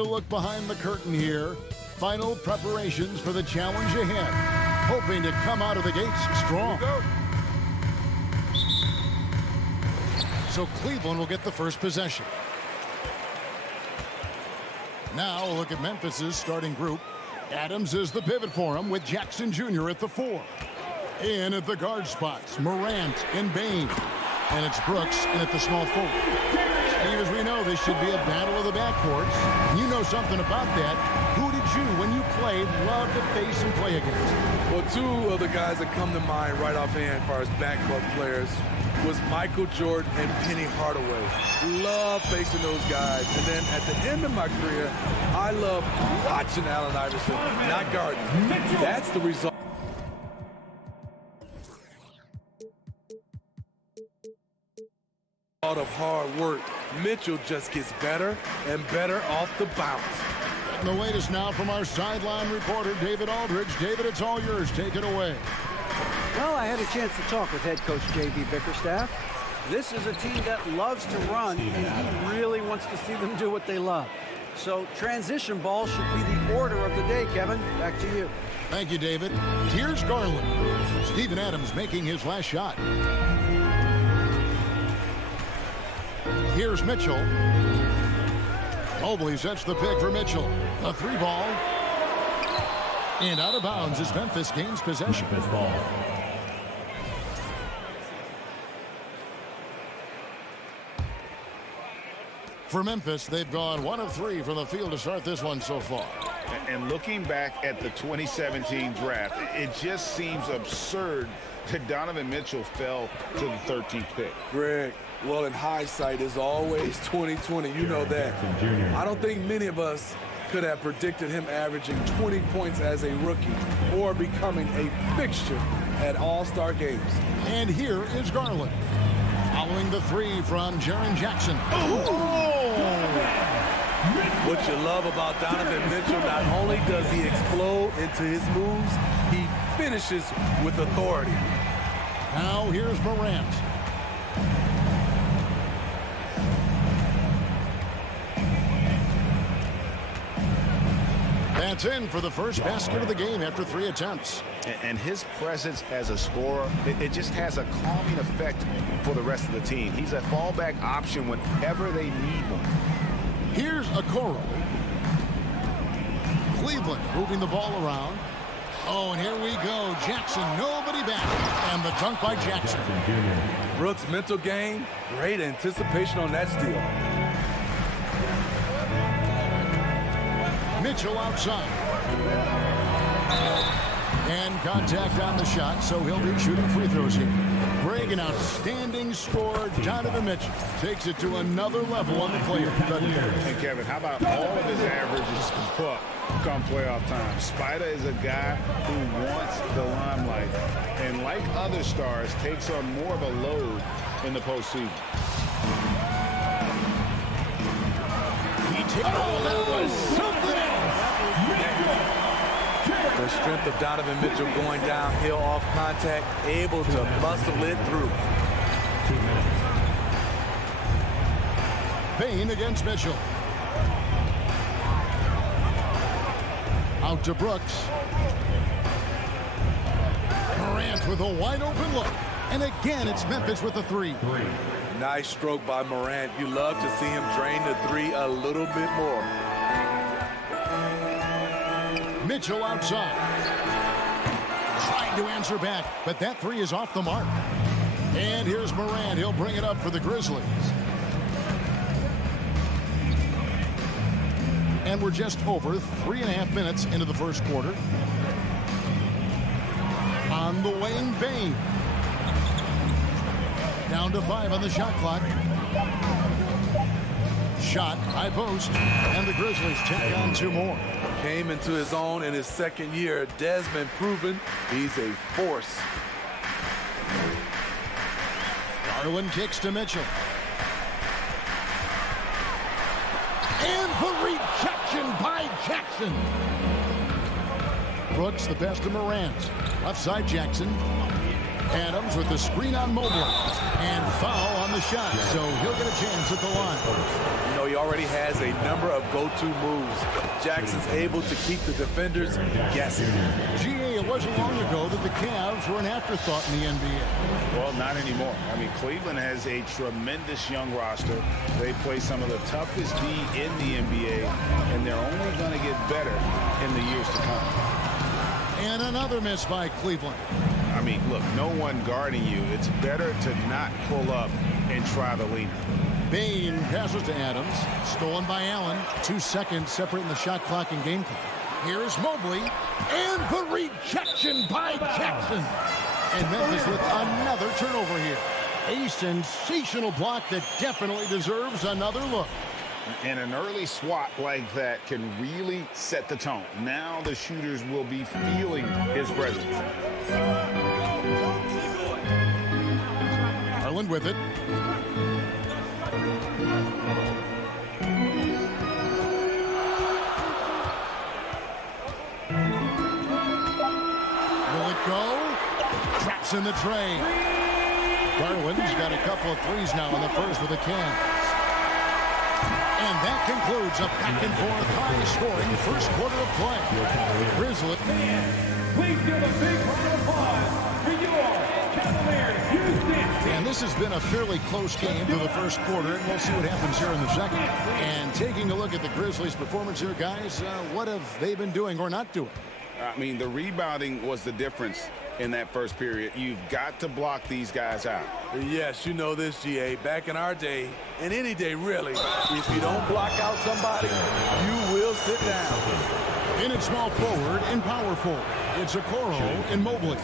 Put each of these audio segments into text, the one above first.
And a look behind the curtain here. Final preparations for the challenge ahead. Hoping to come out of the gates strong. So Cleveland will get the first possession. Now a look at Memphis's starting group. Adams is the pivot for him with Jackson Jr. at the 4. In at the guard spots, Morant and Bain. And it's Brooks in at the small forward. Steve, as we know, this should be a battle of the backcourts. You know something about that. Who did you, when you played, love to face and play against? Well, two of the guys that come to mind right offhand as far as backcourt players was Michael Jordan and Penny Hardaway. Love facing those guys. And then at the end of my career, I love watching Allen Iverson, not guarding. That's the result of hard work. Mitchell just gets better and better off the bounce. And the latest now from our sideline reporter, David Aldridge. David, it's all yours. Take it away. Well, I had a chance to talk with head coach J.B. Bickerstaff. This is a team that loves to run, and he really wants to see them do what they love. So transition ball should be the order of the day, Kevin. Back to you. Thank you, David. Here's Garland. Steven Adams making his last shot. Here's Mitchell. Mobley sets the pick for Mitchell. A 3 ball. And out of bounds as Memphis gains possession. Memphis ball. For Memphis, they've gone 1 of 3 from the field to start this one so far. And looking back at the 2017 draft, it just seems absurd that Donovan Mitchell fell to the 13th pick. Greg, well, in hindsight is always 20/20. You know that. I don't think many of us could have predicted him averaging 20 points as a rookie or becoming a fixture at all-star games. And here is Garland. Following the 3 from Jaren Jackson. What you love about Donovan Mitchell, not only does he explode into his moves, he finishes with authority. Now here's Morant. That's in for the first basket of the game after 3 attempts. And his presence as a scorer, it just has a calming effect for the rest of the team. He's a fallback option whenever they need one. Here's Okoro. Cleveland moving the ball around. Oh, and here we go. Jackson, nobody back. And the dunk by Jackson. Brooks' mental game, great anticipation on that steal. Mitchell outside. And contact on the shot, so he'll be shooting free throws here. Greg, an outstanding scorer. Donovan Mitchell takes it to another level on the player. And Kevin, how about all of his averages go up come playoff time? Spider is a guy who wants the limelight, and like other stars, takes on more of a load in the postseason. That was something else. The strength of Donovan Mitchell going downhill off contact, able to muscle it through. 2 minutes. Bain against Mitchell. Out to Brooks. Morant with a wide open look. And again, it's Memphis with the 3. Nice stroke by Morant. You love to see him drain the 3 a little bit more. Mitchell outside. Trying to answer back, but that 3 is off the mark. And here's Morant. He'll bring it up for the Grizzlies. And we're just over 3.5 minutes into the first quarter. On the wing, Bain. Down to 5 on the shot clock. Shot, high post, and the Grizzlies take on 2 more. Came into his own in his second year. Desmond proven he's a force. Garland kicks to Mitchell. And the rejection by Jackson. Brooks, the best of Morant. Left side, Jackson. Adams with the screen on Mobley. And foul on the shot, so he'll get a chance at the line. You know, he already has a number of go-to moves. Jackson's able to keep the defenders guessing. GA, it wasn't long ago that the Cavs were an afterthought in the NBA. Well, not anymore. I mean, Cleveland has a tremendous young roster. They play some of the toughest D in the NBA, and they're only going to get better in the years to come. And another miss by Cleveland. I mean, look, no one guarding you. It's better to not pull up and try the lead. Bain passes to Adams. Stolen by Allen. 2 seconds separating the shot clock and game clock. Here's Mobley. And the rejection by Jackson. And Memphis with another turnover here. A sensational block that definitely deserves another look. And an early swat like that can really set the tone. Now the shooters will be feeling his presence. Garland with it. Will it go? Traps in the tray. Garland's got a couple of threes now in the first with a can. And that concludes a back-and-forth high-scoring first quarter of play. Grizzlies. Please give a big round of applause for your Cavaliers, Houston. And this has been a fairly close game for the first quarter, and we'll see what happens here in the second. And taking a look at the Grizzlies' performance here, guys, what have they been doing or not doing? I mean, the rebounding was the difference in that first period. You've got to block these guys out. Yes, you know this, GA. Back in our day, and any day really, if you don't block out somebody, you will sit down. In at small forward and power forward, it's Okoro and Mobley.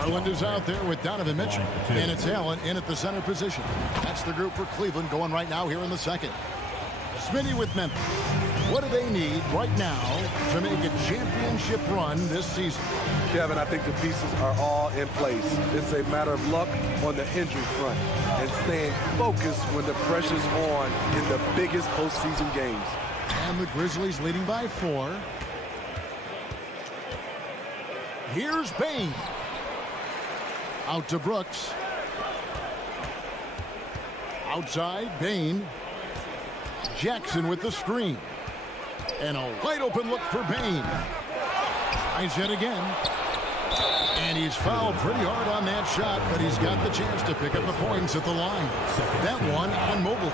Garland is out there with Donovan Mitchell, and it's Allen in at the center position. That's the group for Cleveland going right now here in the second. Smitty with Memphis. What do they need right now to make a championship run this season? Kevin, I think the pieces are all in place. It's a matter of luck on the injury front and staying focused when the pressure's on in the biggest postseason games. And the Grizzlies leading by 4. Here's Bain. Out to Brooks. Outside, Bain. Jackson with the screen. And a wide open look for Bain. Tries it again. And he's fouled pretty hard on that shot, but he's got the chance to pick up the points at the line. That one on Mobley.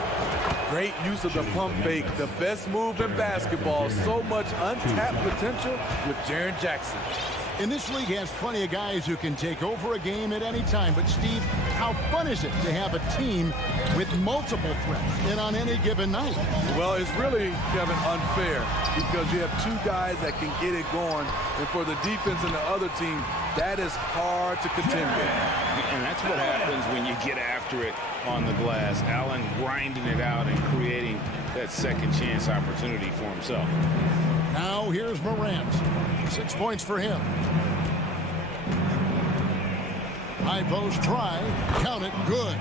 Great use of the pump fake, the best move in basketball. So much untapped potential with Jaren Jackson. And this league has plenty of guys who can take over a game at any time. But, Steve, how fun is it to have a team with multiple threats and on any given night? Well, it's really, Kevin, unfair because you have two guys that can get it going. And for the defense and the other team, that is hard to contend with. And that's what happens when you get after it on the glass. Allen grinding it out and creating that second chance opportunity for himself. Now here's Morant. 6 points for him. High post try. Count it. Good.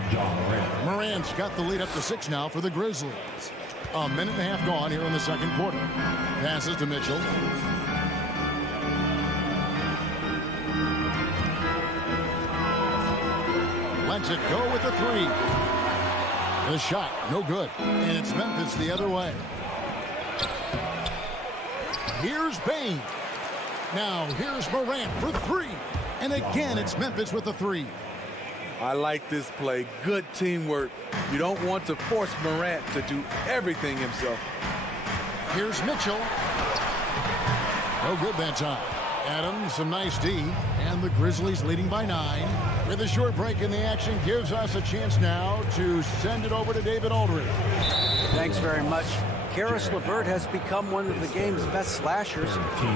Morant's got the lead up to 6 now for the Grizzlies. A minute and a half gone here in the second quarter. Passes to Mitchell. Lets it go with the 3. The shot, no good. And it's Memphis the other way. Here's Bain. Now here's Morant for 3. And again, it's Memphis with the 3. I like this play. Good teamwork. You don't want to force Morant to do everything himself. Here's Mitchell. No good that time. Adams, some nice D. And the Grizzlies leading by 9. With a short break in the action, gives us a chance now to send it over to David Aldridge. Thanks very much. Karis LeVert has become one of the game's best slashers.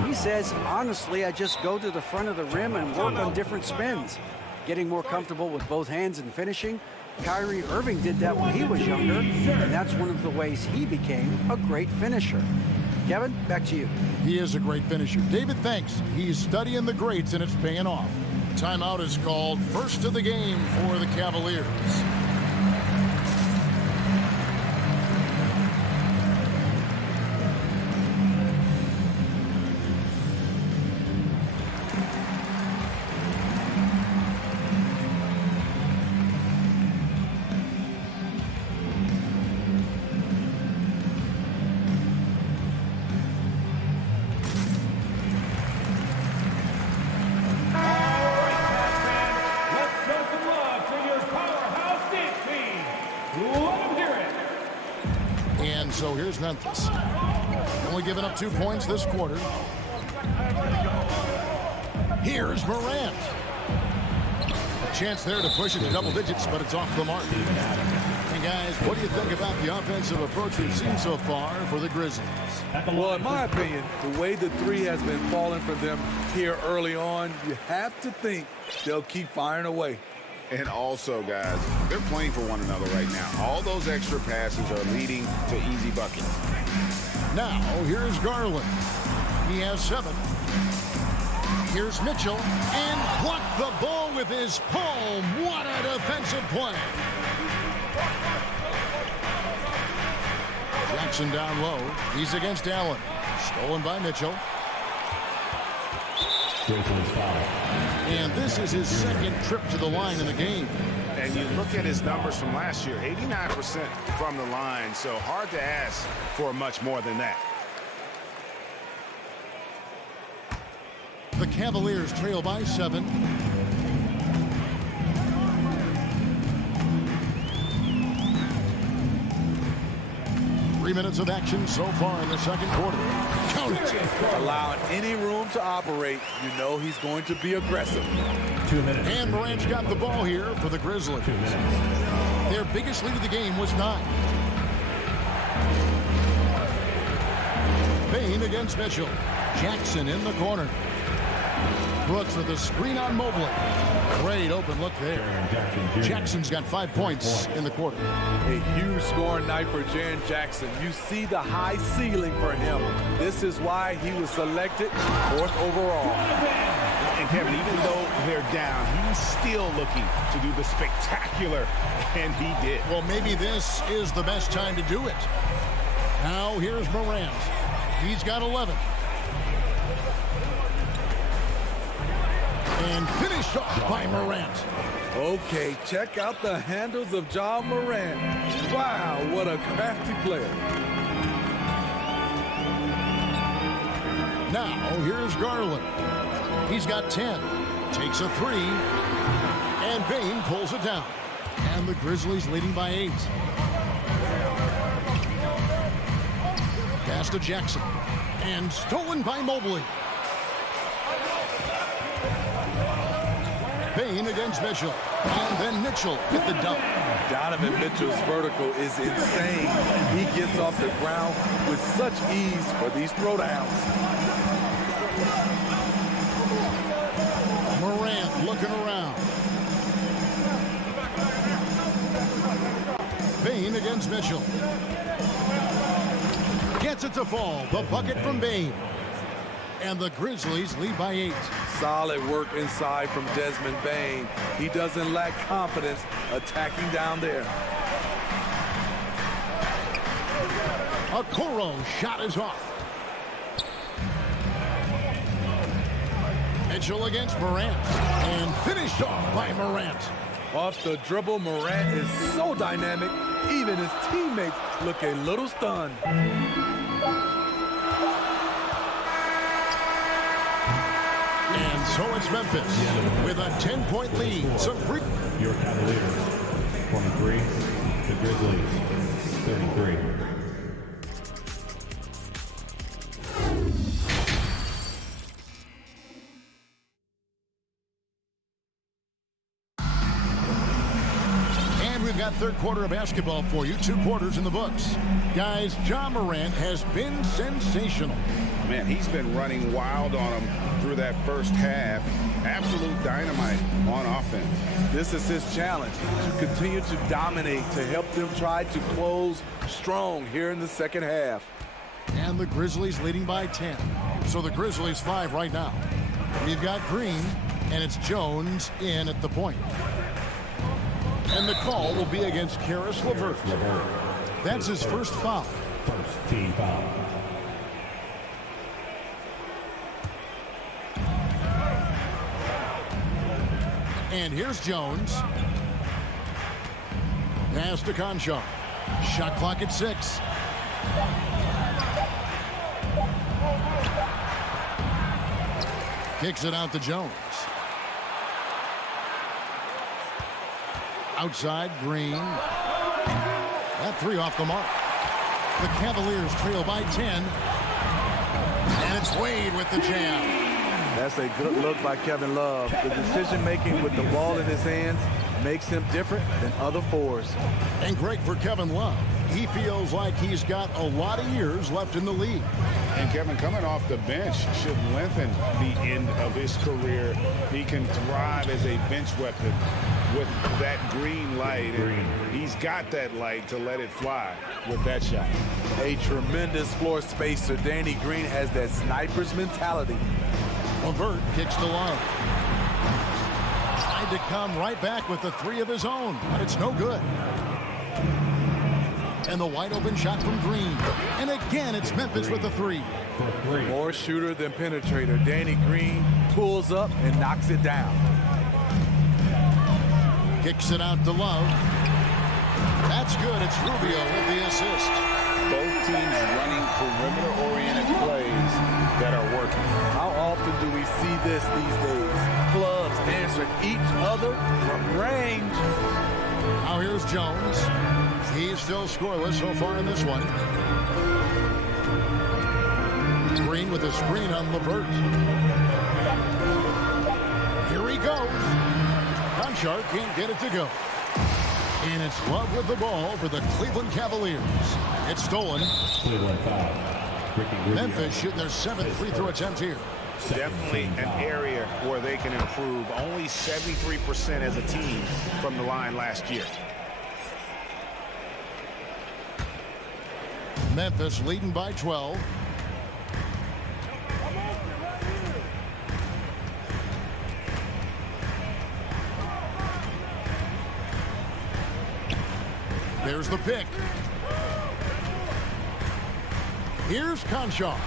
He says, honestly, I just go to the front of the rim and work on different spins. Getting more comfortable with both hands and finishing. Kyrie Irving did that when he was younger, and that's one of the ways he became a great finisher. Kevin, back to you. He is a great finisher. David, thanks. He's studying the greats, and it's paying off. Timeout is called. First of the game for the Cavaliers. Memphis. Only giving up 2 points this quarter. Here's Morant. A chance there to push it to double digits, but it's off the mark. And guys, what do you think about the offensive approach we've seen so far for the Grizzlies? Well, in my opinion, the way the three has been falling for them here early on, you have to think they'll keep firing away. And also, guys, they're playing for one another right now. All those extra passes are leading to easy buckets. Now, here's Garland. He has 7. Here's Mitchell, and blocked the ball with his palm. What a defensive play. Jackson down low. He's against Allen. Stolen by Mitchell. And this is his second trip to the line in the game. And you look at his numbers from last year, 89% from the line, so hard to ask for much more than that. The Cavaliers trail by 7. Three minutes of action so far in the second quarter. Count it. Allowing any room to operate, you know he's going to be aggressive. 2 minutes. And Morant's got the ball here for the Grizzlies. 2 minutes. Their biggest lead of the game was 9. Payne against Mitchell. Jackson in the corner. Brooks with a screen on Mobley. Great open look there. Jackson's got 5 points in the quarter. A huge scoring night for Jaren Jackson. You see the high ceiling for him. This is why he was selected 4th overall. And Kevin, even though they're down, he's still looking to do the spectacular, and he did. Well, maybe this is the best time to do it. Now here's Morant. He's got 11. And finished off by Morant. Okay, check out the handles of John Morant. Wow, what a crafty player. Now here's Garland. He's got 10. Takes a 3. And Payne pulls it down. And the Grizzlies leading by 8. Pass to Jackson. And stolen by Mobley. Payne against Mitchell. And then Mitchell hit the dunk. Donovan Mitchell's vertical is insane. He gets off the ground with such ease for these throwdowns. Morant looking around. Payne against Mitchell. Gets it to fall. The bucket from Payne. And the Grizzlies lead by 8. Solid work inside from Desmond Bane. He doesn't lack confidence attacking down there. Okoro shot is off. Mitchell against Morant. And finished off by Morant. Off the dribble, Morant is so dynamic, even his teammates look a little stunned. And so it's Memphis with a 10-point lead. Your Cavaliers, 23. The Grizzlies, 33. And we've got third quarter of basketball for you. 2 quarters in the books. Guys, John Morant has been sensational. Man, he's been running wild on him through that first half. Absolute dynamite on offense. This is his challenge, to continue to dominate, to help them try to close strong here in the second half. And the Grizzlies leading by 10. So the Grizzlies 5 right now. We've got Green, and it's Jones in at the point. And the call will be against Karis LeVert. That's his first foul. First team foul. And here's Jones. Pass to Conchar. Shot clock at 6. Kicks it out to Jones. Outside, Green. That 3 off the mark. The Cavaliers trail by 10. And it's Wade with the jam. That's a good look by Kevin Love. The decision-making with the ball in his hands makes him different than other fours. And great for Kevin Love. He feels like he's got a lot of years left in the league. And Kevin, coming off the bench should lengthen the end of his career. He can thrive as a bench weapon with that green light. And he's got that light to let it fly with that shot. A tremendous floor spacer. Danny Green has that sniper's mentality. LeVert kicks to Love. Tried to come right back with the three of his own, but it's no good. And the wide open shot from Green. And again, it's Memphis with the three. More shooter than penetrator. Danny Green pulls up and knocks it down. Kicks it out to Love. That's good. It's Rubio with the assist. Both teams running perimeter-oriented plays that are working. How often do we see this these days? Clubs answering each other from range. Now here's Jones. He's still scoreless so far in this one. Green with a screen on LeVert. Here he goes. Conchar can't get it to go. And it's Love with the ball for the Cleveland Cavaliers. It's stolen. Cleveland foul. Memphis shooting their 7th free throw attempt here. Definitely an area where they can improve. Only 73% as a team from the line last year. Memphis leading by 12. There's the pick. Here's Conchar.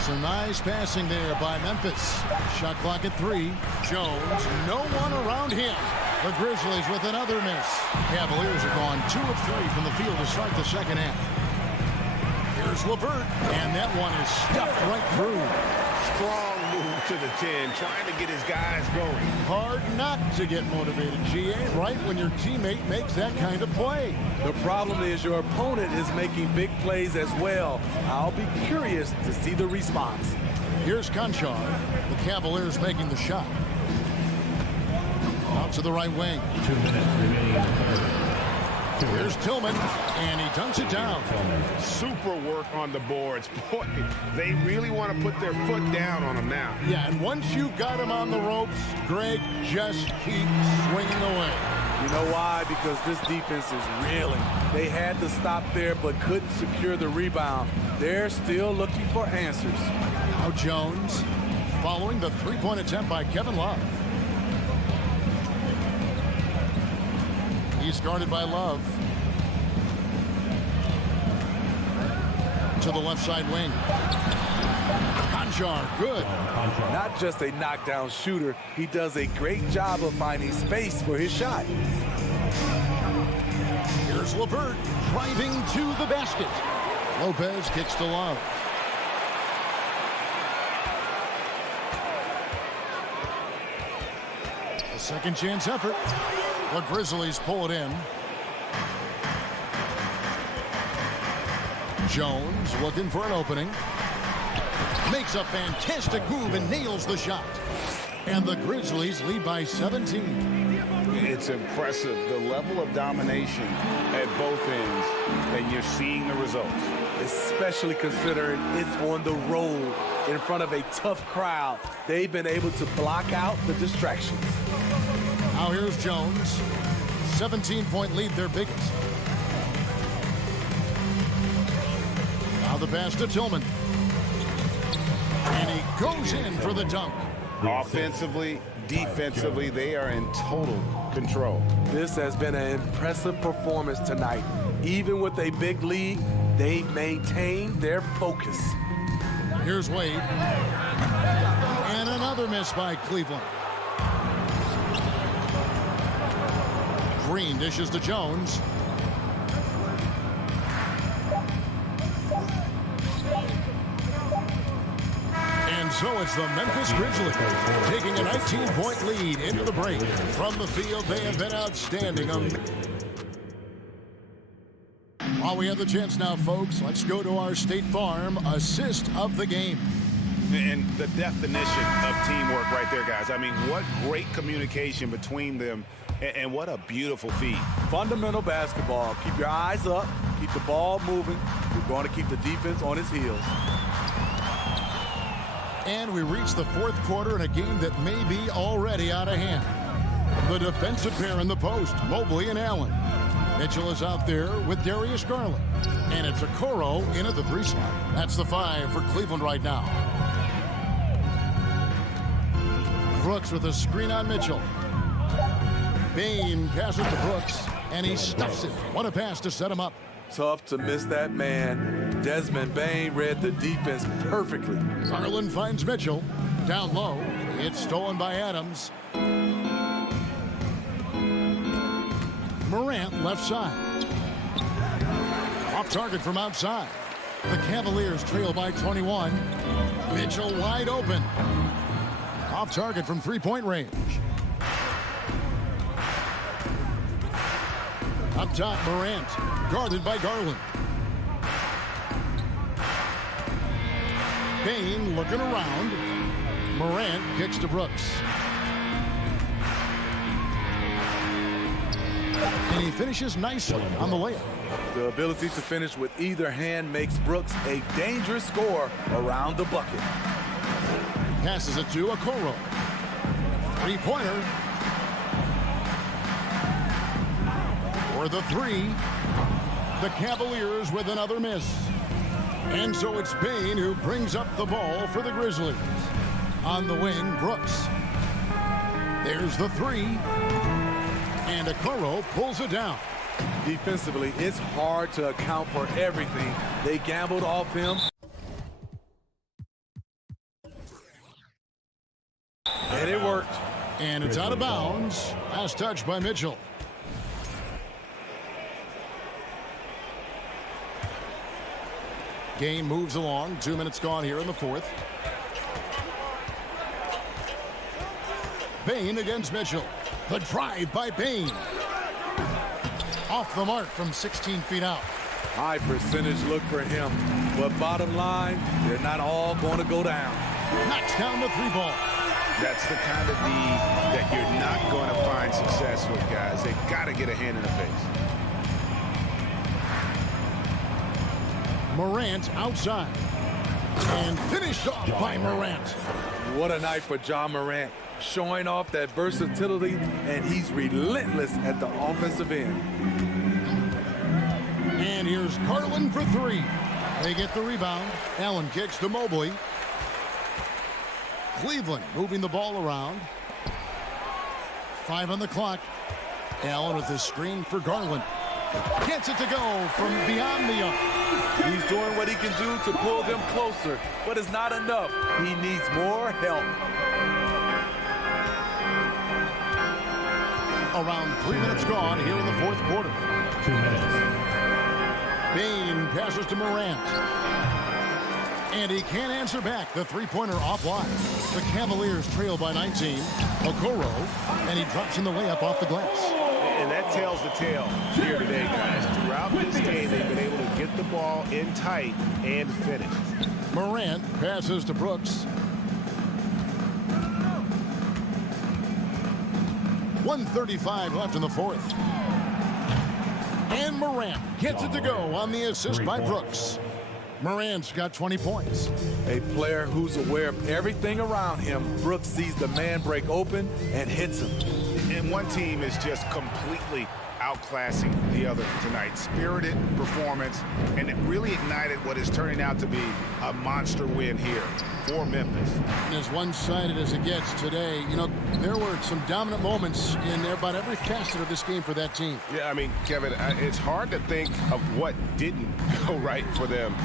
Some nice passing there by Memphis. Shot clock at 3. Jones, no one around him. The Grizzlies with another miss. Cavaliers are gone 2 of 3 from the field to start the second half. Here's LeVert, and that one is stuffed right through. Strong move to the 10, trying to get his guys going. Hard not to get motivated, GA, right when your teammate makes that kind of play. The problem is your opponent is making big plays as well. I'll be curious to see the response. Here's Conchar. The Cavaliers making the shot. Out to the right wing. 2 minutes remaining in the third. Here's Tillman, and he dunks it down. Super work on the boards. Boy, they really want to put their foot down on him now. Yeah, and once you've got him on the ropes, Greg, just keep swinging away. You know why? Because this defense is reeling. They had to stop there but couldn't secure the rebound. They're still looking for answers. Now Jones, following the three-point attempt by Kevin Love. He's guarded by Love. To the left side wing. Conchar, good. Not just a knockdown shooter, he does a great job of finding space for his shot. Here's LeVert driving to the basket. Lopez kicks to Love. A second chance effort. The Grizzlies pull it in. Jones looking for an opening. Makes a fantastic move and nails the shot. And the Grizzlies lead by 17. It's impressive, the level of domination at both ends, and you're seeing the results. Especially considering it's on the road in front of a tough crowd. They've been able to block out the distractions. Now here's Jones. 17-point lead, their biggest. Now the pass to Tillman. And he goes in for the dunk. Offensively, defensively, they are in total control. This has been an impressive performance tonight. Even with a big lead, they've maintained their focus. Here's Wade. And another miss by Cleveland. Green dishes to Jones. And so it's the Memphis Grizzlies taking a 19-point lead into the break. From the field, they have been outstanding. While we have the chance now, folks, let's go to our State Farm assist of the game. And the definition of teamwork right there, guys. I mean, what great communication between them, and what a beautiful feat. Fundamental basketball. Keep your eyes up. Keep the ball moving. You're going to keep the defense on its heels. And we reach the fourth quarter in a game that may be already out of hand. The defensive pair in the post, Mobley and Allen. Mitchell is out there with Darius Garland. And it's Okoro in at the 3 slot. That's the 5 for Cleveland right now. Brooks with a screen on Mitchell. Bane passes to Brooks, and he stuffs it. What a pass to set him up. Tough to miss that man. Desmond Bane read the defense perfectly. Garland finds Mitchell. Down low. It's stolen by Adams. Morant left side. Off target from outside. The Cavaliers trail by 21. Mitchell wide open. Off target from three-point range. Up top, Morant. Guarded by Garland. Bane looking around. Morant kicks to Brooks. And he finishes nicely on the layup. The ability to finish with either hand makes Brooks a dangerous scorer around the bucket. Passes it to Okoro. Three-pointer. For the 3. The Cavaliers with another miss. And so it's Bane who brings up the ball for the Grizzlies. On the wing, Brooks. There's the 3. And Okoro pulls it down. Defensively, it's hard to account for everything. They gambled off him. And it worked. And it's out of bounds. Last touch by Mitchell. Game moves along. 2 minutes gone here in the fourth. Bane against Mitchell. The drive by Bane. Off the mark from 16 feet out. High percentage look for him. But bottom line, they're not all going to go down. Knocks down the 3 ball. That's the kind of D that you're not going to find success with, guys. They got to get a hand in the face. Morant outside. And finished off by Morant. What a night for Ja Morant. Showing off that versatility, and he's relentless at the offensive end. And here's Garland for 3. They get the rebound. Allen kicks to Mobley. Cleveland moving the ball around. 5 on the clock. Allen with the screen for Garland. Gets it to go from beyond the arc. He's doing what he can do to pull them closer, but it's not enough. He needs more help. Around 3 minutes gone here in the fourth quarter. 2 minutes. Bane passes to Morant. And he can't answer back. The three-pointer offline. The Cavaliers trail by 19. Okoro. And he drops in the layup off the glass. And that tells the tale here today, guys. Throughout this game, they've been able to get the ball in tight and finish. Morant passes to Brooks. 1:35 left in the fourth. And Morant gets it to go on the assist by Brooks. Morant's got 20 points. A player who's aware of everything around him. Brooks sees the man break open and hits him. And one team is just completely outclassing the other tonight. Spirited performance, and it really ignited what is turning out to be a monster win here for Memphis. And as one-sided as it gets today, you know, there were some dominant moments in about every facet of this game for that team. Yeah, I mean, Kevin, it's hard to think of what didn't go right for them.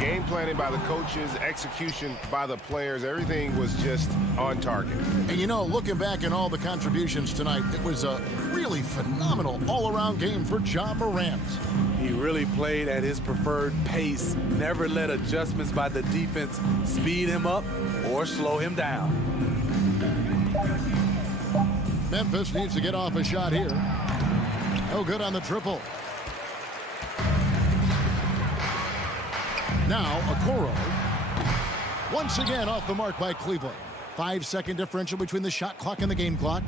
Game planning by the coaches, execution by the players, everything was just on target. And, you know, looking back at all the contributions tonight, it was a really phenomenal all-around game for Ja Morant. He really played at his preferred pace, never let adjustments by the defense speed him up or slow him down. Memphis needs to get off a shot here. No good on the triple. Now, Okoro. Once again off the mark by Cleveland. 5-second differential between the shot clock and the game clock.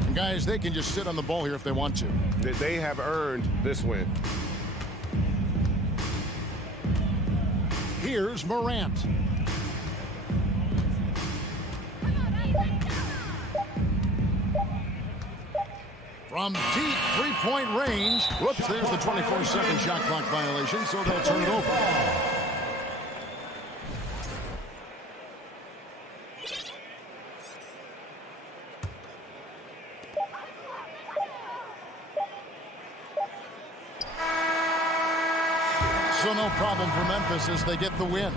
And guys, they can just sit on the ball here if they want to. They have earned this win. Here's Morant. From deep three-point range. Whoops, there's the 24-second shot clock violation, so they'll turn it over. So no problem for Memphis as they get the win.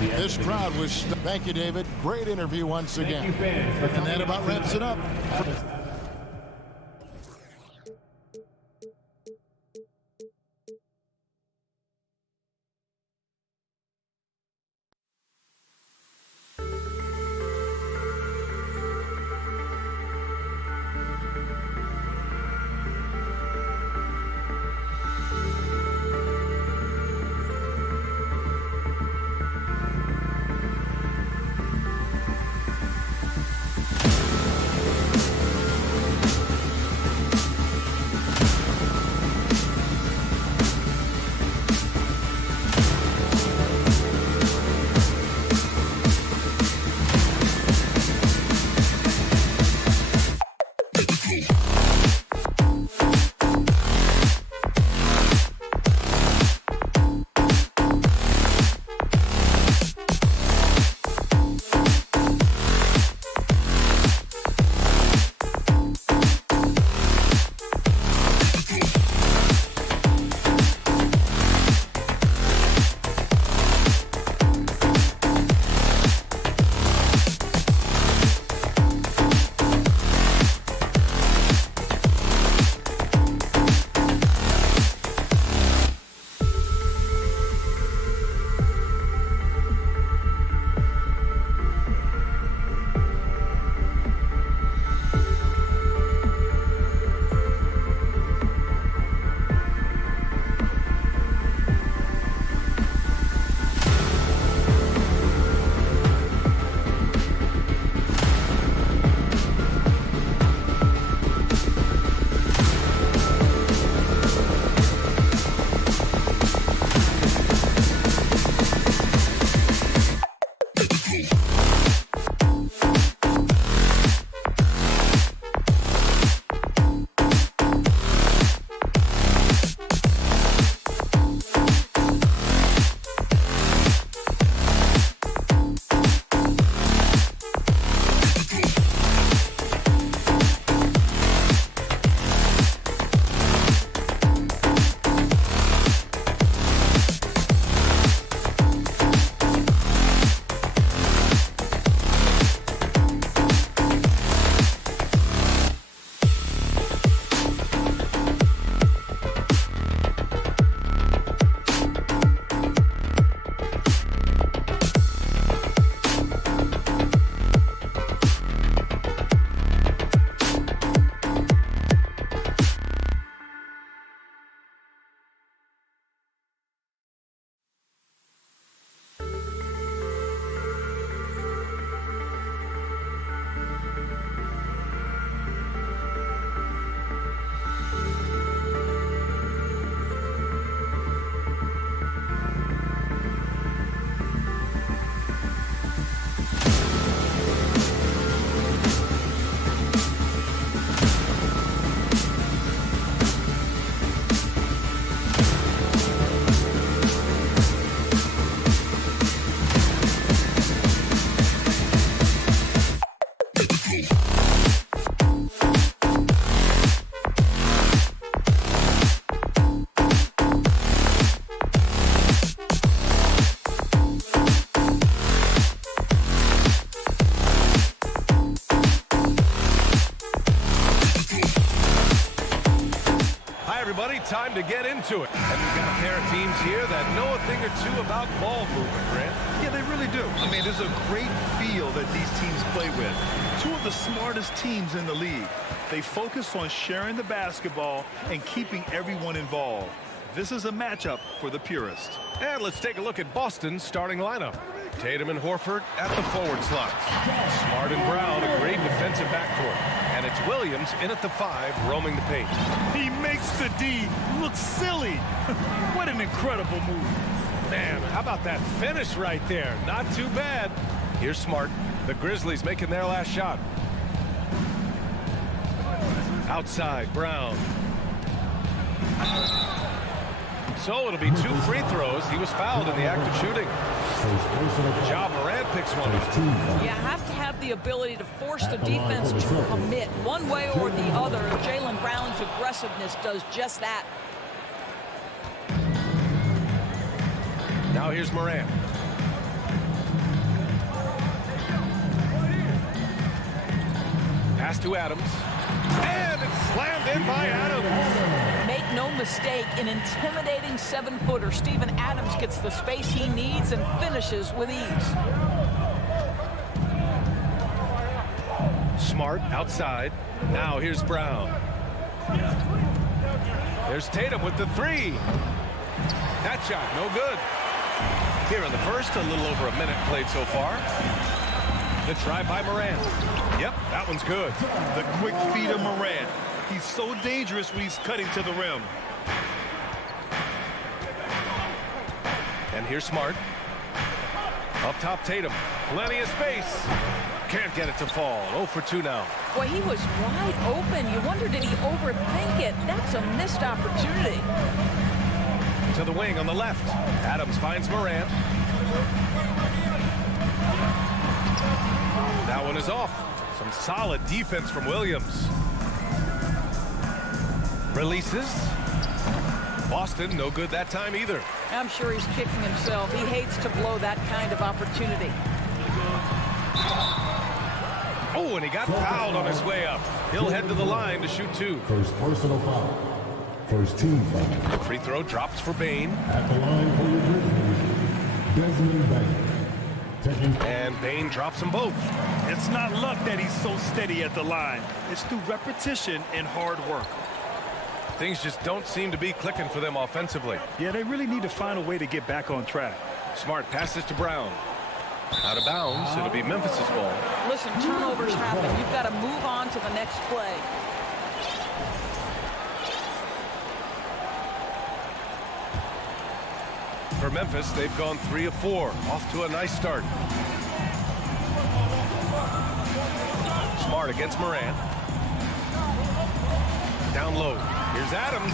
This crowd was... Thank you, David. Great interview once again. And that about wraps it up. Time to get into it. And we've got a pair of teams here that know a thing or two about ball movement, Grant. Yeah, they really do. I mean, there's a great feel that these teams play with. Two of the smartest teams in the league. They focus on sharing the basketball and keeping everyone involved. This is a matchup for the purist. And let's take a look at Boston's starting lineup. Tatum and Horford at the forward slots. Smart and Brown, a great defensive backcourt. And it's Williams in at the 5, roaming the paint. He makes the D look silly. What an incredible move. Man, how about that finish right there? Not too bad. Here's Smart. The Grizzlies making their last shot. Outside, Brown. So it'll be 2 free throws. He was fouled in the act of shooting. Ja Morant picks one up. You have to have the ability to force the defense to commit one way or the other. Jaylen Brown's aggressiveness does just that. Now here's Morant. Pass to Adams. And it's slammed in by Adams. Make no mistake, an intimidating 7-footer. Steven Adams gets the space he needs and finishes with ease. Smart outside. Now here's Brown. There's Tatum with the 3. That shot, no good. Here in the first, a little over a minute played so far. The try by Morant. Yep, that one's good. The quick feed of Morant. He's so dangerous when he's cutting to the rim. And here's Smart. Up top, Tatum. Plenty of space. Can't get it to fall. 0 for 2 now. Boy, he was wide open. You wonder, did he overthink it? That's a missed opportunity. To the wing on the left. Adams finds Morant. That one is off. Some solid defense from Williams. Releases. Boston, no good that time either. I'm sure he's kicking himself. He hates to blow that kind of opportunity. Oh, and he got fouled on his way up. He'll head to the line to shoot 2. First personal foul. First team foul. Free throw drops for Bane. At the line for your Grizzlies, Desmond Bane. And Bane drops them both. It's not luck that he's so steady at the line. It's through repetition and hard work. Things just don't seem to be clicking for them offensively. Yeah, they really need to find a way to get back on track. Smart passes to Brown. Out of bounds. It'll be Memphis's ball. Listen, turnovers happen. You've got to move on to the next play. For Memphis, they've gone 3 of 4. Off to a nice start. Smart against Morant. Down low. Here's Adams.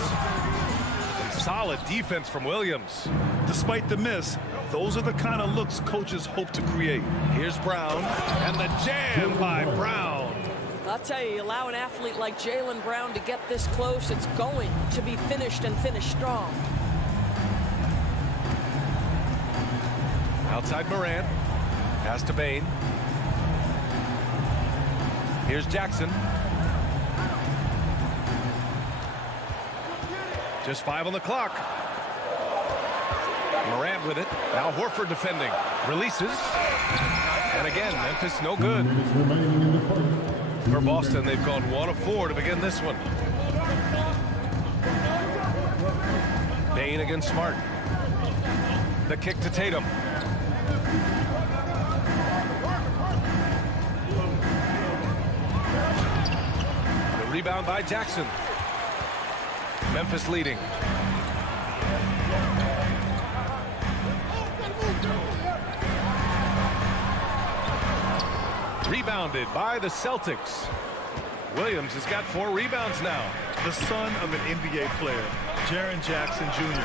Some solid defense from Williams. Despite the miss, those are the kind of looks coaches hope to create. Here's Brown. And the jam by Brown. I'll tell you, allow an athlete like Jaylen Brown to get this close, it's going to be finished and finished strong. Outside Morant. Pass to Bane. Here's Jackson. Just 5 on the clock. Morant with it. Now Horford defending. Releases. And again, Memphis no good. For Boston, they've gone 1 of 4 to begin this one. Bane against Smart. The kick to Tatum. The rebound by Jackson. Memphis leading. Rebounded by the Celtics. Williams has got 4 rebounds now. The son of an NBA player, Jaren Jackson Jr.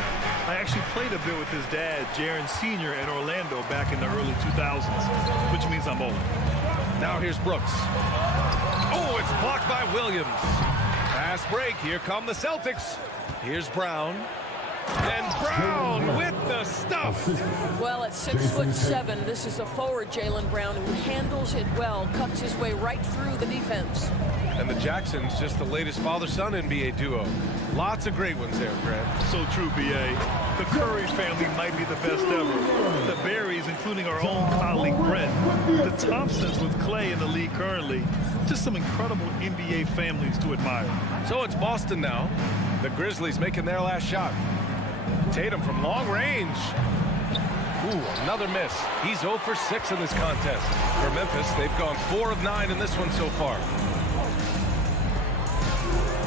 I actually played a bit with his dad, Jaren Sr. in Orlando back in the early 2000s, which means I'm old. Now here's Brooks. Oh, it's blocked by Williams. Fast break. Here come the Celtics. Here's Brown. And Brown with the stuff. Well, at 6'7", this is a forward Jaylen Brown who handles it well, cuts his way right through the defense. And the Jacksons, just the latest father-son NBA duo. Lots of great ones there, Grant. So true, B.A. The Curry family might be the best ever. The Berries, including our own colleague Brent. The Thompsons with Clay in the league currently. Just some incredible NBA families to admire. So it's Boston now. The Grizzlies making their last shot. Tatum from long range. Ooh, another miss. He's 0 for 6 in this contest. For Memphis, they've gone 4 of 9 in this one so far.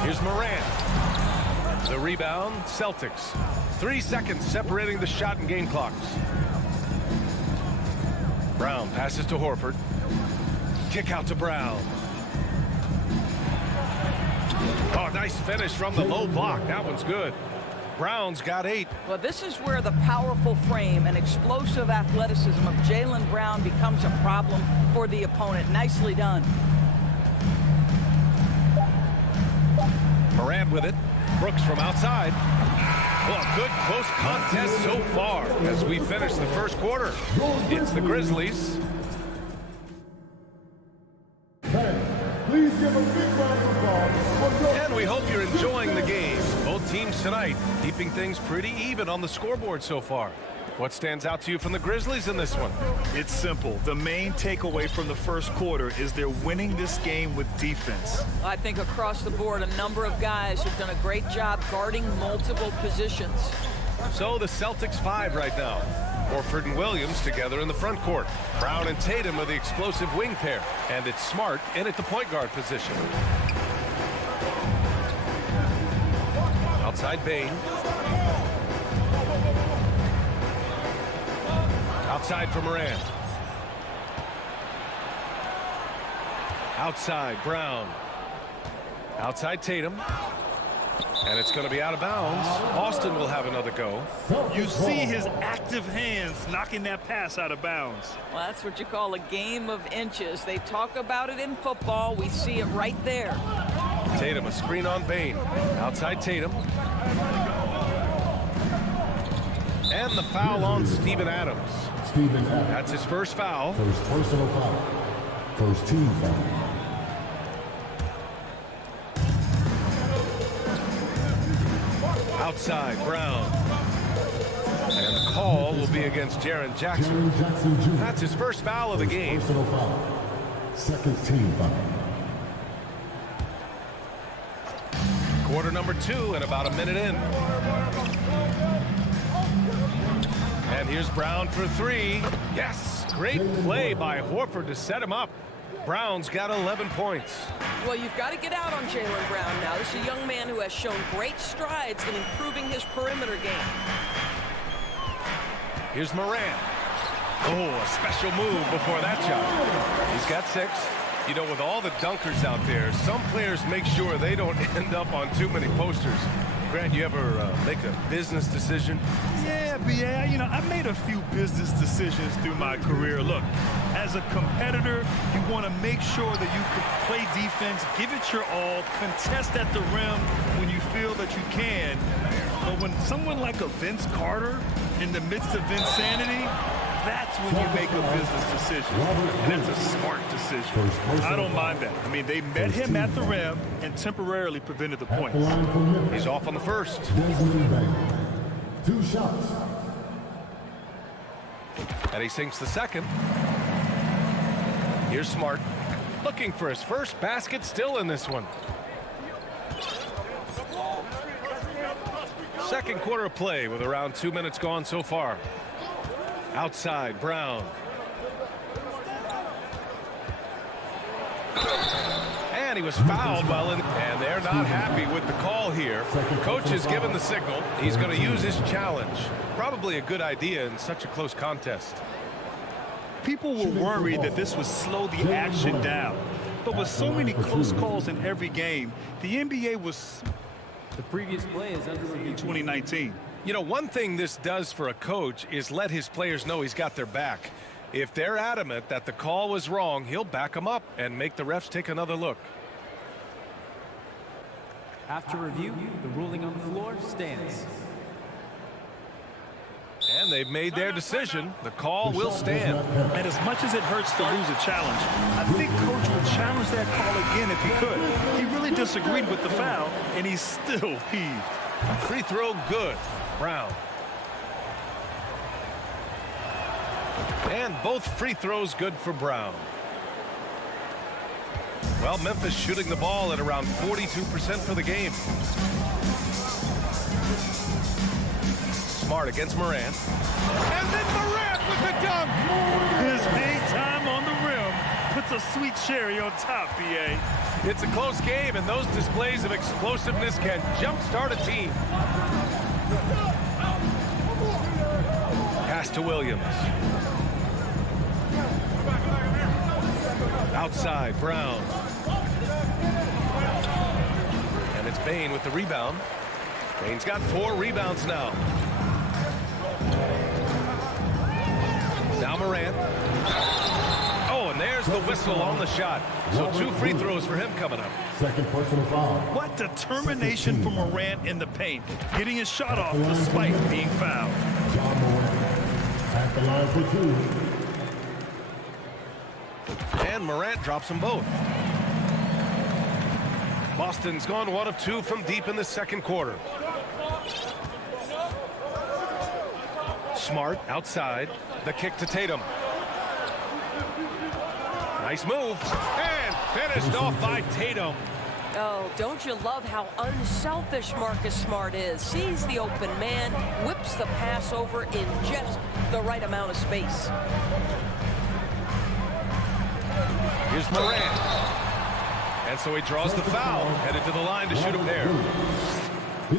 Here's Morant. The rebound, Celtics. 3 seconds separating the shot and game clocks. Brown passes to Horford. Kick out to Brown. Oh, nice finish from the low block. That one's good. Brown's got 8. Well, this is where the powerful frame and explosive athleticism of Jaylen Brown becomes a problem for the opponent. Nicely done. Morant with it. Brooks from outside. Well, good close contest so far as we finish the first quarter. It's the Grizzlies. Please give a big round of applause. And we hope you're enjoying the game. Both teams tonight keeping things pretty even on the scoreboard so far. What stands out to you from the Grizzlies in this one? It's simple. The main takeaway from the first quarter is they're winning this game with defense. I think across the board, a number of guys have done a great job guarding multiple positions. So the Celtics 5 right now. Horford and Williams together in the front court. Brown and Tatum are the explosive wing pair. And it's Smart in at the point guard position. Outside Bane. Outside for Morant. Outside Brown. Outside Tatum. And it's going to be out of bounds. Austin will have another go. You see his active hands knocking that pass out of bounds. Well, that's what you call a game of inches. They talk about it in football. We see it right there. Tatum, a screen on Bane. Outside Tatum. And the foul on Steven Adams. Steven Adams. That's his first foul. First personal foul. First team foul. Outside Brown. And the call will be against Jaren Jackson. Jaren Jackson Jr. That's his first foul of the game. Personal foul. Second team foul. Quarter number 2 and about a minute in. And here's Brown for 3. Yes, great play by Horford to set him up. Brown's got 11 points. Well, you've got to get out on Jaylen Brown now. This is a young man who has shown great strides in improving his perimeter game. Here's Morant. Oh, a special move before that shot. He's got 6. You know, with all the dunkers out there, some players make sure they don't end up on too many posters. Grant, you ever make a business decision? Yeah, you know, I made a few business decisions through my career. Look, as a competitor, you want to make sure that you can play defense, give it your all, contest at the rim when you feel that you can. But when someone like a Vince Carter in the midst of insanity, that's when you make a business decision. And that's a smart decision. I don't mind that. I mean, they met him at the rim and temporarily prevented the points. He's off on the first. 2 shots. And he sinks the second. Here's Smart. Looking for his first basket still in this one. Second quarter of play with around 2 minutes gone so far. Outside, Brown. And he was fouled while in. And they're not happy with the call here. Coach has given the signal. He's going to use his challenge. Probably a good idea in such a close contest. People were worried that this would slow the action down. But with so many close calls in every game, the NBA was... The previous play is under review. 2019. You know, one thing this does for a coach is let his players know he's got their back. If they're adamant that the call was wrong, he'll back them up and make the refs take another look. After review, the ruling on the floor stands. And they've made their decision. The call will stand. And as much as it hurts to lose a challenge, I think Coach would challenge that call again if he could. He really disagreed with the foul, and he's still peeved. Free throw good. Brown. And both free throws good for Brown. Well, Memphis shooting the ball at around 42% for the game. Smart against Morant. And then Morant with the dunk. His big time on the rim puts a sweet cherry on top, BA. It's a close game, and those displays of explosiveness can jumpstart a team. Pass to Williams. Outside, Brown. And it's Bane with the rebound. Bane's got 4 rebounds now. Now Morant. Oh, and there's the whistle on the shot. So 2 free throws for him coming up. Second personal foul. What determination from Morant in the paint, getting his shot off despite being fouled. John Morant at the line for 2. And Morant drops them both. Boston's gone 1 of 2 from deep in the second quarter. Smart outside. The kick to Tatum. Nice move. And finished off by Tatum. Oh, don't you love how unselfish Marcus Smart is? Sees the open man, whips the pass over in just the right amount of space. Here's Morant. And so he draws the foul, headed to the line to shoot a pair.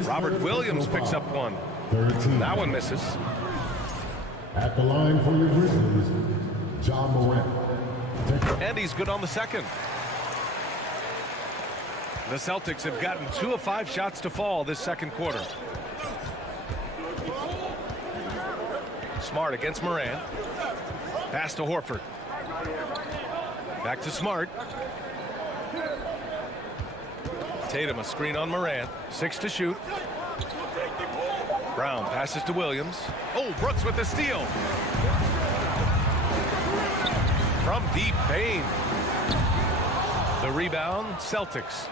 Robert Williams picks up one. That one misses. At the line for your Grizzlies, John Morant. And he's good on the second. The Celtics have gotten 2 of 5 shots to fall this second quarter. Smart against Morant. Pass to Horford. Back to Smart. Tatum a screen on Morant. 6 to shoot. Brown passes to Williams. Oh, Brooks with the steal. From deep, Bane. The rebound, Celtics.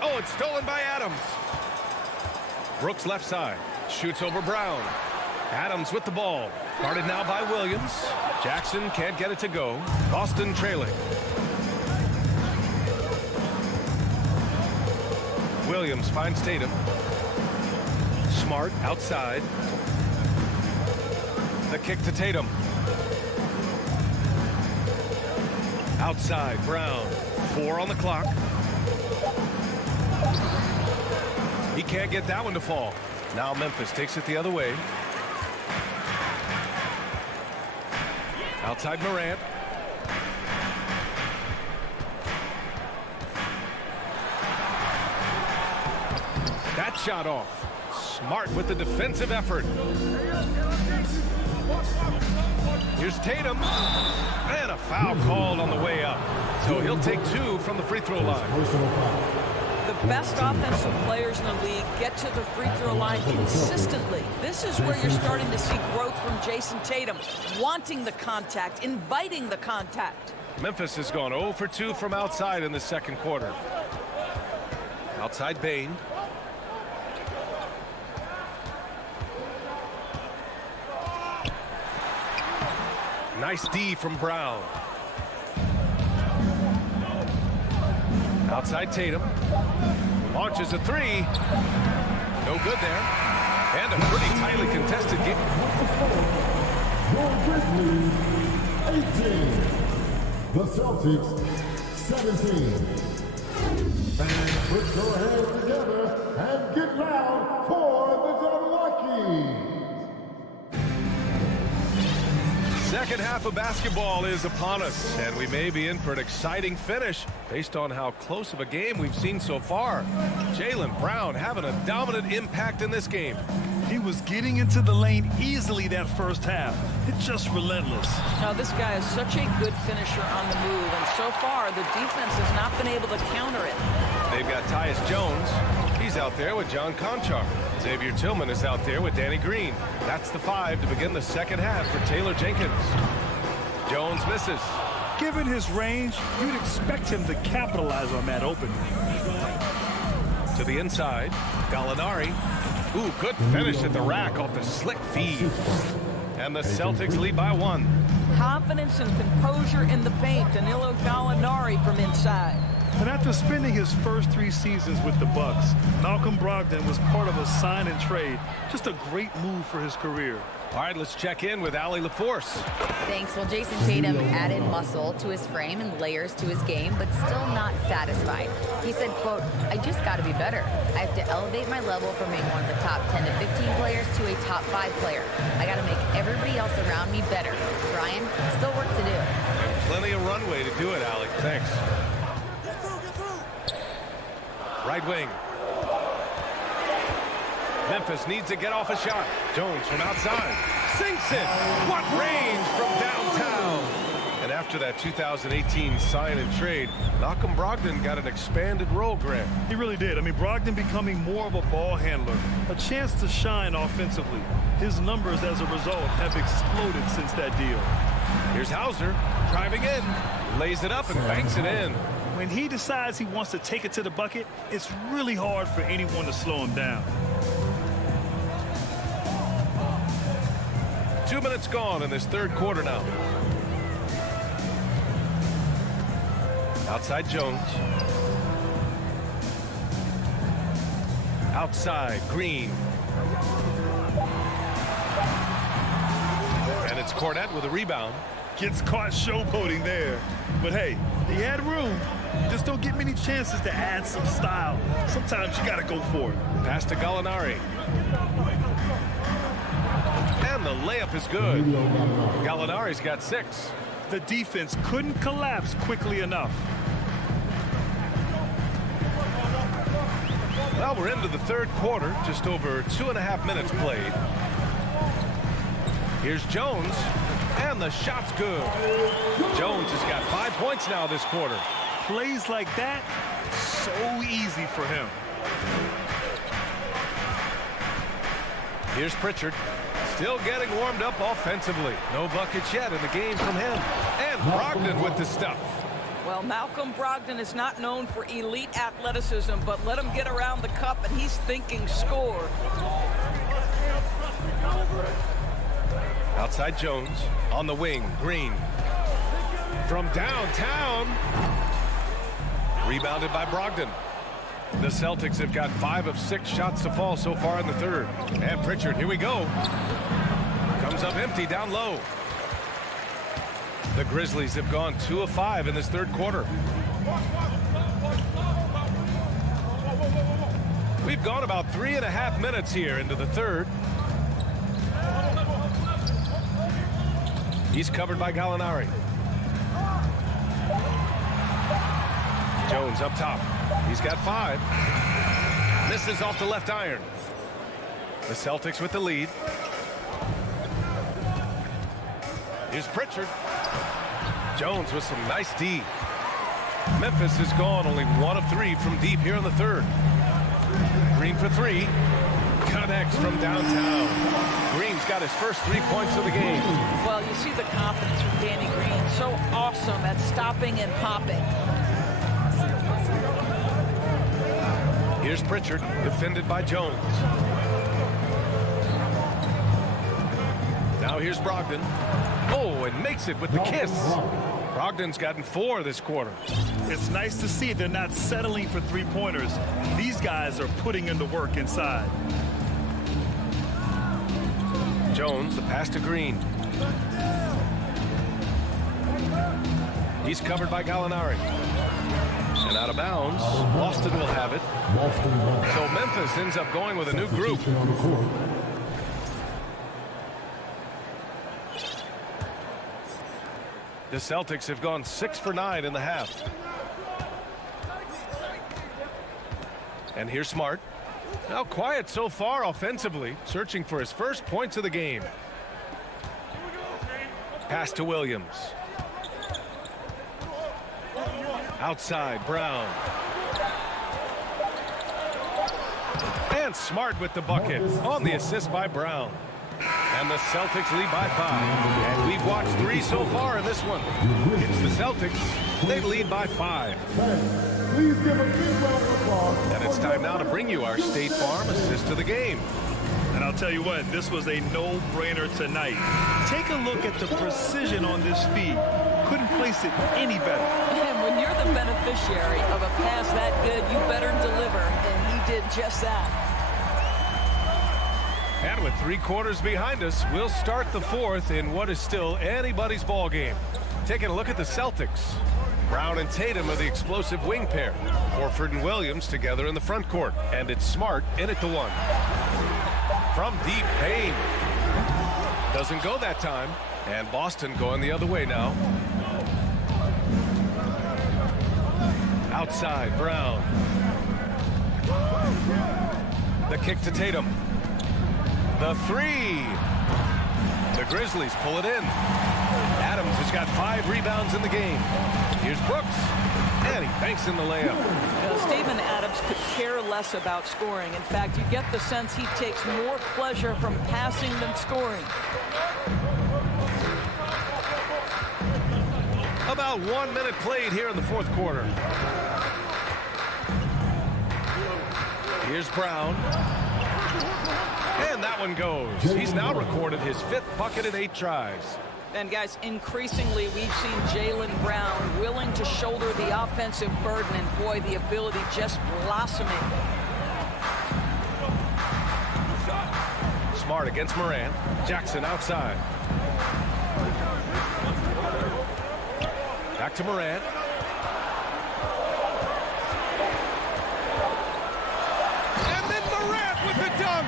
Oh, it's stolen by Adams. Brooks left side. Shoots over Brown. Adams with the ball. Guarded now by Williams. Jackson can't get it to go. Boston trailing. Williams finds Tatum. Smart outside. The kick to Tatum. Outside, Brown. 4 on the clock. He can't get that one to fall. Now Memphis takes it the other way. Outside Morant. That shot off. Smart with the defensive effort. Here's Tatum. And a foul called on the way up. So he'll take 2 from the free throw line. The best offensive players in the league get to the free throw line consistently. This is where you're starting to see growth from Jason Tatum, wanting the contact, inviting the contact. Memphis has gone 0 for 2 from outside in the second quarter. Outside Bane. Nice D from Brown. Outside Tatum. Launches a 3. No good there. And a pretty tightly contested game. Your Grizzlies, 18. The Celtics, 17. And put your hands together and get loud for the Cavaliers. Second half of basketball is upon us, and we may be in for an exciting finish based on how close of a game we've seen so far. Jaylen Brown having a dominant impact in this game. He was getting into the lane easily that first half. It's just relentless. Now, this guy is such a good finisher on the move, and so far the defense has not been able to counter it. They've got Tyus Jones. He's out there with John Conchar. Xavier Tillman is out there with Danny Green. That's the 5 to begin the second half for Taylor Jenkins. Jones misses. Given his range, you'd expect him to capitalize on that opening. To the inside, Gallinari. Ooh, good finish at the rack off the slick feed. And the Celtics lead by 1. Confidence and composure in the paint. Danilo Gallinari from inside. And after spending his first 3 seasons with the Bucks, Malcolm Brogdon was part of a sign and trade. Just a great move for his career. All right, let's check in with Allie LaForce. Thanks. Well, Jason Tatum added muscle to his frame and layers to his game, but still not satisfied. He said, quote, "I just got to be better. I have to elevate my level from being one of the top 10 to 15 players to a top 5 player. I got to make everybody else around me better. Brian, still work to do." Plenty of runway to do it, Allie. Thanks. Right wing. Memphis needs to get off a shot. Jones from outside. Sinks it. What range from downtown. And after that 2018 sign and trade, Malcolm Brogdon got an expanded role, Grant. He really did. I mean, Brogdon becoming more of a ball handler. A chance to shine offensively. His numbers as a result have exploded since that deal. Here's Hauser driving in. Lays it up and banks it in. When he decides he wants to take it to the bucket, it's really hard for anyone to slow him down. 2 minutes gone in this third quarter now. Outside Jones. Outside Green. And it's Cornette with a rebound. Gets caught showboating there. But hey, he had room. Just don't get many chances to add some style. Sometimes you got to go for it. Pass to Gallinari. And the layup is good. Gallinari's got 6. The defense couldn't collapse quickly enough. Well, we're into the third quarter. Just over 2.5 minutes played. Here's Jones. And the shot's good. Jones has got 5 points now this quarter. Plays like that, so easy for him. Here's Pritchard. Still getting warmed up offensively. No buckets yet in the game from him. And Brogdon with the stuff. Well, Malcolm Brogdon is not known for elite athleticism, but let him get around the cup and he's thinking score. Outside Jones. On the wing, Green. From downtown. Rebounded by Brogdon. The Celtics have got 5 of 6 shots to fall so far in the third. And Pritchard, here we go. Comes up empty down low. The Grizzlies have gone 2 of 5 in this third quarter. We've gone about 3.5 minutes here into the third. He's covered by Gallinari. Jones up top. He's got 5. Misses off the left iron. The Celtics with the lead. Here's Pritchard. Jones with some nice D. Memphis has gone only 1 of 3 from deep here in the third. Green for 3. Connects from downtown. Green's got his first 3 points of the game. Well, you see the confidence from Danny Green. So awesome at stopping and popping. Here's Pritchard, defended by Jones. Now here's Brogdon. Oh, and makes it with the kiss. Brogdon's gotten 4 this quarter. It's nice to see they're not settling for 3-pointers. These guys are putting in the work inside. Jones, the pass to Green. He's covered by Gallinari. And out of bounds. Boston will have it. So Memphis ends up going with a new group. The Celtics have gone 6 for 9 in the half. And here's Smart. Now quiet so far offensively, searching for his first points of the game. Pass to Williams. Outside, Brown. And Smart with the bucket on the assist by Brown. And the Celtics lead by 5. We've watched 3 so far in this one. It's the Celtics. They lead by 5. Please give a big round of applause. And it's time now to bring you our State Farm assist to the game. And I'll tell you what, this was a no-brainer tonight. Take a look at the precision on this feed. Couldn't place it any better. And when you're the beneficiary of a pass that good, you better deliver, and he did just that. And with 3 quarters behind us, we'll start the 4th in what is still anybody's ball game. Taking a look at the Celtics. Brown and Tatum are the explosive wing pair. Horford and Williams together in the front court. And it's Smart in at the 1. From deep, Payne. Doesn't go that time. And Boston going the other way now. Outside, Brown. The kick to Tatum. The 3. The Grizzlies pull it in. Adams has got 5 rebounds in the game. Here's Brooks. And he banks in the layup. Steven Adams could care less about scoring. In fact, you get the sense he takes more pleasure from passing than scoring. About 1 minute played here in the 4th quarter. Here's Brown. And that one goes. He's now recorded his 5th bucket in 8 tries. And guys, increasingly we've seen Jaylen Brown willing to shoulder the offensive burden, and boy, the ability just blossoming. Smart against Morant. Jackson outside. Back to Morant. And then Morant with the dunk.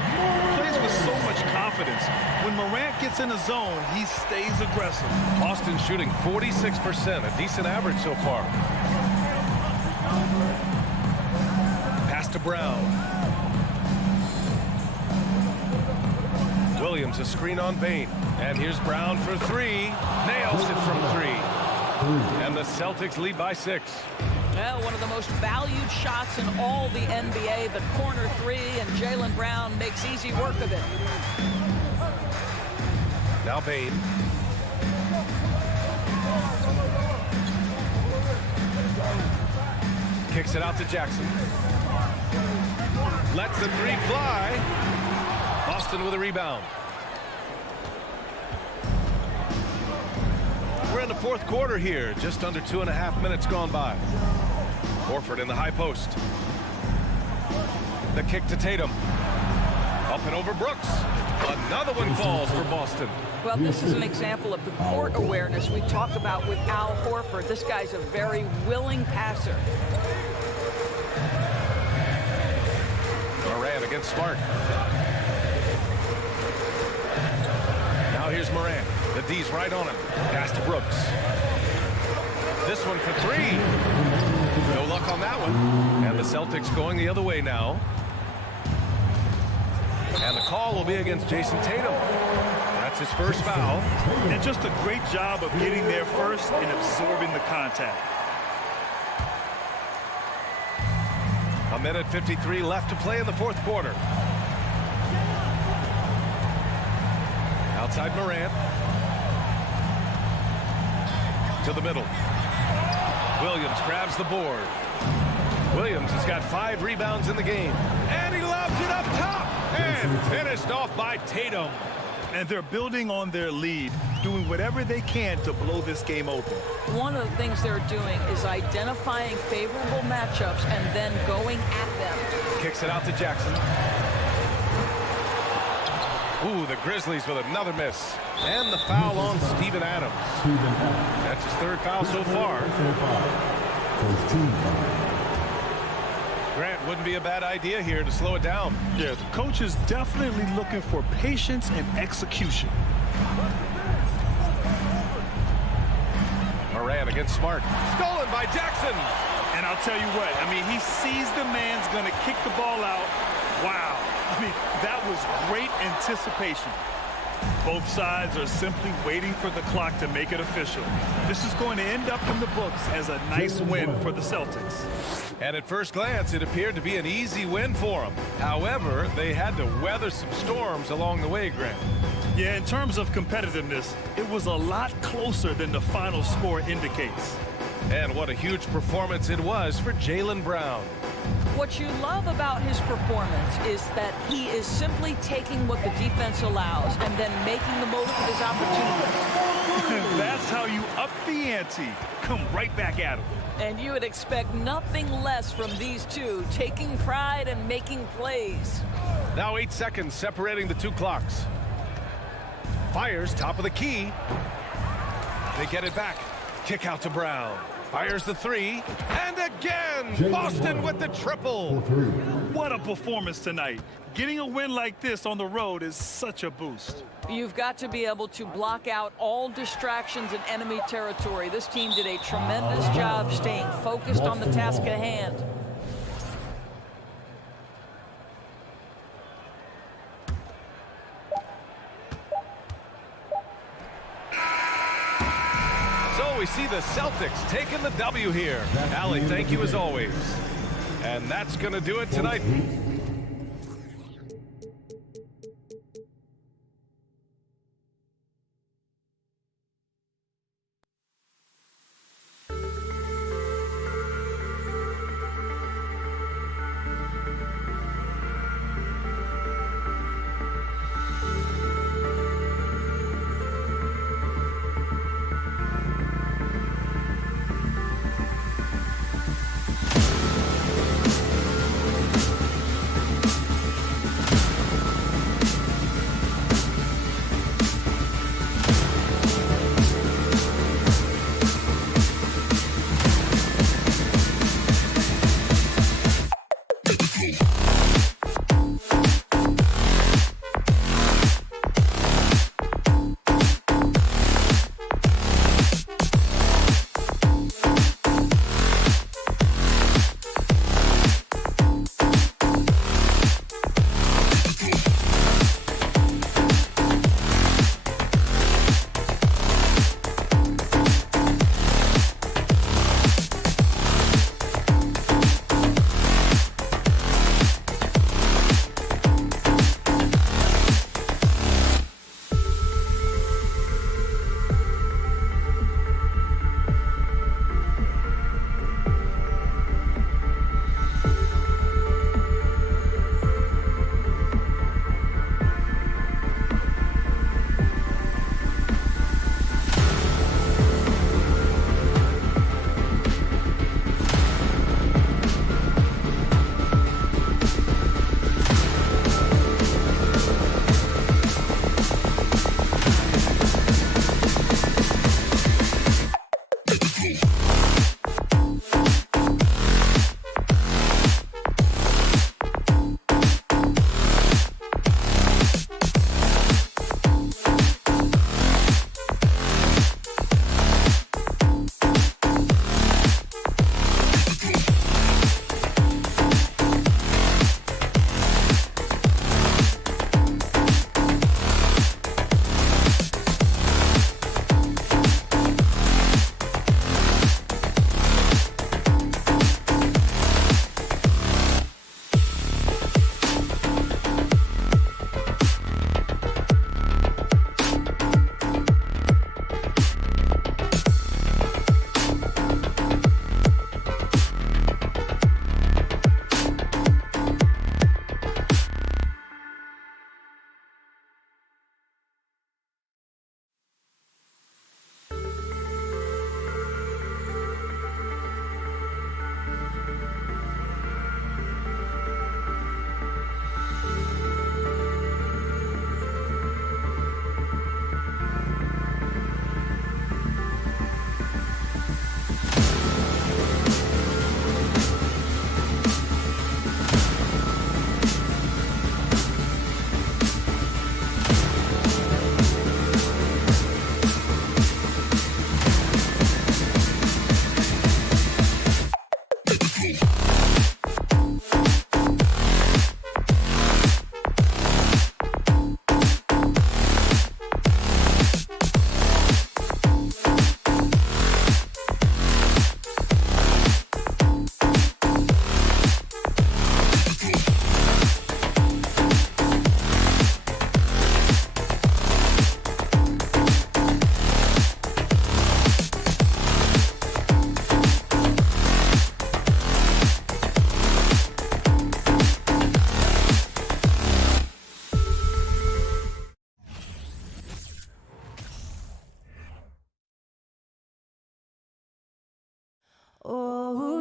Plays with so much confidence. When Morant gets in the zone, he stays aggressive. Boston shooting 46%, a decent average so far. Pass to Brown. Williams a screen on Bane. And here's Brown for 3. Nails it from 3. And the Celtics lead by 6. Well, one of the most valued shots in all the NBA, the corner 3, and Jaylen Brown makes easy work of it. Now Bane. Kicks it out to Jackson. Lets the 3 fly. Boston with a rebound. We're in the 4th quarter here. Just under 2.5 minutes gone by. Horford in the high post. The kick to Tatum. Up and over Brooks. Another one falls for Boston. Well, this is an example of the court awareness we talk about with Al Horford. This guy's a very willing passer. Morant against Smart. Now here's Morant. The D's right on him. Pass to Brooks. This one for 3. No luck on that one. And the Celtics going the other way now. And the call will be against Jason Tatum. That's his first foul. And just a great job of getting there first and absorbing the contact. 1:53 left to play in the 4th quarter. Outside Morant. To the middle. Williams grabs the board. Williams has got 5 rebounds in the game. And he lobs it up top. And finished off by Tatum. And they're building on their lead, doing whatever they can to blow this game open. One of the things they're doing is identifying favorable matchups and then going at them. Kicks it out to Jackson. Ooh, the Grizzlies with another miss. And the foul on Steven Adams. That's his 3rd foul so far. Grant, wouldn't be a bad idea here to slow it down. Yeah, the coach is definitely looking for patience and execution. Morant against Smart. Stolen by Jackson. And I'll tell you what, I mean, he sees the man's going to kick the ball out. Wow. I mean, that was great anticipation. Both sides are simply waiting for the clock to make it official. This is going to end up in the books as a nice win for the Celtics. And at first glance, it appeared to be an easy win for them. However, they had to weather some storms along the way, Grant. Yeah, in terms of competitiveness, it was a lot closer than the final score indicates. And what a huge performance it was for Jaylen Brown. What you love about his performance is that he is simply taking what the defense allows and then making the most of his opportunities. That's how you up the ante. Come right back at him. And you would expect nothing less from these two, taking pride and making plays. Now 8 seconds separating the two clocks. Fires top of the key. They get it back. Kick out to Brown. Fires the three. And again, Boston with the triple. What a performance tonight. Getting a win like this on the road is such a boost. You've got to be able to block out all distractions in enemy territory. This team did a tremendous job staying focused on the task at hand. So we see the Celtics taking the W here. Allie, thank you as always. And that's going to do it tonight.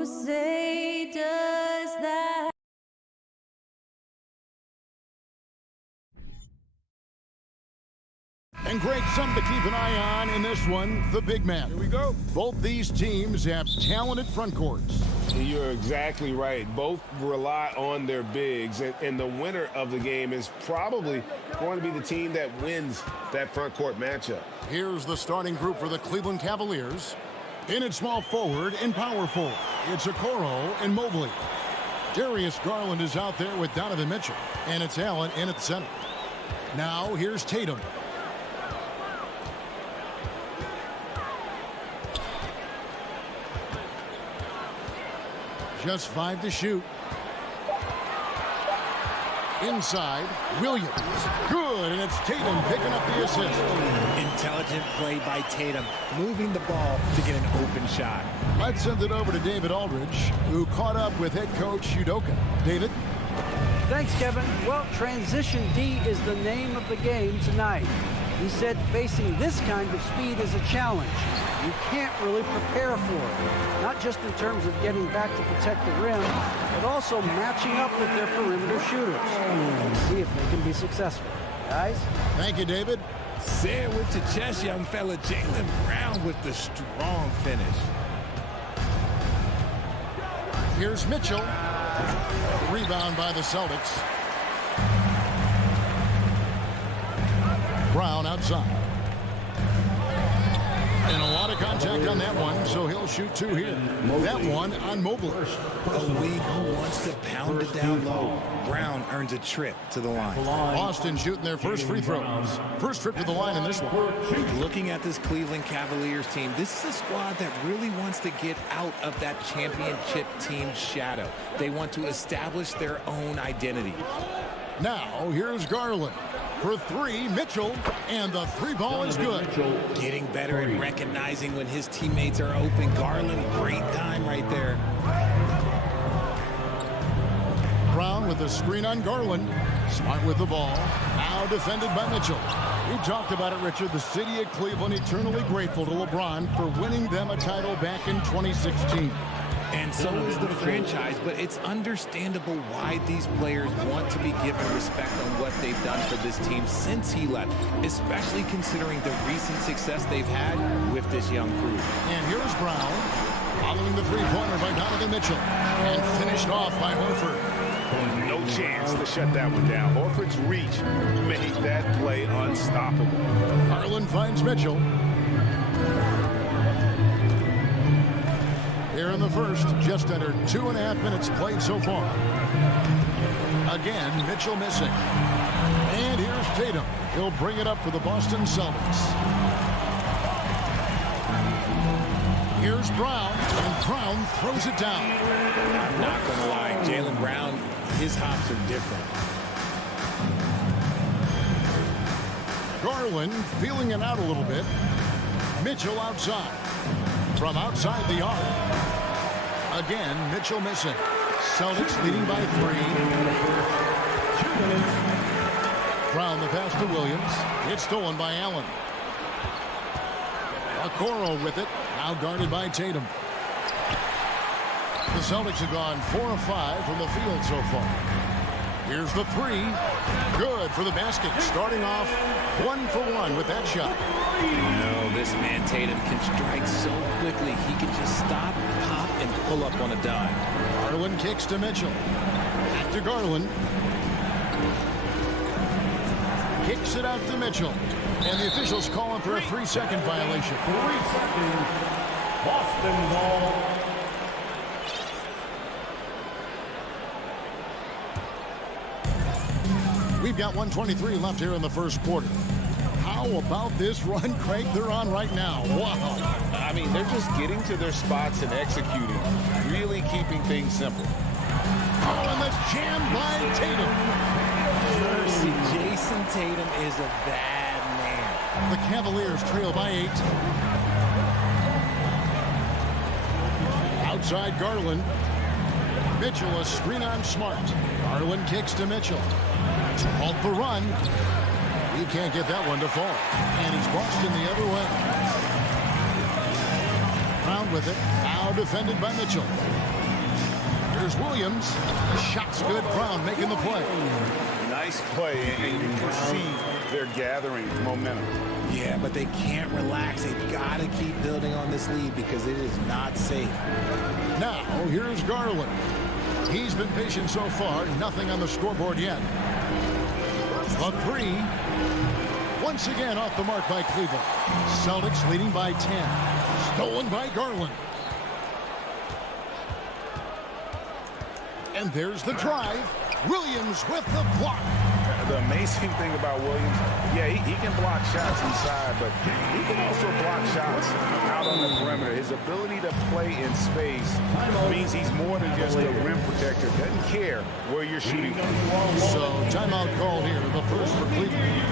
Who say does that? And Greg, something to keep an eye on in this one, the big man. Here we go. Both these teams have talented front courts. You're exactly right. Both rely on their bigs, and the winner of the game is probably going to be the team that wins that front court matchup. Here's the starting group for the Cleveland Cavaliers. In at small forward and power forward, it's Okoro and Mobley. Darius Garland is out there with Donovan Mitchell, and it's Allen in at the center. Now here's Tatum. Just 5 to shoot. Inside, Williams. Good, and it's Tatum picking up the assist. Intelligent play by Tatum, moving the ball to get an open shot. Let's send it over to David Aldridge, who caught up with head coach Udoka. David? Thanks, Kevin. Well, Transition D is the name of the game tonight. He said facing this kind of speed is a challenge. You can't really prepare for it. Not just in terms of getting back to protect the rim, but also matching up with their perimeter shooters. Let's see if they can be successful. Guys? Thank you, David. Say it with your chest, young fella. Jaylen Brown with the strong finish. Here's Mitchell. Rebound by the Celtics. Brown outside. And a lot of contact on that one, so he'll shoot 2 here. That one on Mobley. A league who wants to pound it down low. Brown earns a trip to the line. Boston shooting their first free throws. First trip to the line in this one. Looking at this Cleveland Cavaliers team, this is a squad that really wants to get out of that championship team shadow. They want to establish their own identity. Now, here's Garland. For 3, Mitchell, and the 3 ball is good. Getting better at recognizing when his teammates are open. Garland, great time right there. Brown with the screen on Garland. Smart with the ball. Now defended by Mitchell. We talked about it, Richard. The city of Cleveland eternally grateful to LeBron for winning them a title back in 2016. And so is the franchise, but it's understandable why these players want to be given respect on what they've done for this team since he left, especially considering the recent success they've had with this young crew. And here's Brown, following the three-pointer by Donovan Mitchell, and finished off by Horford. No chance to shut that one down. Horford's reach made that play unstoppable. Garland finds Mitchell. Here in the first, just under 2.5 minutes played so far. Again, Mitchell missing. And here's Tatum. He'll bring it up for the Boston Celtics. Here's Brown, and Brown throws it down. I'm not going to lie, Jaylen Brown, his hops are different. Garland feeling it out a little bit. Mitchell outside. From outside the arc. Again, Mitchell missing. Celtics leading by 3. Brown the pass to Williams. It's stolen by Allen. Okoro with it. Now guarded by Tatum. The Celtics have gone 4 of 5 from the field so far. Here's the 3. Good for the basket. Starting off 1 for 1 with that shot. No, this man Tatum can strike so quickly. He can just stop, pop, and pull up on a dime. Garland kicks to Mitchell. Back to Garland. Kicks it out to Mitchell. And the officials calling for a 3-second violation. 3 seconds. Boston ball. We've got 1:23 left here in the first quarter. How about this run, Craig, they're on right now? Wow. I mean, they're just getting to their spots and executing, really keeping things simple. Oh, and that's jammed by Tatum. Mercy, Jason Tatum is a bad man. The Cavaliers trail by 8. Outside Garland. Mitchell, a screen on Smart. Garland kicks to Mitchell. Halt the run. He can't get that one to fall. And it's Boston the other way. Brown with it. Now defended by Mitchell. Here's Williams. Shot's good. Brown making the play. Nice play, and you can see they're gathering momentum. Yeah, but they can't relax. They've got to keep building on this lead because it is not safe. Now, here's Garland. He's been patient so far. Nothing on the scoreboard yet. A three. Once again off the mark by Cleveland. Celtics leading by 10. Stolen by Garland. And there's the drive. Williams with the block. The amazing thing about Williams, yeah, he can block shots inside, but he can also block shots out on the perimeter. His ability to play in space means he's more than just a rim protector. Doesn't care where you're shooting. So timeout call here, the first for Cleveland.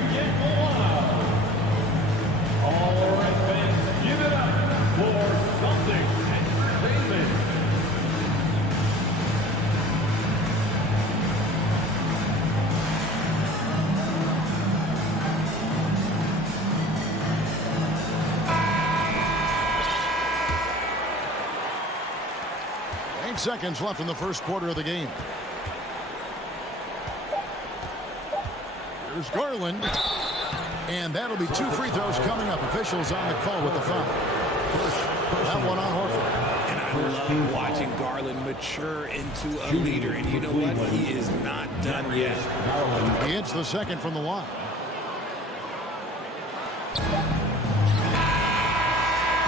All right, fans, give it up for Celtics Entertainment. 8 seconds left in the first quarter of the game. Here's Garland. And that'll be 2 free throws coming up. Officials on the call with the foul. That one on Horford. And I love watching Garland mature into a leader. And you know what? He is not done yet. He hits the second from the line.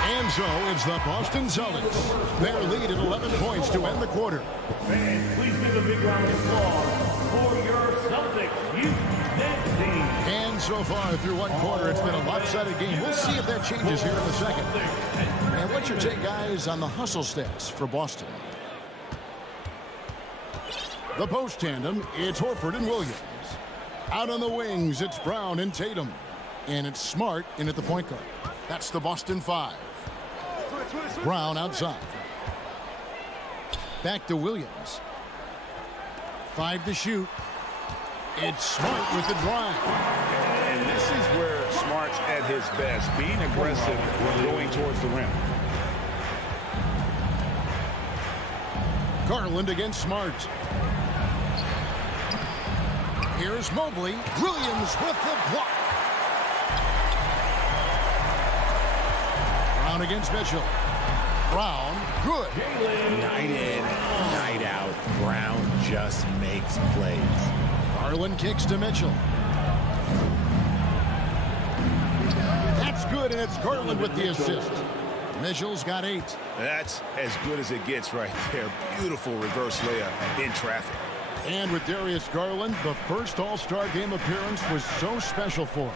And so it's the Boston Celtics. Their lead at 11 points to end the quarter. Fans, please give a big round of applause for your Celtics youth dance team. And so far through one quarter, it's been a lopsided game. We'll see if that changes here in the second. And what's your take, guys, on the hustle stats for Boston? The post tandem, it's Horford and Williams. Out on the wings, it's Brown and Tatum. And it's Smart in at the point guard. That's the Boston 5. Brown outside. Back to Williams. 5 to shoot. It's Smart with the drive. And this is where Smart's at his best, being aggressive going towards the rim. Garland against Smart. Here's Mobley. Williams with the block. Brown against Mitchell. Brown, good. Night in, night out. Brown just makes plays. Garland kicks to Mitchell. That's good, and it's Garland with the assist. Mitchell's got 8. That's as good as it gets right there. Beautiful reverse layup in traffic. And with Darius Garland, the first All-Star game appearance was so special for him.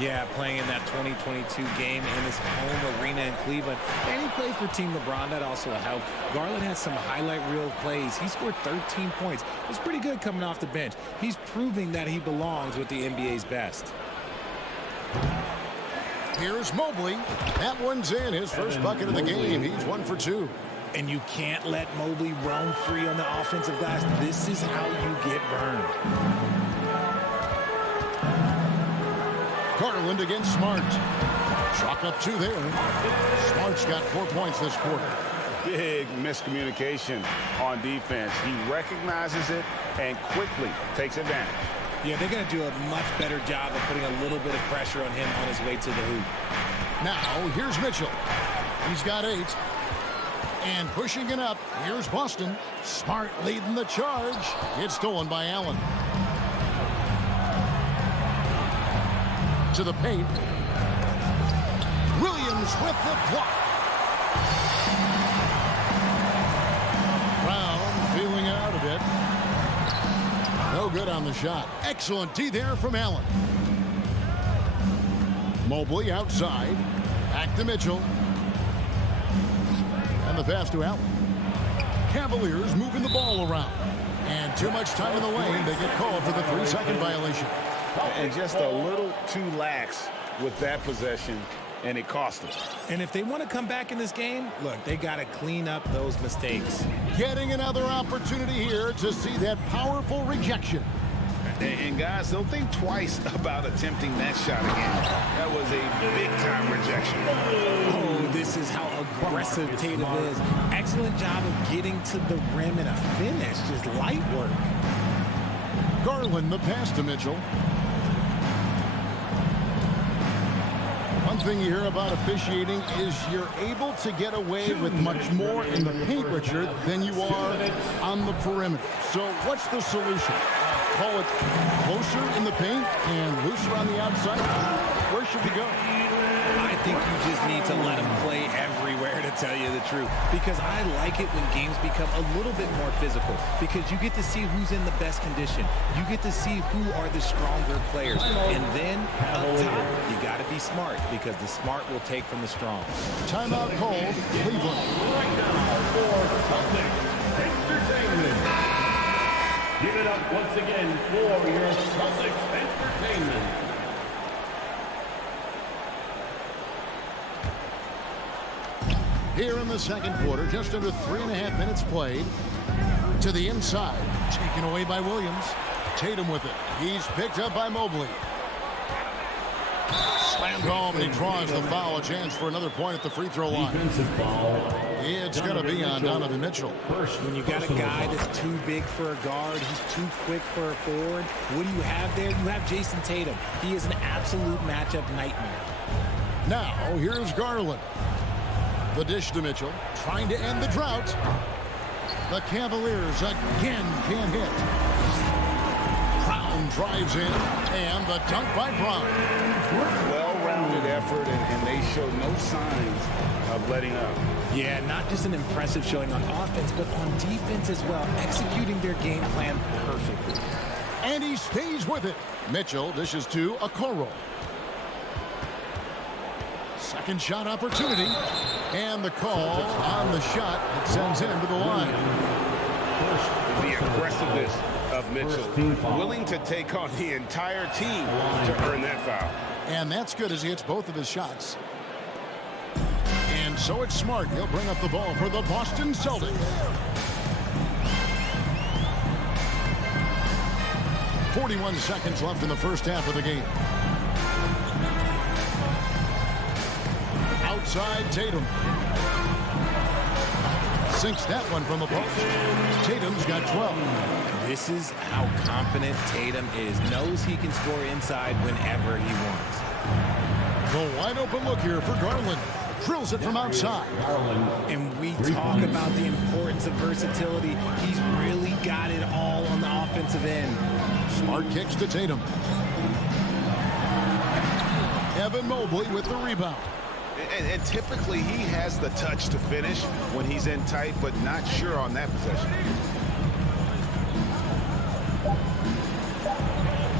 Yeah, playing in that 2022 game in his home arena in Cleveland. And he played for Team LeBron. That also helped. Garland had some highlight reel plays. He scored 13 points. It's pretty good coming off the bench. He's proving that he belongs with the NBA's best. Here's Mobley. That one's in. His first bucket of the game. He's 1 for 2. And you can't let Mobley roam free on the offensive glass. This is how you get burned. Garland against Smart. Chalk up 2 there. Smart's got 4 points this quarter. Big miscommunication on defense. He recognizes it and quickly takes advantage. Yeah, they're going to do a much better job of putting a little bit of pressure on him on his way to the hoop. Now, here's Mitchell. He's got 8. And pushing it up, here's Boston. Smart leading the charge. It's stolen by Allen. To the paint. Williams with the block. Brown feeling out of it. No good on the shot. Excellent D there from Allen. Mobley outside. Back to Mitchell. And the pass to Allen. Cavaliers moving the ball around. And too much time in the lane. They get called for the 3-second violation. And just a little too lax with that possession, and it cost them. And if they want to come back in this game, look, they got to clean up those mistakes. Getting another opportunity here to see that powerful rejection. And guys, don't think twice about attempting that shot again. That was a big-time rejection. Oh, This is how aggressive Tatum is. Excellent job of getting to the rim and a finish. Just light work. Garland the pass to Mitchell. One thing you hear about officiating is you're able to get away with much more in the paint, Richard, than you are on the perimeter. So what's the solution? Call it closer in the paint and looser on the outside? Where should we go? I think you just need to let them play everywhere, to tell you the truth. Because I like it when games become a little bit more physical. Because you get to see who's in the best condition. You get to see who are the stronger players. And then, up top, you got to be smart. Because the smart will take from the strong. Timeout called, Cleveland. Right now for Celtics Entertainment. Give it up once again for your Celtics Entertainment. Here in the second quarter, just under 3.5 minutes played. To the inside, taken away by Williams. Tatum with it. He's picked up by Mobley. Slammed home, and he draws the foul. A chance for another point at the free throw line. Defensive foul. It's going to be on Donovan Mitchell. First, when you got a guy that's too big for a guard, he's too quick for a forward, what do you have there? You have Jason Tatum. He is an absolute matchup nightmare. Now, here's Garland. The dish to Mitchell, trying to end the drought. The Cavaliers again can't hit. Brown drives in, and the dunk by Brown. Well-rounded effort, and they show no signs of letting up. Yeah, not just an impressive showing on offense, but on defense as well, executing their game plan perfectly. And he stays with it. Mitchell dishes to Okoro. Second shot opportunity. And the call on the shot that sends him to the line. The aggressiveness of Mitchell, willing to take on the entire team to earn that foul. And that's good as he hits both of his shots. And so it's Smart. He'll bring up the ball for the Boston Celtics. 41 seconds left in the first half of the game. Outside Tatum. Sinks that one from the post. Tatum's got 12. This is how confident Tatum is. Knows he can score inside whenever he wants. The wide open look here for Garland. Drills it from outside. And we talk about the importance of versatility. He's really got it all on the offensive end. Smart kicks to Tatum. Evan Mobley with the rebound. And typically he has the touch to finish when he's in tight, but not sure on that possession.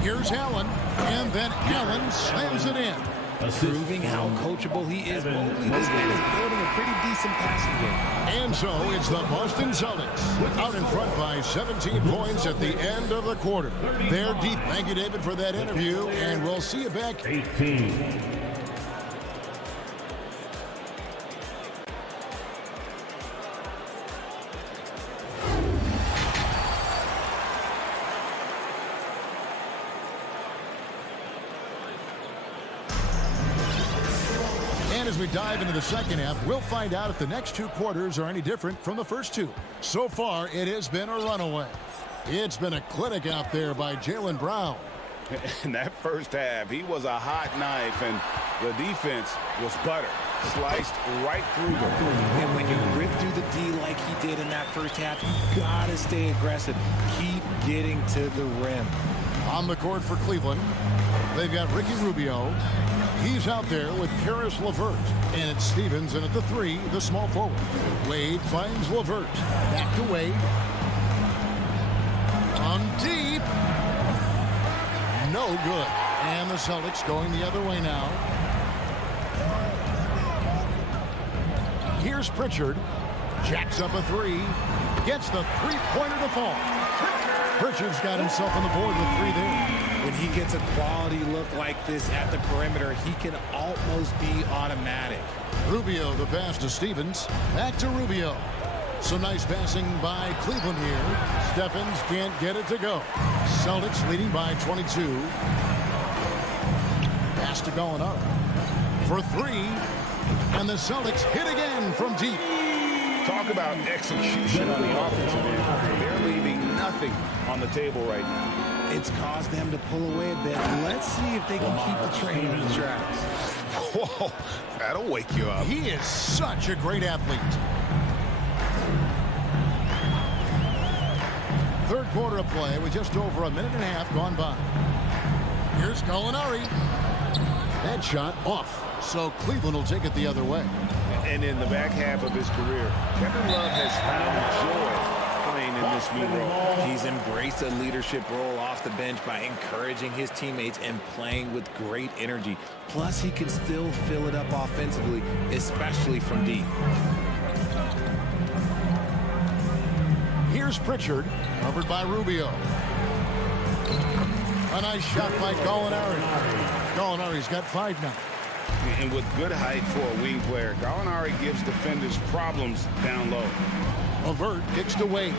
Here's Allen, and then Allen slams it in. Proving how coachable he is. Mobley, this man is building a pretty decent passing game. And so it's the Boston Celtics out in front by 17 points at the end of the quarter. They're deep. Thank you, David, for that interview, and we'll see you back. 18. As we dive into the second half, we'll find out if the next two quarters are any different from the first two. So far, it has been a runaway. It's been a clinic out there by Jaylen Brown. In that first half, he was a hot knife, and the defense was butter. Sliced right through them. And when you rip through the D like he did in that first half, you gotta stay aggressive. Keep getting to the rim. On the court for Cleveland, they've got Ricky Rubio. He's out there with Karis LeVert. And it's Stevens, and at the three, the small forward. Wade finds LeVert. Back to Wade. On deep. No good. And the Celtics going the other way now. Here's Pritchard. Jacks up a three. Gets the three-pointer to fall. Pritchard's got himself on the board with three there. When he gets a quality look like this at the perimeter, he can almost be automatic. Rubio, the pass to Stevens. Back to Rubio. Some nice passing by Cleveland here. Stephens can't get it to go. Celtics leading by 22. Pass to Gallinari. For three. And the Celtics hit again from deep. Talk about execution on the offensive end. They're leaving nothing on the table right now. It's caused them to pull away a bit. Let's see if they can keep the train on the tracks. Whoa, that'll wake you up. He is such a great athlete. Third quarter of play with just over a minute and a half gone by. Here's Gallinari. That shot off. So Cleveland will take it the other way. And in the back half of his career, Kevin Love has found joy playing in this new role. He's embraced a leadership role off the bench by encouraging his teammates and playing with great energy. Plus, he can still fill it up offensively, especially from deep. Here's Pritchard, covered by Rubio. A nice shot by Gallinari. Gallinari's got 5 now. And with good height for a wing player, Gallinari gives defenders problems down low. LeVert kicks to Wade.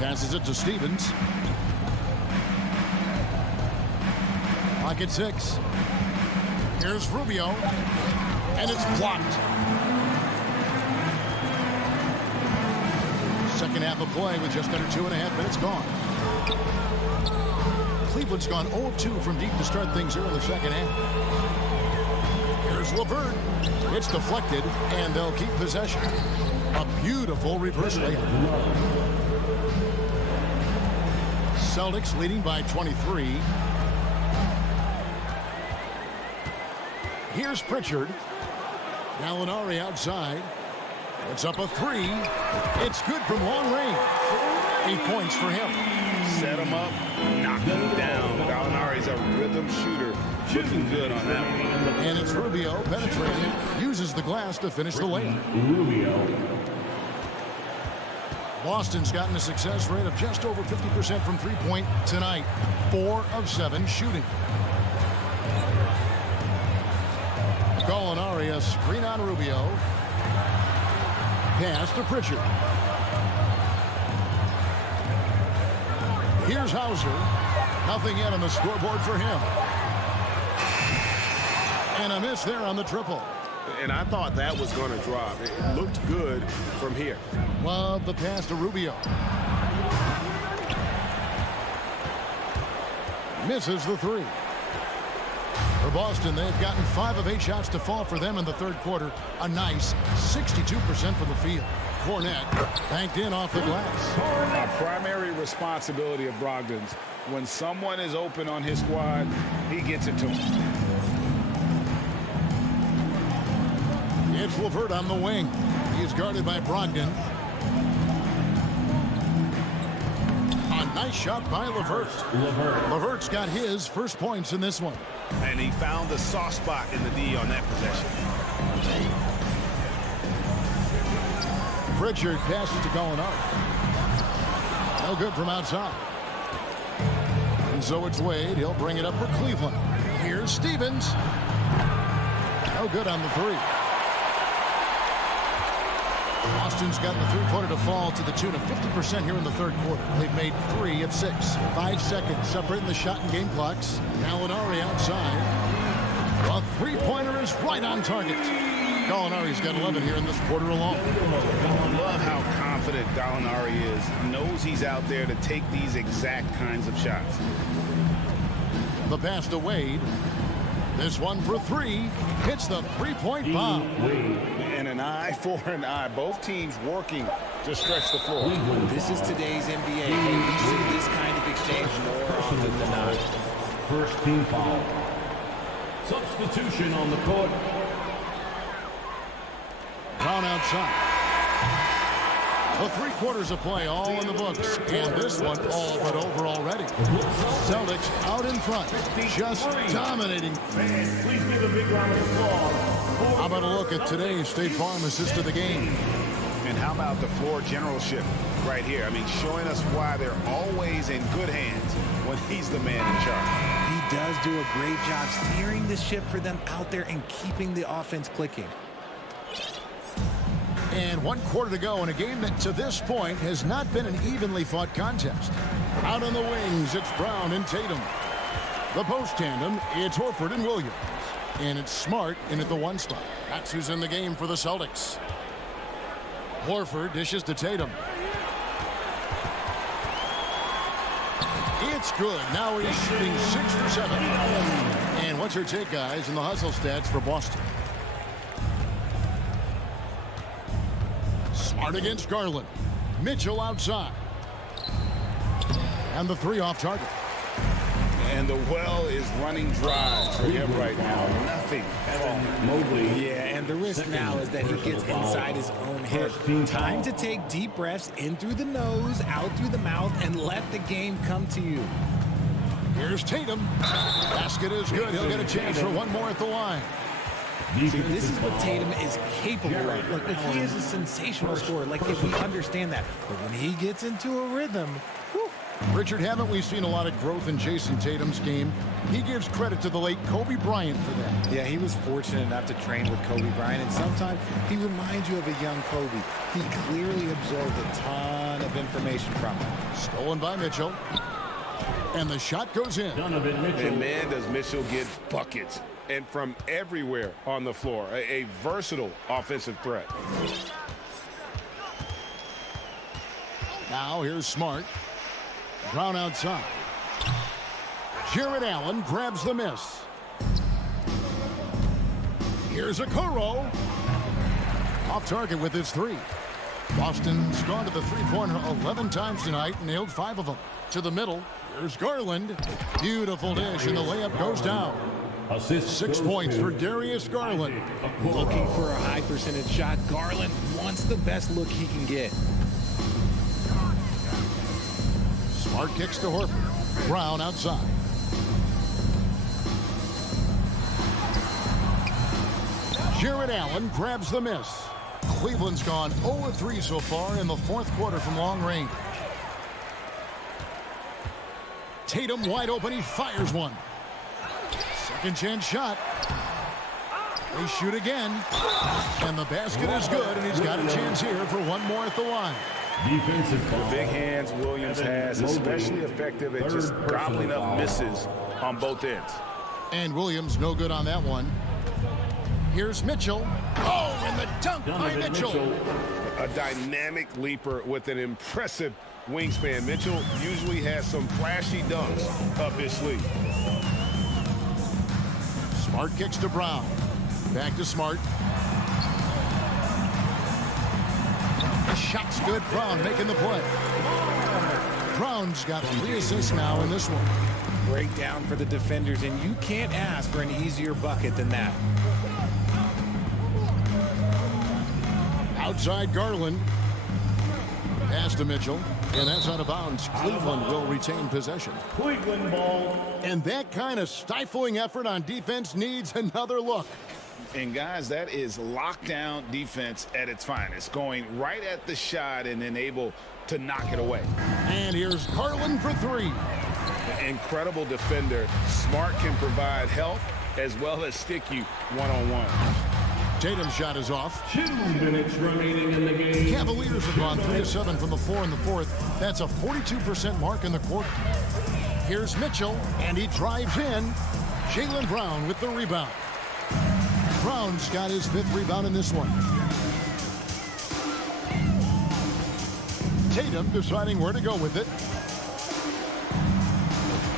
Passes it to Stevens. Clock at 6. Here's Rubio. And it's blocked. Second half of play with just under 2.5 minutes gone. Cleveland's gone 0 of 2 from deep to start things here in the second half. Here's LeVert. It's deflected, and they'll keep possession. A beautiful reverse layup. Celtics leading by 23. Here's Pritchard. Gallinari outside. It's up a 3. It's good from long range. 8 points for him. Set him up, knock him down. Gallinari's a rhythm shooter. Looking good on that one. And it's Rubio penetrating. Uses the glass to finish the layup. Boston's gotten a success rate of just over 50% from three-point tonight. 4 of 7 shooting. Gallinari, a screen on Rubio. Pass to Pritchard. Here's Hauser. Nothing yet on the scoreboard for him. And a miss there on the triple. And I thought that was going to drop. It looked good from here. Love the pass to Rubio. Misses the 3. For Boston, they've gotten 5 of 8 shots to fall for them in the third quarter. A nice 62% from the field. Fournette banked in off the glass. A primary responsibility of Brogdon's. When someone is open on his squad, he gets it to him. It's LeVert on the wing. He's guarded by Brogdon. A nice shot by LeVert. LeVert's got his first points in this one. And he found the soft spot in the D on that possession. Pritchard passes to Gallinari. No good from outside. And so it's Wade. He'll bring it up for Cleveland. Here's Stevens. No good on the 3. Boston's gotten the three-pointer to fall to the tune of 50% here in the third quarter. They've made 3 of 6. 5 seconds separating the shot and game clocks. Gallinari outside. A three-pointer is right on target. Gallinari's got 11 here in this quarter alone. I love how confident Gallinari is. Knows he's out there to take these exact kinds of shots. The pass to Wade. This one for 3. Hits the three-point bomb. And an eye for an eye. Both teams working to stretch the floor. This is today's NBA. And we see this kind of exchange more often than not. First team foul. Substitution on the court. Brown outside. The 3 quarters of play all in the books. And this one all but over already. Celtics out in front. Just dominating. Fans, please give a big round of applause. How about a look at today's State Farm assist of the game? And how about the floor generalship right here? I mean, showing us why they're always in good hands when he's the man in charge. He does do a great job steering the ship for them out there and keeping the offense clicking. And 1 quarter to go in a game that to this point has not been an evenly fought contest. Out on the wings, it's Brown and Tatum. The post tandem, it's Horford and Williams. And it's Smart in at the 1 spot. That's who's in the game for the Celtics. Horford dishes to Tatum. It's good. Now he's shooting 6 for 7. And what's your take, guys, in the hustle stats for Boston? Smart against Garland. Mitchell outside. And the 3 off target. And the well is running dry for him right now. Nothing. Yeah, and the risk now is that he gets inside his own head. Time to take deep breaths in through the nose, out through the mouth, and let the game come to you. Here's Tatum. Basket is good. He'll get a chance for one more at the line. See, this is what Tatum is capable of. Look, he is a sensational scorer. If we understand that. But when he gets into a rhythm, whew. Richard, haven't we seen a lot of growth in Jason Tatum's game? He gives credit to the late Kobe Bryant for that. Yeah, he was fortunate enough to train with Kobe Bryant, and sometimes he reminds you of a young Kobe. He clearly absorbed a ton of information from him. Stolen by Mitchell. And the shot goes in. And man, does Mitchell get buckets. And from everywhere on the floor. A versatile offensive threat. Now here's Smart. Brown outside. Jared Allen grabs the miss. Here's Okoro. Off target with his 3. Boston's gone to the three-pointer 11 times tonight and nailed 5 of them. To the middle. Here's Garland. Beautiful dish, and the layup goes down. 6 points for Darius Garland. Looking for a high percentage shot. Garland wants the best look he can get. Smart kicks to Horford. Brown outside. Jared Allen grabs the miss. Cleveland's gone 0-3 so far in the 4th quarter from long range. Tatum wide open. He fires one. Second chance shot. They shoot again. And the basket is good, and he's got a chance here for one more at the line. The big hands Williams has, especially effective at just gobbling up misses on both ends. And Williams no good on that one. Here's Mitchell. Oh, and the dunk by Mitchell. A dynamic leaper with an impressive wingspan. Mitchell usually has some flashy dunks up his sleeve. Smart kicks to Brown. Back to Smart. The shot's good. Brown making the play. Brown's got 3 assists now in this one. Breakdown for the defenders, and you can't ask for an easier bucket than that. Outside Garland. Pass to Mitchell. And that's out of bounds. Cleveland will retain possession. Cleveland ball. And that kind of stifling effort on defense needs another look. And guys, that is lockdown defense at its finest. Going right at the shot and then able to knock it away. And here's Garland for 3. Incredible defender. Smart can provide help as well as stick you one-on-one. Tatum's shot is off. 2 minutes remaining in the game. Cavaliers have gone 3 of 7 from the floor in the 4th. That's a 42% mark in the quarter. Here's Mitchell, and he drives in. Jaylen Brown with the rebound. Brown's got his 5th rebound in this one. Tatum deciding where to go with it.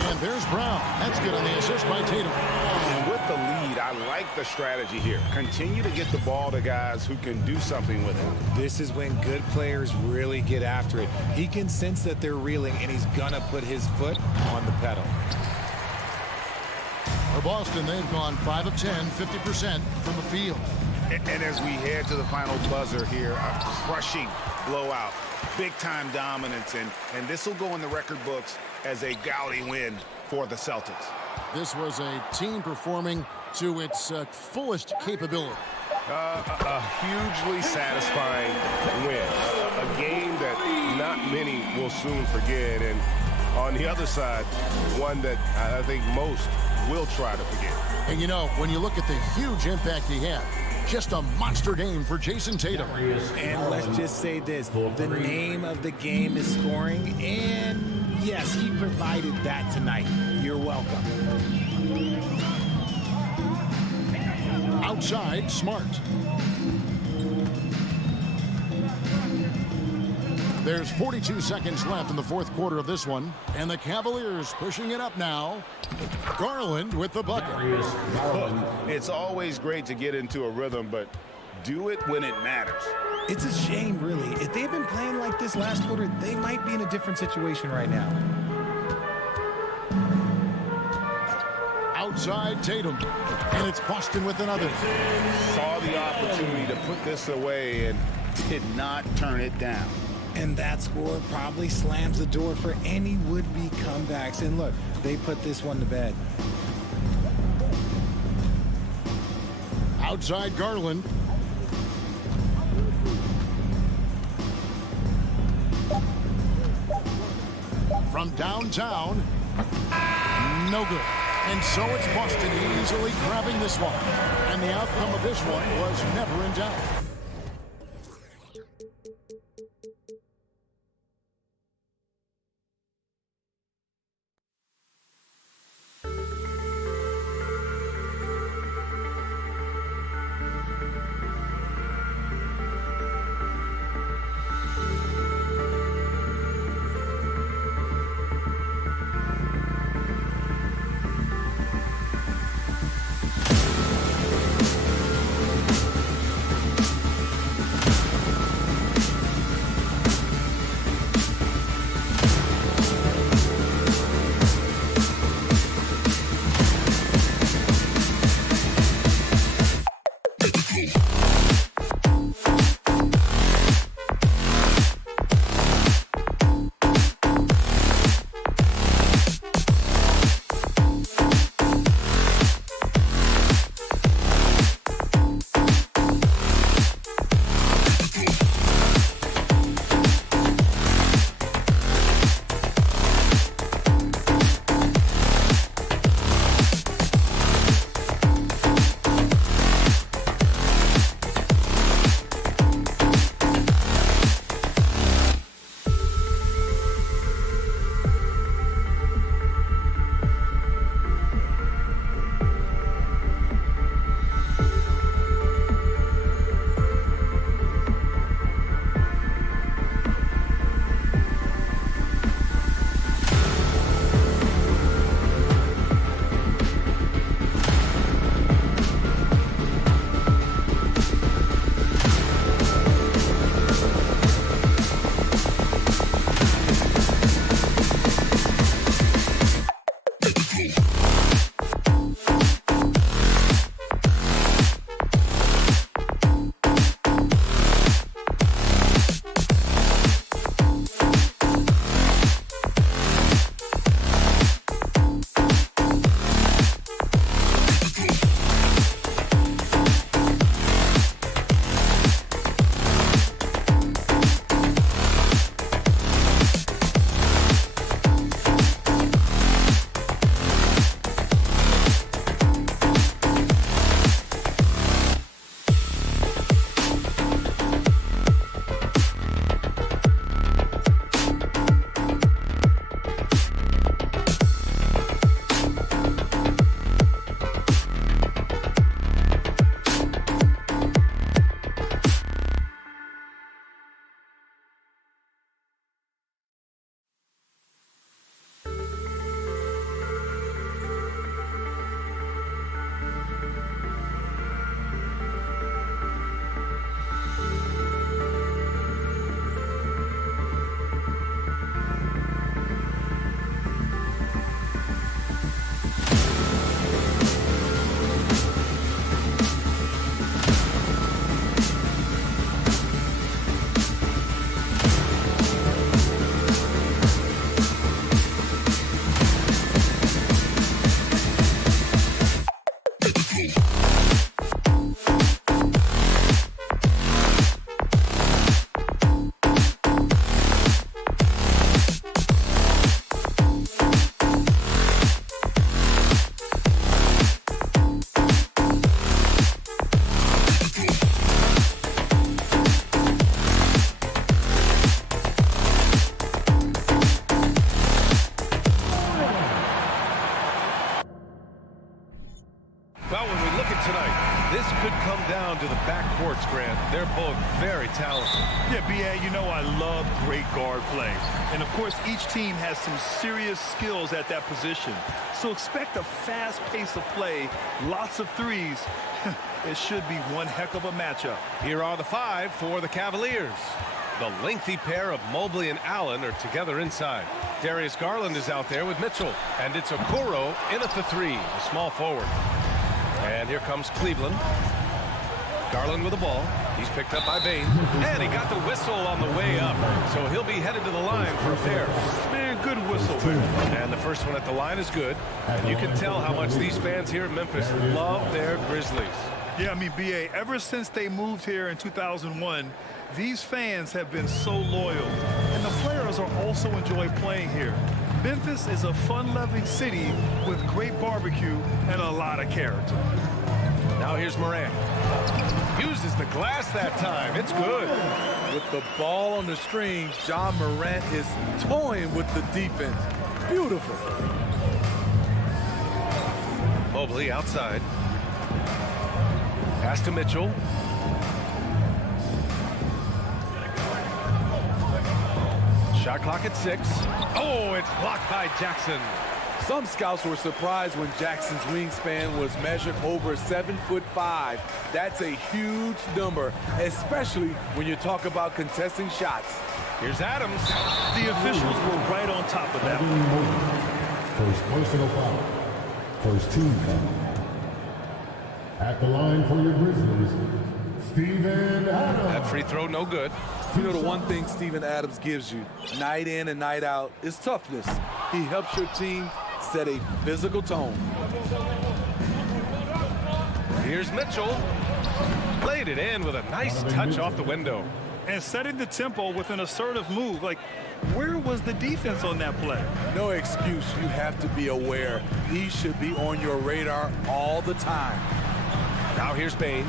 And there's Brown. That's good on the assist by Tatum. And with the lead, I like the strategy here. Continue to get the ball to guys who can do something with it. This is when good players really get after it. He can sense that they're reeling, and he's going to put his foot on the pedal. For Boston, they've gone 5 of 10, 50% from the field. And as we head to the final buzzer here, a crushing blowout, big-time dominance, and this will go in the record books as a gaudy win for the Celtics. This was a team performing to its fullest capability. A hugely satisfying win. A game that not many will soon forget. And on the other side, one that I think most will try to forget. And you know, when you look at the huge impact he had, just a monster game for Jason Tatum. And let's just say this, the name of the game is scoring, and yes, he provided that tonight. You're welcome. Outside, Smart. There's 42 seconds left in the fourth quarter of this one, and the Cavaliers pushing it up now. Garland with the bucket. It's always great to get into a rhythm, but do it when it matters. It's a shame, really. If they've been playing like this last quarter, they might be in a different situation right now. Outside Tatum, and it's Boston with another. Saw the opportunity to put this away and did not turn it down. And that score probably slams the door for any would-be comebacks. And look, they put this one to bed. Outside Garland. From downtown, no good. And so it's Boston easily grabbing this one. And the outcome of this one was never in doubt. Grant. They're both very talented. Yeah, B.A., you know I love great guard play. And, of course, each team has some serious skills at that position. So expect a fast pace of play, lots of threes. It should be one heck of a matchup. Here are the 5 for the Cavaliers. The lengthy pair of Mobley and Allen are together inside. Darius Garland is out there with Mitchell. And it's Okoro in at the 3, the small forward. And here comes Cleveland. Garland with the ball. He's picked up by Bain. And he got the whistle on the way up. So he'll be headed to the line for a pair. Man, good whistle there. And the first one at the line is good. And you can tell how much these fans here in Memphis love their Grizzlies. Yeah, I mean, B.A., ever since they moved here in 2001, these fans have been so loyal. And the players are also enjoy playing here. Memphis is a fun-loving city with great barbecue and a lot of character. Now here's Morant. Uses the glass that time. It's good. With the ball on the strings, John Morant is toying with the defense. Beautiful. Mobley outside. Pass to Mitchell. Shot clock at 6. Oh, it's blocked by Jackson. Some scouts were surprised when Jackson's wingspan was measured over 7'5". That's a huge number, especially when you talk about contesting shots. Here's Adams. The officials were right on top of that one. First personal foul. First team foul. At the line for your Grizzlies, Steven Adams. That free throw no good. You know, the one thing Steven Adams gives you, night in and night out, is toughness. He helps your team set a physical tone. Here's Mitchell. Played it in with a nice touch off the window. And setting the tempo with an assertive move. Like, where was the defense on that play? No excuse. You have to be aware. He should be on your radar all the time. Now here's Bain.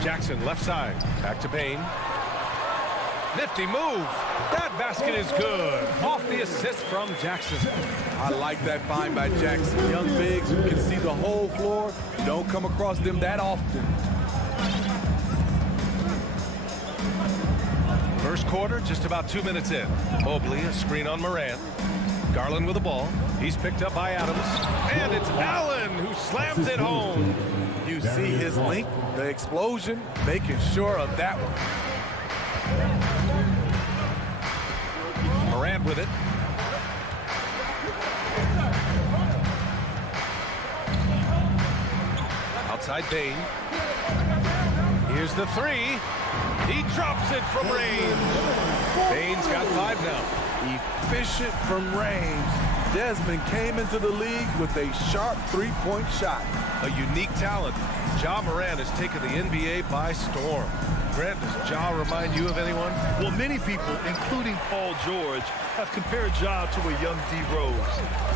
Jackson left side. Back to Bain. Nifty move. That basket is good. Off the assist from Jackson. I like that find by Jackson. Young bigs who can see the whole floor. Don't come across them that often. First quarter, just about 2 minutes in. Mobley, a screen on Morant. Garland with the ball. He's picked up by Adams. And it's Allen who slams it home. You see his length, the explosion, making sure of that one. Morant with it. Outside Bain. Here's the 3. He drops it from range. Bain's got 5 now. Efficient from range. Desmond came into the league with a sharp three-point shot. A unique talent. Ja Morant has taken the NBA by storm. Grant, does Ja remind you of anyone? Well, many people, including Paul George, have compared Ja to a young D. Rose.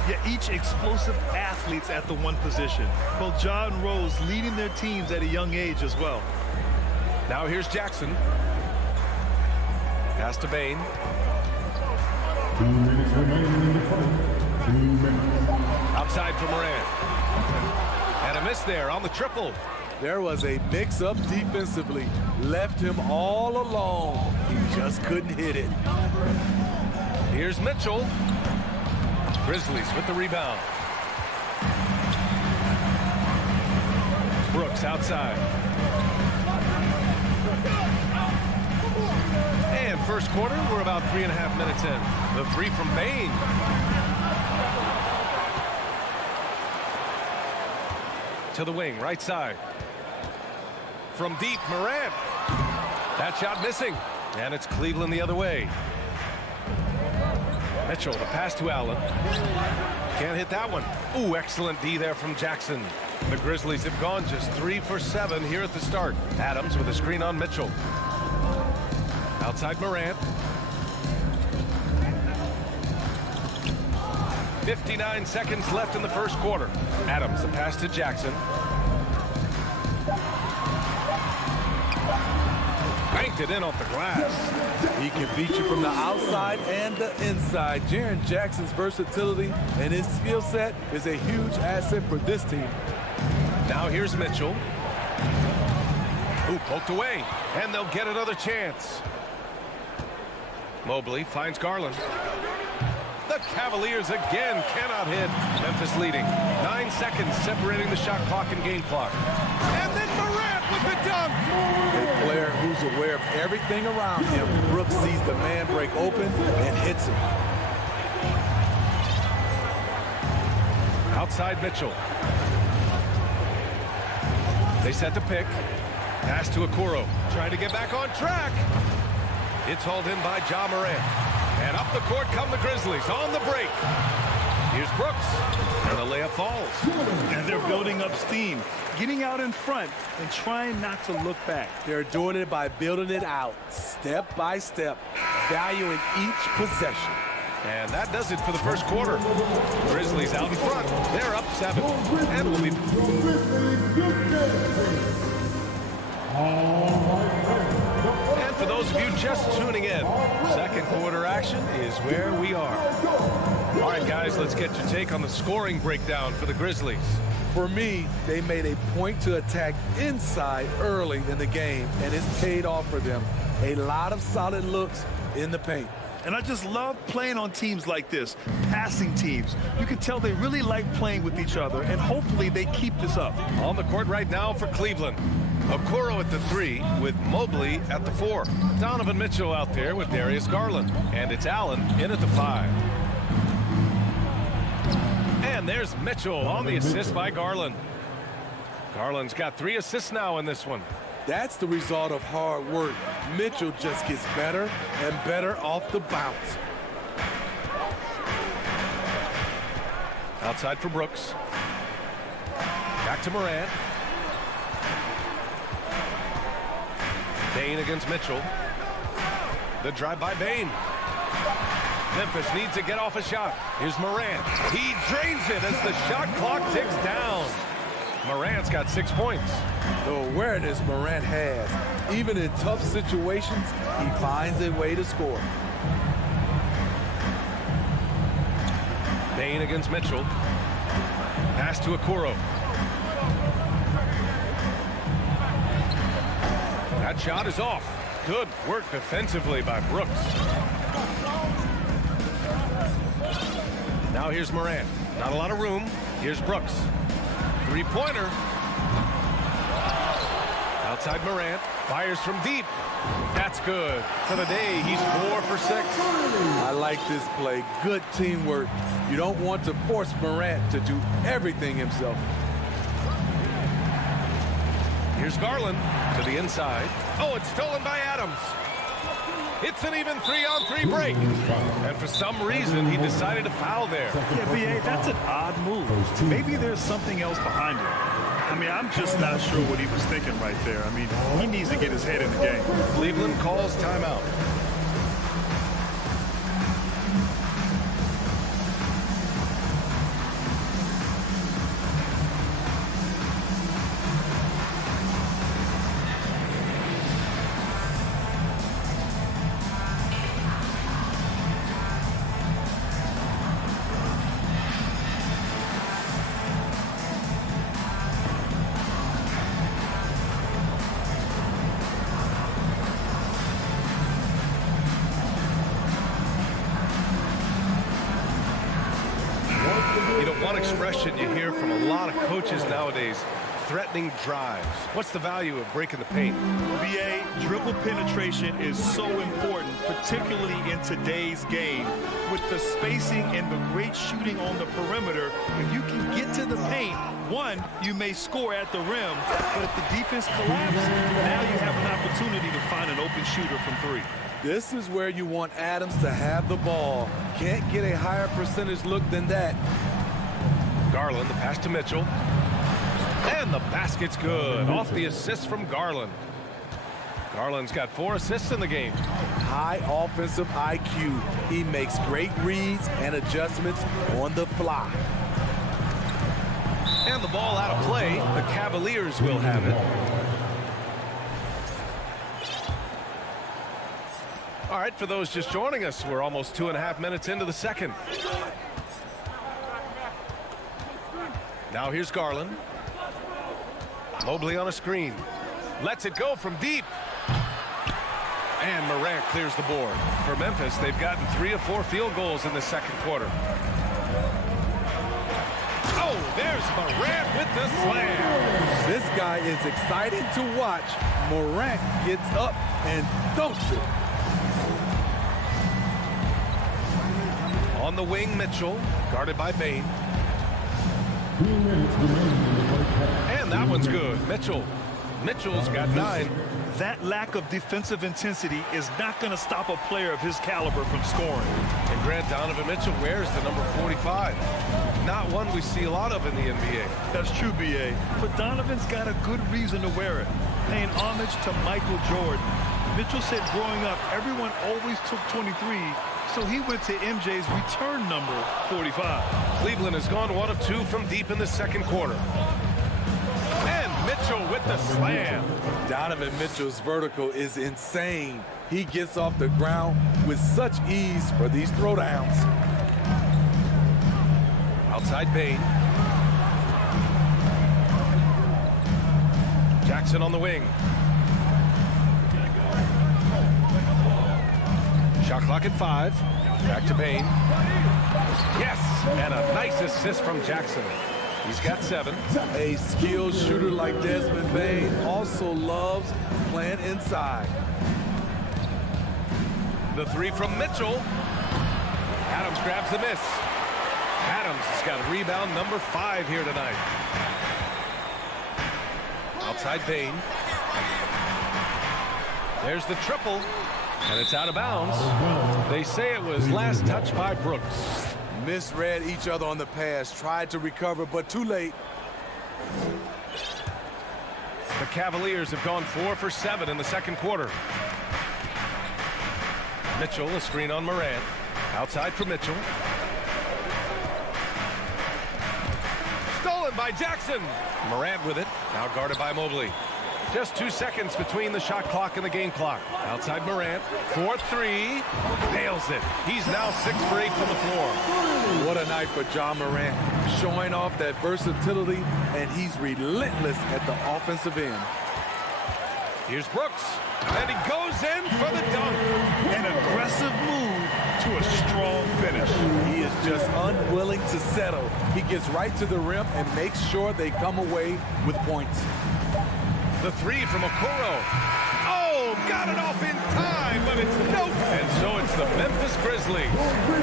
Yet each explosive athletes at the one position. Both Ja and Rose leading their teams at a young age as well. Now here's Jackson. Pass to Bain. 2 minutes remaining in the fight. 2 minutes. Outside for Morant. And a miss there on the triple. There was a mix-up defensively. Left him all alone. He just couldn't hit it. Here's Mitchell. Grizzlies with the rebound. Brooks outside. And first quarter, we're about 3.5 minutes in. The 3 from Bain. To the wing, right side. From deep, Morant. That shot missing. And it's Cleveland the other way. Mitchell, the pass to Allen. Can't hit that one. Ooh, excellent D there from Jackson. The Grizzlies have gone just 3 for 7 here at the start. Adams with a screen on Mitchell. Outside Morant. 59 seconds left in the first quarter. Adams, the pass to Jackson. Banked it in off the glass. He can beat you from the outside and the inside. Jaren Jackson's versatility and his skill set is a huge asset for this team. Now here's Mitchell. Ooh, poked away, and they'll get another chance. Mobley finds Garland. The Cavaliers again cannot hit. Memphis leading. 9 seconds separating the shot clock and game clock. And then Morant with the dunk. A player who's aware of everything around him. Brooks sees the man break open and hits him. Outside Mitchell. They set the pick. Pass to Okoro. Trying to get back on track. It's hauled in by Ja Morant. And up the court come the Grizzlies on the break. Here's Brooks. And the layup falls. And they're building up steam, getting out in front and trying not to look back. They're doing it by building it out, step by step, valuing each possession. And that does it for the first quarter. Grizzlies out in front. They're up 7. And we'll be... And for those of you just tuning in, second quarter action is where we are. All right, guys, let's get your take on the scoring breakdown for the Grizzlies. For me, they made a point to attack inside early in the game, and it's paid off for them. A lot of solid looks in the paint. And I just love playing on teams like this, passing teams. You can tell they really like playing with each other, and hopefully they keep this up. On the court right now for Cleveland. Okoro at the 3 with Mobley at the 4. Donovan Mitchell out there with Darius Garland. And it's Allen in at the 5. And there's Mitchell on the assist by Garland. Garland's got 3 assists now in this one. That's the result of hard work. Mitchell just gets better and better off the bounce. Outside for Brooks. Back to Morant. Bane against Mitchell. The drive by Bane. Memphis needs to get off a shot. Here's Morant. He drains it as the shot clock ticks down. Morant's got 6 points. The awareness Morant has. Even in tough situations, he finds a way to score. Bane against Mitchell. Pass to Okoro. That shot is off. Good work defensively by Brooks. Now here's Morant. Not a lot of room. Here's Brooks. Three-pointer. Outside Morant. Fires from deep. That's good. For the day, he's 4 for 6. I like this play. Good teamwork. You don't want to force Morant to do everything himself. Here's Garland to the inside. Oh, it's stolen by Adams. It's an even 3-on-3 break. And for some reason, he decided to foul there. Yeah, B.A., that's an odd move. Maybe there's something else behind it. I mean, I'm just not sure what he was thinking right there. I mean, he needs to get his head in the game. Cleveland calls timeout. One expression you hear from a lot of coaches nowadays, threatening drives. What's the value of breaking the paint? B.A., dribble penetration is so important, particularly in today's game. With the spacing and the great shooting on the perimeter, if you can get to the paint, one, you may score at the rim, but if the defense collapses, now you have an opportunity to find an open shooter from 3. This is where you want Adams to have the ball. Can't get a higher percentage look than that. Garland, the pass to Mitchell. And the basket's good. Off the assist from Garland. Garland's got 4 assists in the game. High offensive IQ. He makes great reads and adjustments on the fly. And the ball out of play. The Cavaliers will have it. All right, for those just joining us, we're almost 2.5 minutes into the second. Now here's Garland. Mobley on a screen. Lets it go from deep. And Morant clears the board. For Memphis, they've gotten 3 of 4 field goals in the second quarter. Oh, there's Morant with the slam. This guy is exciting to watch. Morant gets up and dunks it. On the wing, Mitchell, guarded by Bane. 2 minutes remaining in the first half. And that one's good. Mitchell's got 9. That lack of defensive intensity is not going to stop a player of his caliber from scoring. And Grant, Donovan Mitchell wears the number 45. Not one we see a lot of in the NBA. That's true, B.A. But Donovan's got a good reason to wear it. Paying homage to Michael Jordan. Mitchell said growing up, everyone always took 23, so he went to MJ's return number 45. Cleveland has gone 1 of 2 from deep in the second quarter. And Mitchell with the slam. Donovan Mitchell's vertical is insane. He gets off the ground with such ease for these throwdowns. Outside Bane. Jackson on the wing. Shot clock at 5. Back to Bane. Yes! And a nice assist from Jackson. He's got 7. A skilled shooter like Desmond Bane also loves playing inside. The 3 from Mitchell. Adams grabs the miss. Adams has got rebound number 5 here tonight. Outside Bane. There's the triple. And it's out of bounds. They say it was last touched by Brooks. Misread each other on the pass. Tried to recover, but too late. The Cavaliers have gone 4 for 7 in the second quarter. Mitchell, a screen on Morant. Outside for Mitchell. Stolen by Jackson. Morant with it. Now guarded by Mobley. Just 2 seconds between the shot clock and the game clock. Outside Morant. 4-3. Nails it. He's now 6 for 8 from the floor. What a night for John Morant. Showing off that versatility, and he's relentless at the offensive end. Here's Brooks. And he goes in for the dunk. An aggressive move to a strong finish. He is just unwilling to settle. He gets right to the rim and makes sure they come away with points. The 3 from Okoro. Oh, got it off in time, but it's no. And so it's the Memphis Grizzlies.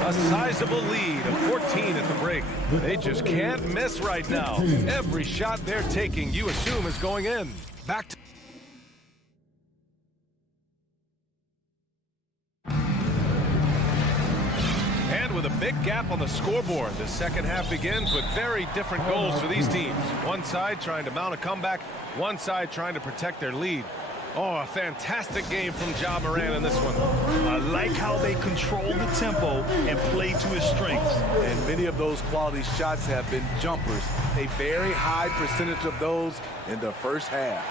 A sizable lead of 14 at the break. They just can't miss right now. Every shot they're taking, you assume, is going in. Back to with a big gap on the scoreboard. The second half begins with very different goals for these teams. One side trying to mount a comeback, one side trying to protect their lead. Oh, a fantastic game from Ja Morant in this one. I like how they control the tempo and play to his strengths. And many of those quality shots have been jumpers. A very high percentage of those in the first half.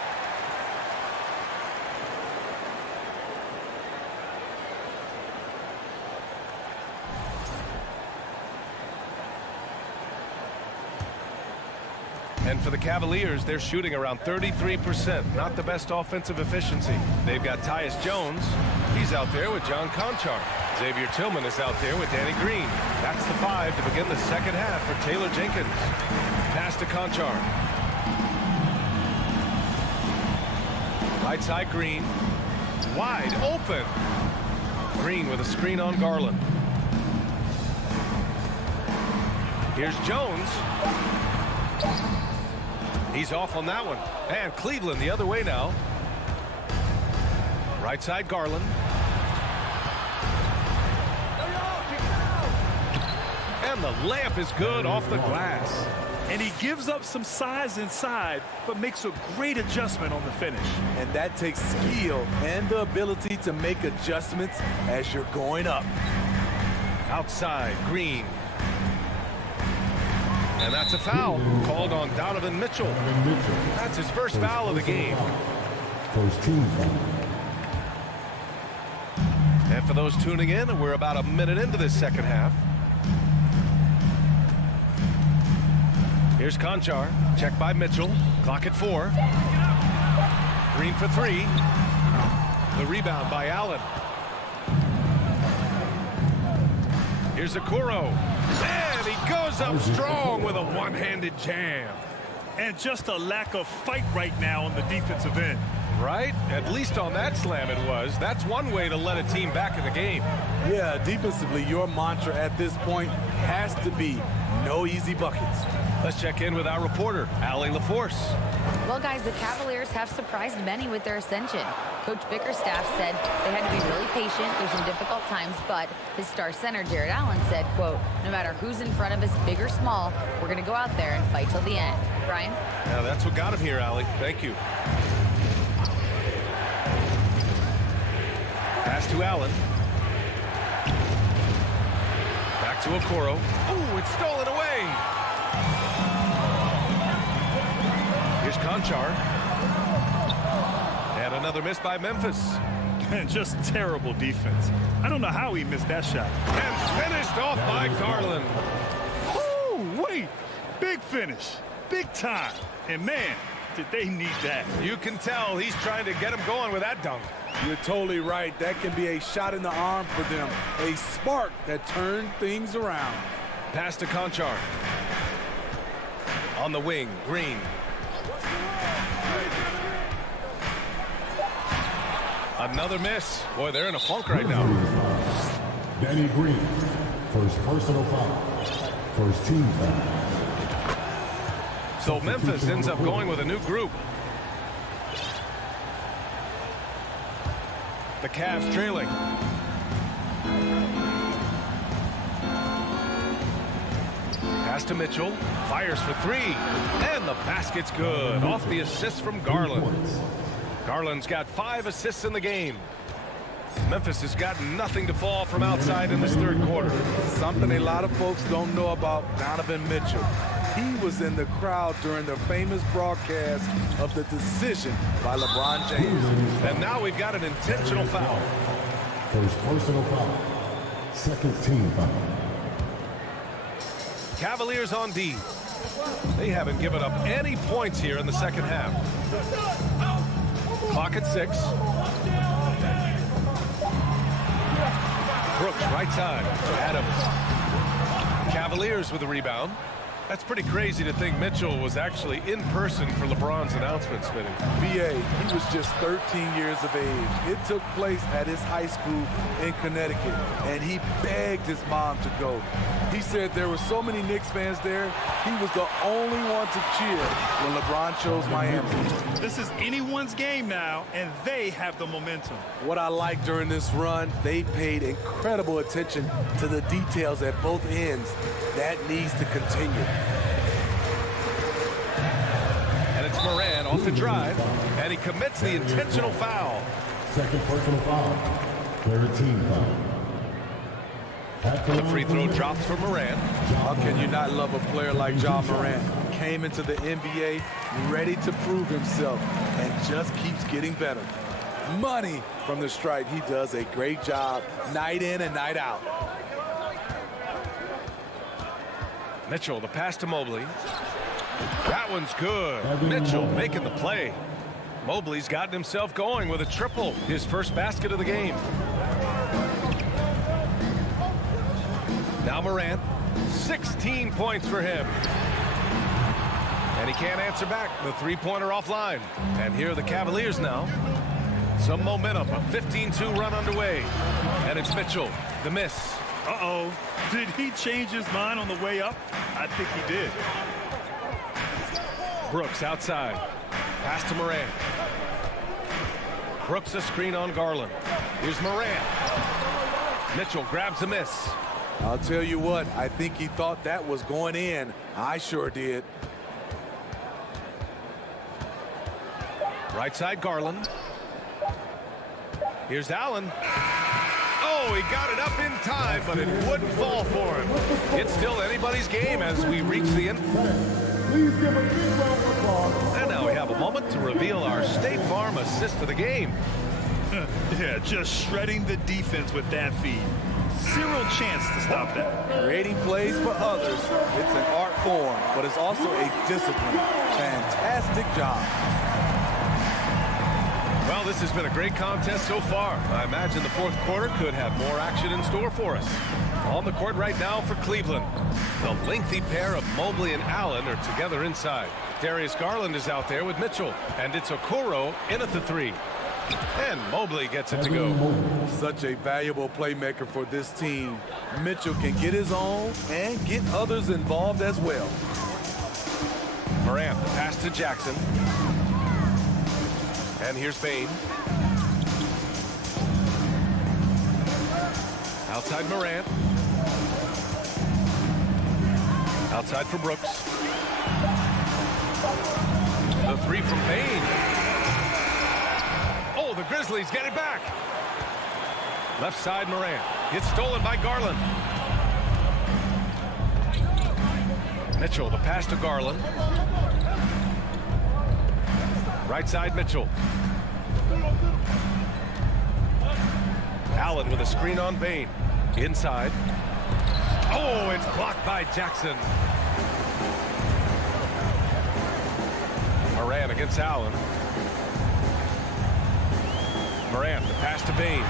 And for the Cavaliers, they're shooting around 33%. Not the best offensive efficiency. They've got Tyus Jones. He's out there with John Conchar. Xavier Tillman is out there with Danny Green. That's the 5 to begin the second half for Taylor Jenkins. Pass to Conchar. Right side Green. Wide open. Green with a screen on Garland. Here's Jones. He's off on that one. And Cleveland the other way now. Right side Garland. And the layup is good off the glass. And he gives up some size inside, but makes a great adjustment on the finish. And that takes skill and the ability to make adjustments as you're going up. Outside Green. And that's a foul called on Donovan Mitchell. That's his first foul of the game. First team foul. And for those tuning in, we're about a minute into this second half. Here's Conchar. Check by Mitchell. Clock at 4. Green for 3. The rebound by Allen. Here's Okoro. And he goes up strong with a one-handed jam. And just a lack of fight right now on the defensive end. Right? At least on that slam it was. That's one way to let a team back in the game. Yeah, defensively, your mantra at this point has to be no easy buckets. Let's check in with our reporter, Allie LaForce. Well, guys, the Cavaliers have surprised many with their ascension. Coach Bickerstaff said they had to be really patient through some difficult times, but his star center, Jared Allen, said, quote, no matter who's in front of us, big or small, we're going to go out there and fight till the end. Brian? Yeah, that's what got him here, Allie. Thank you. Pass to Allen. Back to Okoro. Oh, it's stolen away. Here's Conchar. And another miss by Memphis. And just terrible defense. I don't know how he missed that shot. And finished off by Garland. Oh, wait. Big finish. Big time. And man, did they need that. You can tell he's trying to get him going with that dunk. You're totally right. That can be a shot in the arm for them. A spark that turned things around. Pass to Conchar. On the wing, Green. Another miss. Boy, they're in a funk right now. Danny Green, first personal foul. First team foul. So Memphis ends up going with a new group. The Cavs trailing. Pass to Mitchell. Fires for 3. And the basket's good. Off the assist from Garland. Garland's got 5 assists in the game. Memphis has got nothing to fall from outside in this third quarter. Something a lot of folks don't know about Donovan Mitchell. He was in the crowd during the famous broadcast of the decision by LeBron James. And now we've got an intentional foul. First personal foul. Second team foul. Cavaliers on D. They haven't given up any points here in the second half. Clock at 6. Brooks, right side. Adams. Cavaliers with the rebound. That's pretty crazy to think Mitchell was actually in person for LeBron's announcement, Smitty. B.A., he was just 13 years of age. It took place at his high school in Connecticut, and he begged his mom to go. He said there were so many Knicks fans there, he was the only one to cheer when LeBron chose Miami. This is anyone's game now, and they have the momentum. What I like during this run, they paid incredible attention to the details at both ends. That needs to continue. And it's Moran off the drive, and he commits the intentional foul. Second personal foul. Third team foul. The free throw drops for Moran. How can you not love a player like Ja Morant? Came into the NBA ready to prove himself and just keeps getting better. Money from the stripe. He does a great job night in and night out. Mitchell, the pass to Mobley. That one's good. Mitchell making the play. Mobley's gotten himself going with a triple, his first basket of the game. Now Morant, 16 points for him. And he can't answer back. The three-pointer offline. And here are the Cavaliers now. Some momentum, a 15-2 run underway. And it's Mitchell, the miss. Uh-oh. Did he change his mind on the way up? I think he did. Brooks outside. Pass to Morant. Brooks a screen on Garland. Here's Morant. Mitchell grabs a miss. I'll tell you what, I think he thought that was going in. I sure did. Right side Garland. Here's Allen. Oh, he got it up in time, but it wouldn't fall for him. It's still anybody's game as we reach the end. Please give a big round of applause. And now we have a moment to reveal our State Farm assist of the game. Yeah, just shredding the defense with that feed. Zero chance to stop that. Creating plays for others, it's an art form, but it's also a discipline. Fantastic job. Well, this has been a great contest so far. I imagine the fourth quarter could have more action in store for us. On the court right now for Cleveland, the lengthy pair of Mobley and Allen are together inside. Darius Garland is out there with Mitchell, and it's Okoro in at the 3. And Mobley gets it to go. Such a valuable playmaker for this team. Mitchell can get his own and get others involved as well. Morant, the pass to Jackson. And here's Bane. Outside Morant. Outside for Brooks. The 3 from Bane. Oh, the Grizzlies get it back. Left side Morant. It's stolen by Garland. Mitchell, the pass to Garland. Right side Mitchell. Allen with a screen on Bane. Inside. Oh, it's blocked by Jackson. Morant against Allen. Morant, the pass to Bane.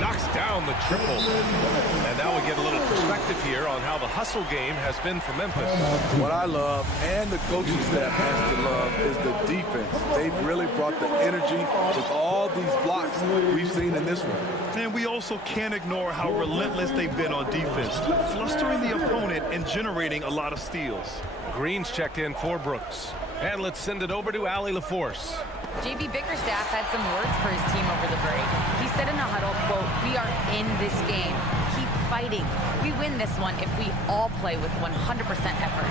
Knocks down the triple. And now we get a little perspective here on how the hustle game has been for Memphis. What I love, and the coaching staff has to love, is the defense. They've really brought the energy with all these blocks we've seen in this one. And we also can't ignore how relentless they've been on defense, flustering the opponent and generating a lot of steals. Green's checked in for Brooks. And let's send it over to Allie LaForce. JB Bickerstaff had some words for his team over the break. He said in the huddle, quote, "We are in this game. Keep fighting. We win this one if we all play with 100% effort."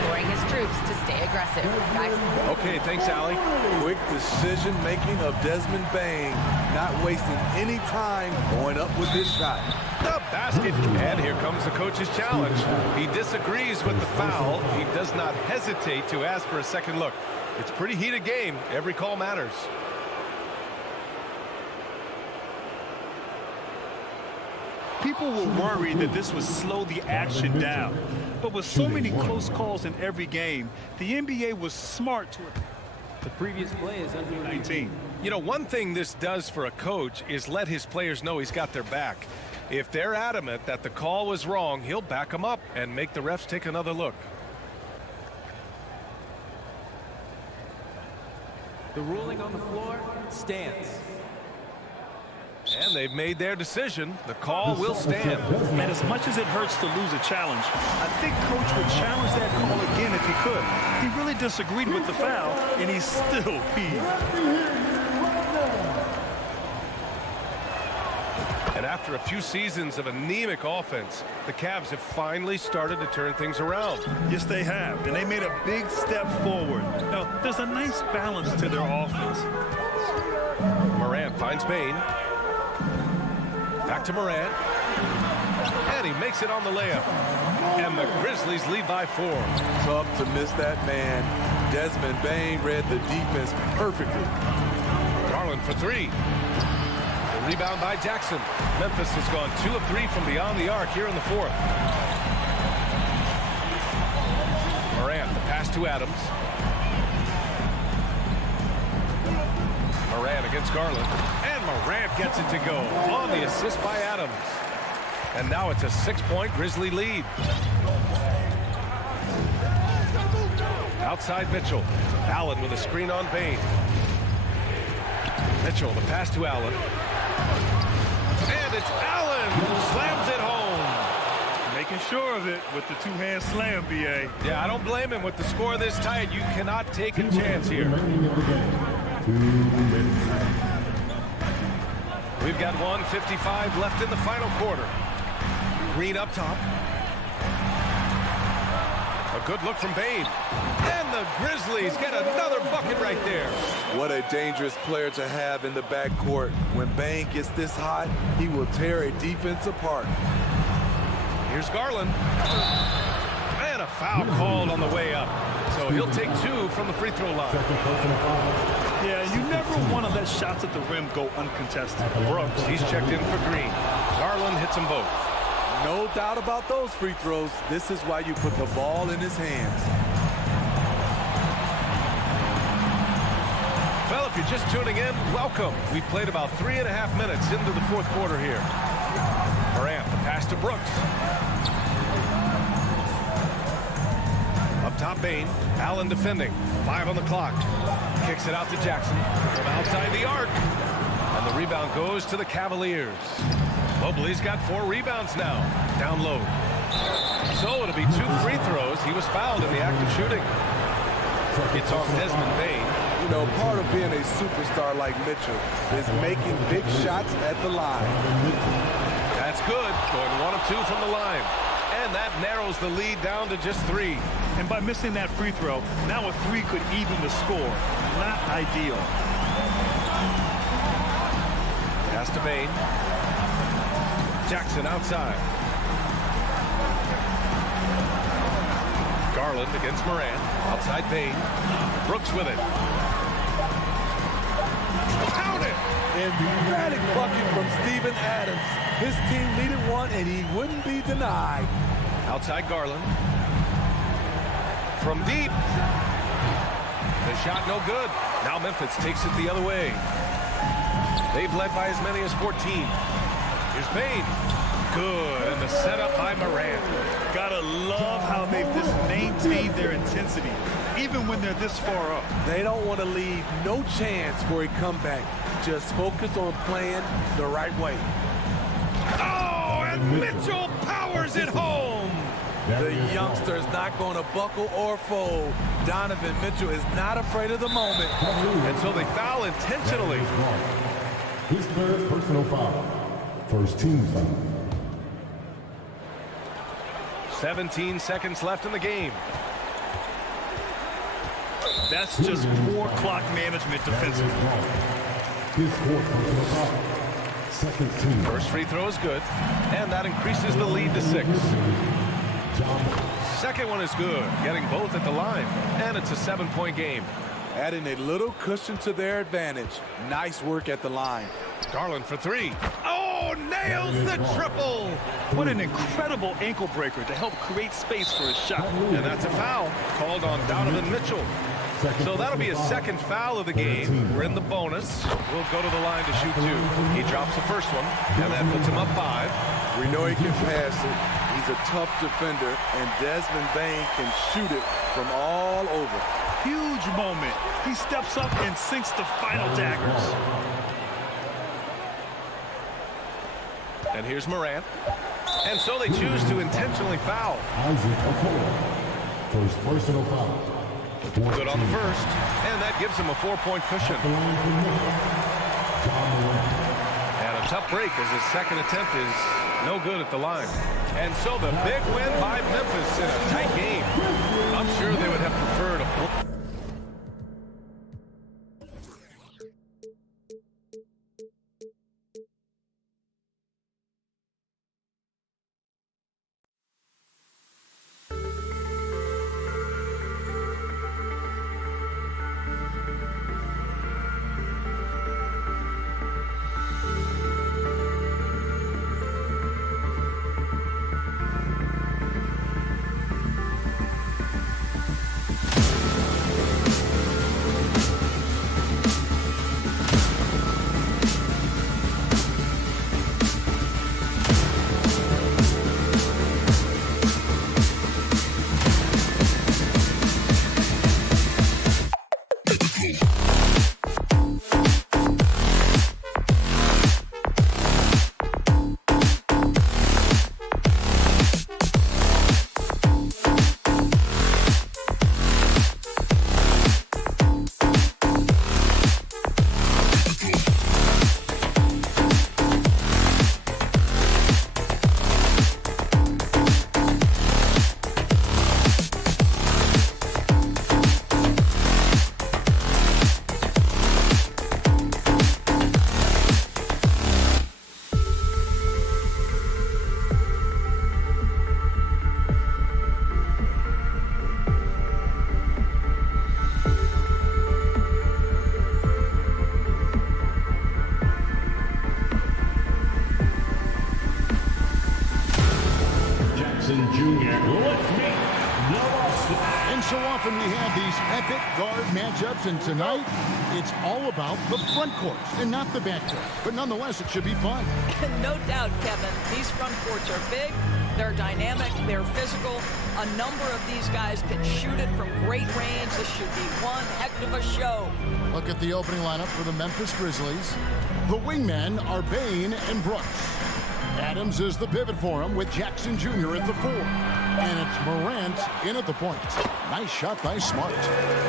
Imploring his troops to stay aggressive. Guys. Okay, thanks, Allie. Quick decision-making of Desmond Bane, not wasting any time going up with his shot. The basket, and here comes the coach's challenge. He disagrees with the foul. He does not hesitate to ask for a second look. It's a pretty heated game. Every call matters. People were worried that this would slow the action down. But with so many close calls in every game, the NBA was smart to it. The previous play is under 19. You know, one thing this does for a coach is let his players know he's got their back. If they're adamant that the call was wrong, he'll back them up and make the refs take another look. The ruling on the floor stands. And they've made their decision. The call will stand. And as much as it hurts to lose a challenge, I think Coach would challenge that call again if he could. He really disagreed with the foul, and he's still peeved. And after a few seasons of anemic offense, the Cavs have finally started to turn things around. Yes, they have, and they made a big step forward. Now, there's a nice balance to their offense. Morant finds Bane. Back to Morant. And he makes it on the layup. And the Grizzlies lead by 4. Tough to miss that man. Desmond Bane read the defense perfectly. Garland for 3. The rebound by Jackson. Memphis has gone 2 of 3 from beyond the arc here in the 4th. Morant, the pass to Adams. Morant against Garland. And Morant gets it to go on the assist by Adams. And now it's a 6-point Grizzly lead. Outside Mitchell. Allen with a screen on Bane. Mitchell, the pass to Allen. And it's Allen who slams it home. Making sure of it with the two-hand slam, B.A. Yeah, I don't blame him with the score this tight. You cannot take a chance here. We've got 1:55 left in the final quarter. Green up top. A good look from Bane. And the Grizzlies get another bucket right there. What a dangerous player to have in the backcourt. When Bane gets this hot, he will tear a defense apart. Here's Garland. And a foul called on the way up. So he'll take 2 from the free throw line. Yeah, you never want to let shots at the rim go uncontested. Brooks, he's checked in for Green. Garland hits them both. No doubt about those free throws. This is why you put the ball in his hands. Well, if you're just tuning in, welcome. We've played about 3.5 minutes into the fourth quarter here. Morant, the pass to Brooks. Up top, Bain. Allen defending. 5 on the clock. Kicks it out to Jackson from outside the arc. And the rebound goes to the Cavaliers. Mobley's got 4 rebounds now. Down low. So it'll be 2 free throws. He was fouled in the act of shooting. It's on Desmond Bain. You know, part of being a superstar like Mitchell is making big shots at the line. That's good. Going 1 of 2 from the line. And that narrows the lead down to just 3. And by missing that free throw, now a 3 could even the score. Not ideal. Pass to Bain. Jackson outside. Garland against Morant. Outside Bain. Brooks with it. Count it! Emphatic bucket from Steven Adams. His team needed one, and he wouldn't be denied. Outside Garland. From deep. The shot no good. Now Memphis takes it the other way. They've led by as many as 14. Here's Bain. Good. And the setup by Morant. Gotta love how they've just maintained their intensity, even when they're this far up. They don't want to leave no chance for a comeback. Just focus on playing the right way. Oh, and Mitchell powers it home. The youngster's not going to buckle or fold. Donovan Mitchell is not afraid of the moment. And so they foul intentionally. His third personal foul. First team foul. 17 seconds left in the game. That's just poor clock management defensively. His fourth personal foul. Second team. First free throw is good, and that increases the lead to 6. Second one is good, getting both at the line, and it's a 7-point game. Adding a little cushion to their advantage. Nice work at the line. Garland for 3. Oh, nails the triple! What an incredible ankle breaker to help create space for a shot. And that's a foul called on Donovan Mitchell. So that'll be a second foul of the game. We're in the bonus. We'll go to the line to shoot 2. He drops the first one, and that puts him up 5. We know he can pass it. He's a tough defender, and Desmond Bain can shoot it from all over. Huge moment. He steps up and sinks the final daggers. And here's Morant. And so they choose to intentionally foul. Isaac Okoro. First personal foul. Good on the first, and that gives him a 4-point cushion. And a tough break as his second attempt is no good at the line. And so the big win by Memphis in a tight game. I'm sure they would have preferred a... often we have these epic guard matchups, and tonight it's all about the front court and not the back court. But nonetheless, it should be fun. No doubt, Kevin. These front courts are big, they're dynamic, they're physical. A number of these guys can shoot it from great range. This should be one heck of a show. Look at the opening lineup for the Memphis Grizzlies. The wingmen are Bain and Brooks. Adams is the pivot for him with Jackson Jr. at the 4. And it's Morant in at the point. Nice shot by Smart.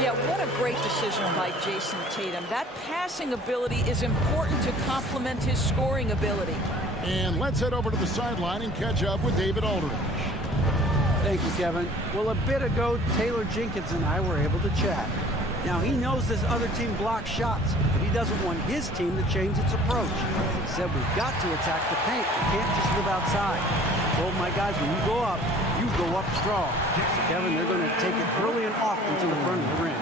Yeah, what a great decision by Jason Tatum. That passing ability is important to complement his scoring ability. And let's head over to the sideline and catch up with David Aldridge. Thank you, Kevin. Well, a bit ago, Taylor Jenkins and I were able to chat. Now, he knows this other team blocks shots, but he doesn't want his team to change its approach. He said, we've got to attack the paint. We can't just live outside. I told my guys, when you go up, you go up strong. So, Kevin, they're going to take it early and often to the front of the rim.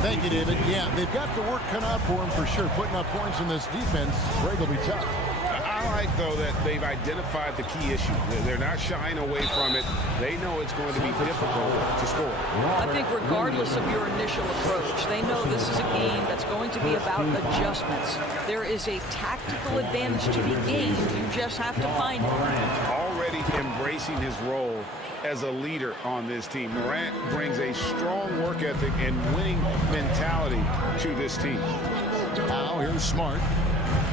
Thank you, David. Yeah, they've got the work cut out for them for sure. Putting up points in this defense, break will be tough. I like, though, that they've identified the key issue. They're not shying away from it. They know it's going to be difficult to score. I think regardless of your initial approach, they know this is a game that's going to be about adjustments. There is a tactical advantage to be gained. You just have to find it. Already embracing his role as a leader on this team. Morant brings a strong work ethic and winning mentality to this team. Now here's Smart.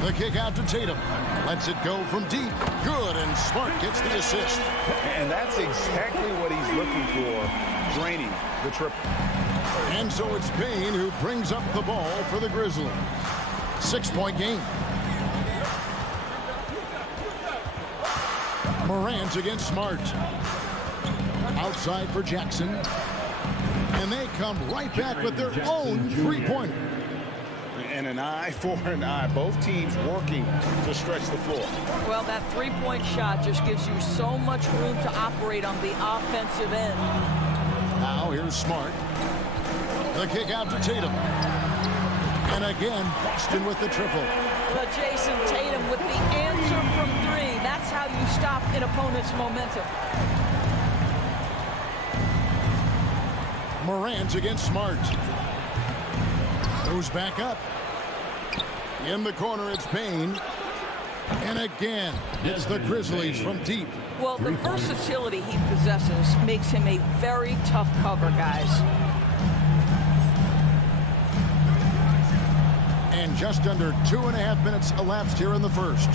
The kick out to Tatum. Lets it go from deep. Good, and Smart gets the assist. And that's exactly what he's looking for, draining the triple. And so it's Bain who brings up the ball for the Grizzlies. 6-point game. Morant against Smart. Outside for Jackson. And they come right back with their own three-pointer. And an eye for an eye. Both teams working to stretch the floor. Well, that three-point shot just gives you so much room to operate on the offensive end. Now here's Smart. The kick out to Tatum. And again, Boston with the triple. But Jason Tatum with the answer from 3. That's how you stop an opponent's momentum. Morant against Smart. Goes back up. In the corner, it's Bain. And again, it's the Grizzlies from deep. Well, the versatility he possesses makes him a very tough cover, guys. And just under 2.5 minutes elapsed here in the first.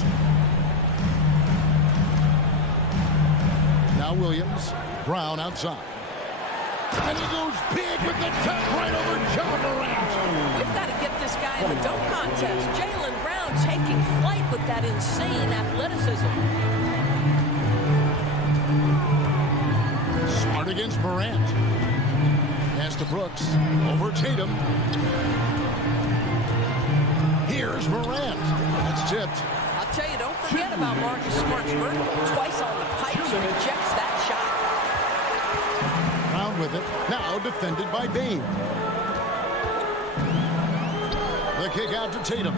Now Williams. Brown outside. And he goes big with the tap right over John Morant. We've got to get this guy in the dunk contest. Jaylen Brown taking flight with that insane athleticism. Smart against Morant. Pass to Brooks. Over Tatum. Here's Morant. That's tipped. I'll tell you, don't forget about Marcus Smart's vertical. Twice on the pipes, rejects that shot. With it. Now defended by Bain. The kick out to Tatum.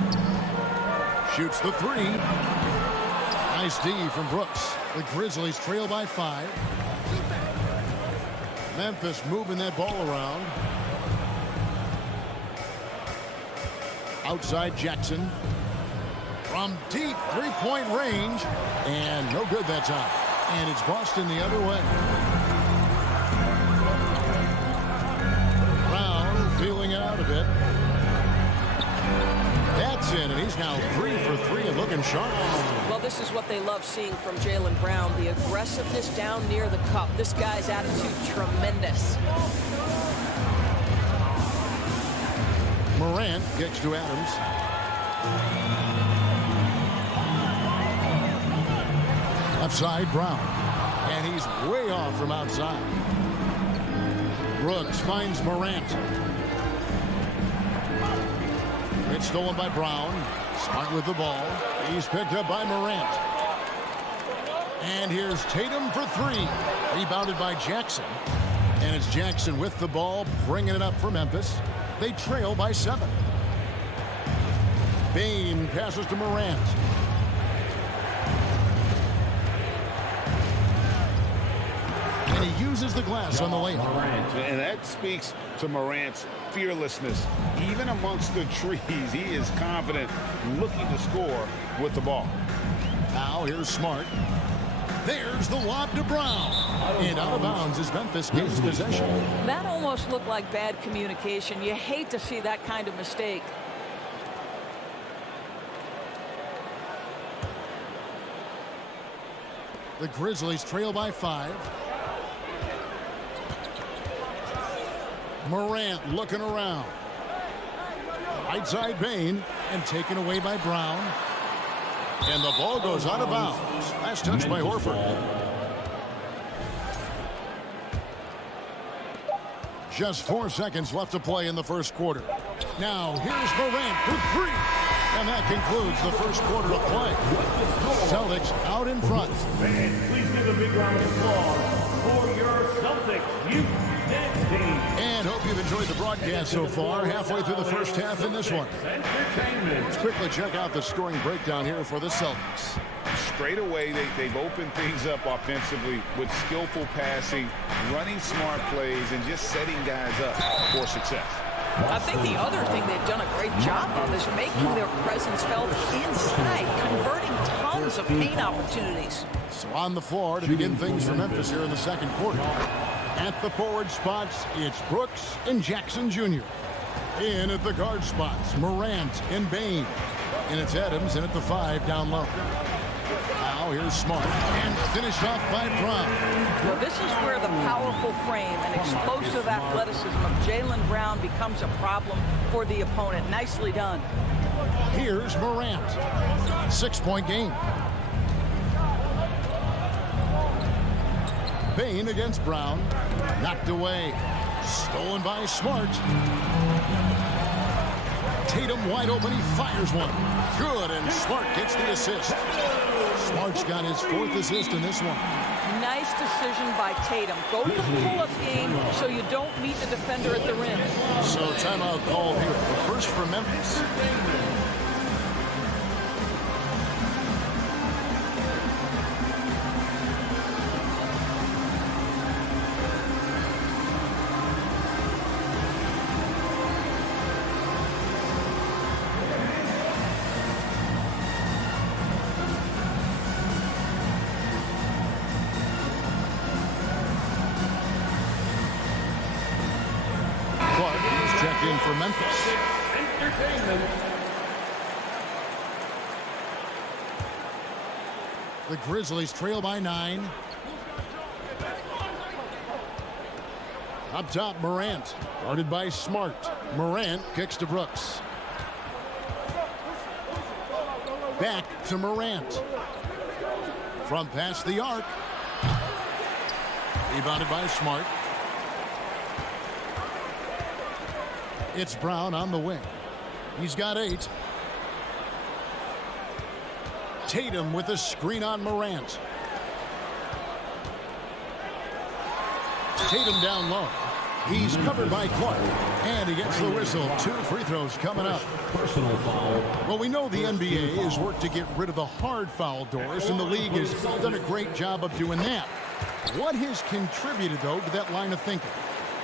Shoots the 3. Nice D from Brooks. The Grizzlies trail by 5. Memphis moving that ball around. Outside Jackson. From deep 3-point range. And no good that time. And it's Boston the other way. Feeling it out a bit. That's in, and he's now 3 for 3 and looking sharp. Well, this is what they love seeing from Jaylen Brown, the aggressiveness down near the cup. This guy's attitude, tremendous. Morant kicks to Adams. Left side, Brown. And he's way off from outside. Brooks finds Morant. It's stolen by Brown. Smart with the ball. He's picked up by Morant. And here's Tatum for 3. Rebounded by Jackson. And it's Jackson with the ball, bringing it up for Memphis. They trail by 7. Bain passes to Morant. And he uses the glass on the layup. And that speaks to Morant's fearlessness. Even amongst the trees, he is confident, looking to score with the ball. Now here's Smart. There's the lob to Brown. And out of bounds as Memphis gains possession. That almost looked like bad communication. You hate to see that kind of mistake. The Grizzlies trail by 5. Morant looking around. Right side Bain, and taken away by Brown. And the ball goes out of bounds. Last touch by Horford. Just 4 seconds left to play in the first quarter. Now here's Morant for 3. And that concludes the first quarter of play. Celtics out in front. And please give a big round of applause for your Celtics youth dance team. And hope you've enjoyed the broadcast so far. Halfway through the first half in this one. Let's quickly check out the scoring breakdown here for the Celtics. Straight away, they've opened things up offensively with skillful passing, running smart plays, and just setting guys up for success. I think the other thing they've done a great job of is making their presence felt inside, converting tons of paint opportunities. So on the floor to begin things for Memphis here in the second quarter. At the forward spots, it's Brooks and Jackson Jr. In at the guard spots, Morant and Bain. And it's Adams in at the 5 down low. Now here's Smart, and finished off by Brown. Well, this is where the powerful frame and explosive athleticism of Jaylen Brown becomes a problem for the opponent. Nicely done. Here's Morant. 6-point game. Bain against Brown. Knocked away. Stolen by Smart. Tatum wide open. He fires one. Good, and Smart gets the assist. Smart's got his 4th assist in this one. Nice decision by Tatum. Go to the pull-up game so you don't meet the defender at the rim. So timeout called here. The first for Memphis. In for Memphis. The Grizzlies trail by 9. Up top, Morant. Guarded by Smart. Morant kicks to Brooks. Back to Morant. From past the arc. Rebounded by Smart. It's Brown on the wing. He's got 8. Tatum with a screen on Morant. Tatum down low. He's covered by Clark. And he gets the whistle. 2 free throws coming up. Personal foul. Well, we know the NBA has worked to get rid of the hard foul doors, and the league has done a great job of doing that. What has contributed, though, to that line of thinking?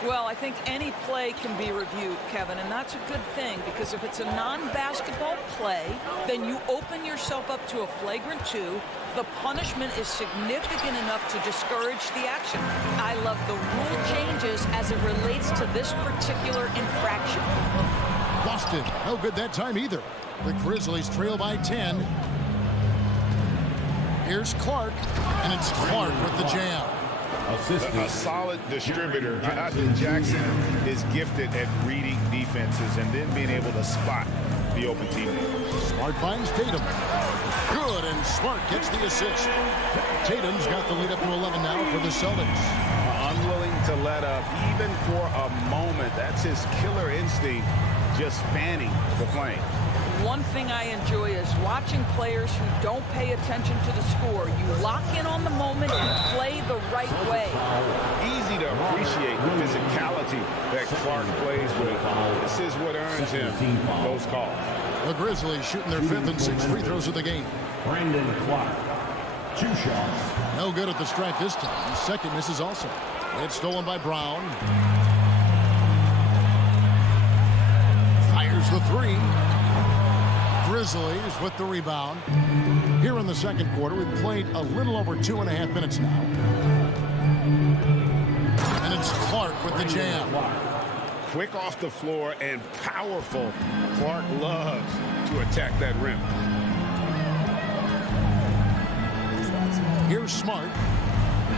Well, I think any play can be reviewed, Kevin, and that's a good thing because if it's a non-basketball play, then you open yourself up to a flagrant 2. The punishment is significant enough to discourage the action. I love the rule changes as it relates to this particular infraction. Boston, no good that time either. The Grizzlies trail by 10. Here's Clark, and it's Clark with the jam. A solid distributor. I think Jackson is gifted at reading defenses and then being able to spot the open teammate. Smart finds Tatum. Good, and Smart gets the assist. Tatum's got the lead up to 11 now for the Celtics. Unwilling to let up even for a moment. That's his killer instinct, just fanning the flame. One thing I enjoy is watching players who don't pay attention to the score. You lock in on the moment and play the right way. Easy to appreciate the physicality that Clark plays with. This is what earns him those calls. The Grizzlies shooting their 5th and 6th free throws of the game. Brandon Clark. 2 shots. No good at the stripe this time. Second misses also. It's stolen by Brown. Fires the 3. Grizzlies with the rebound. Here in the second quarter, we've played a little over 2.5 minutes now. And it's Clark with the jam. Quick off the floor and powerful. Clark loves to attack that rim. Here's Smart.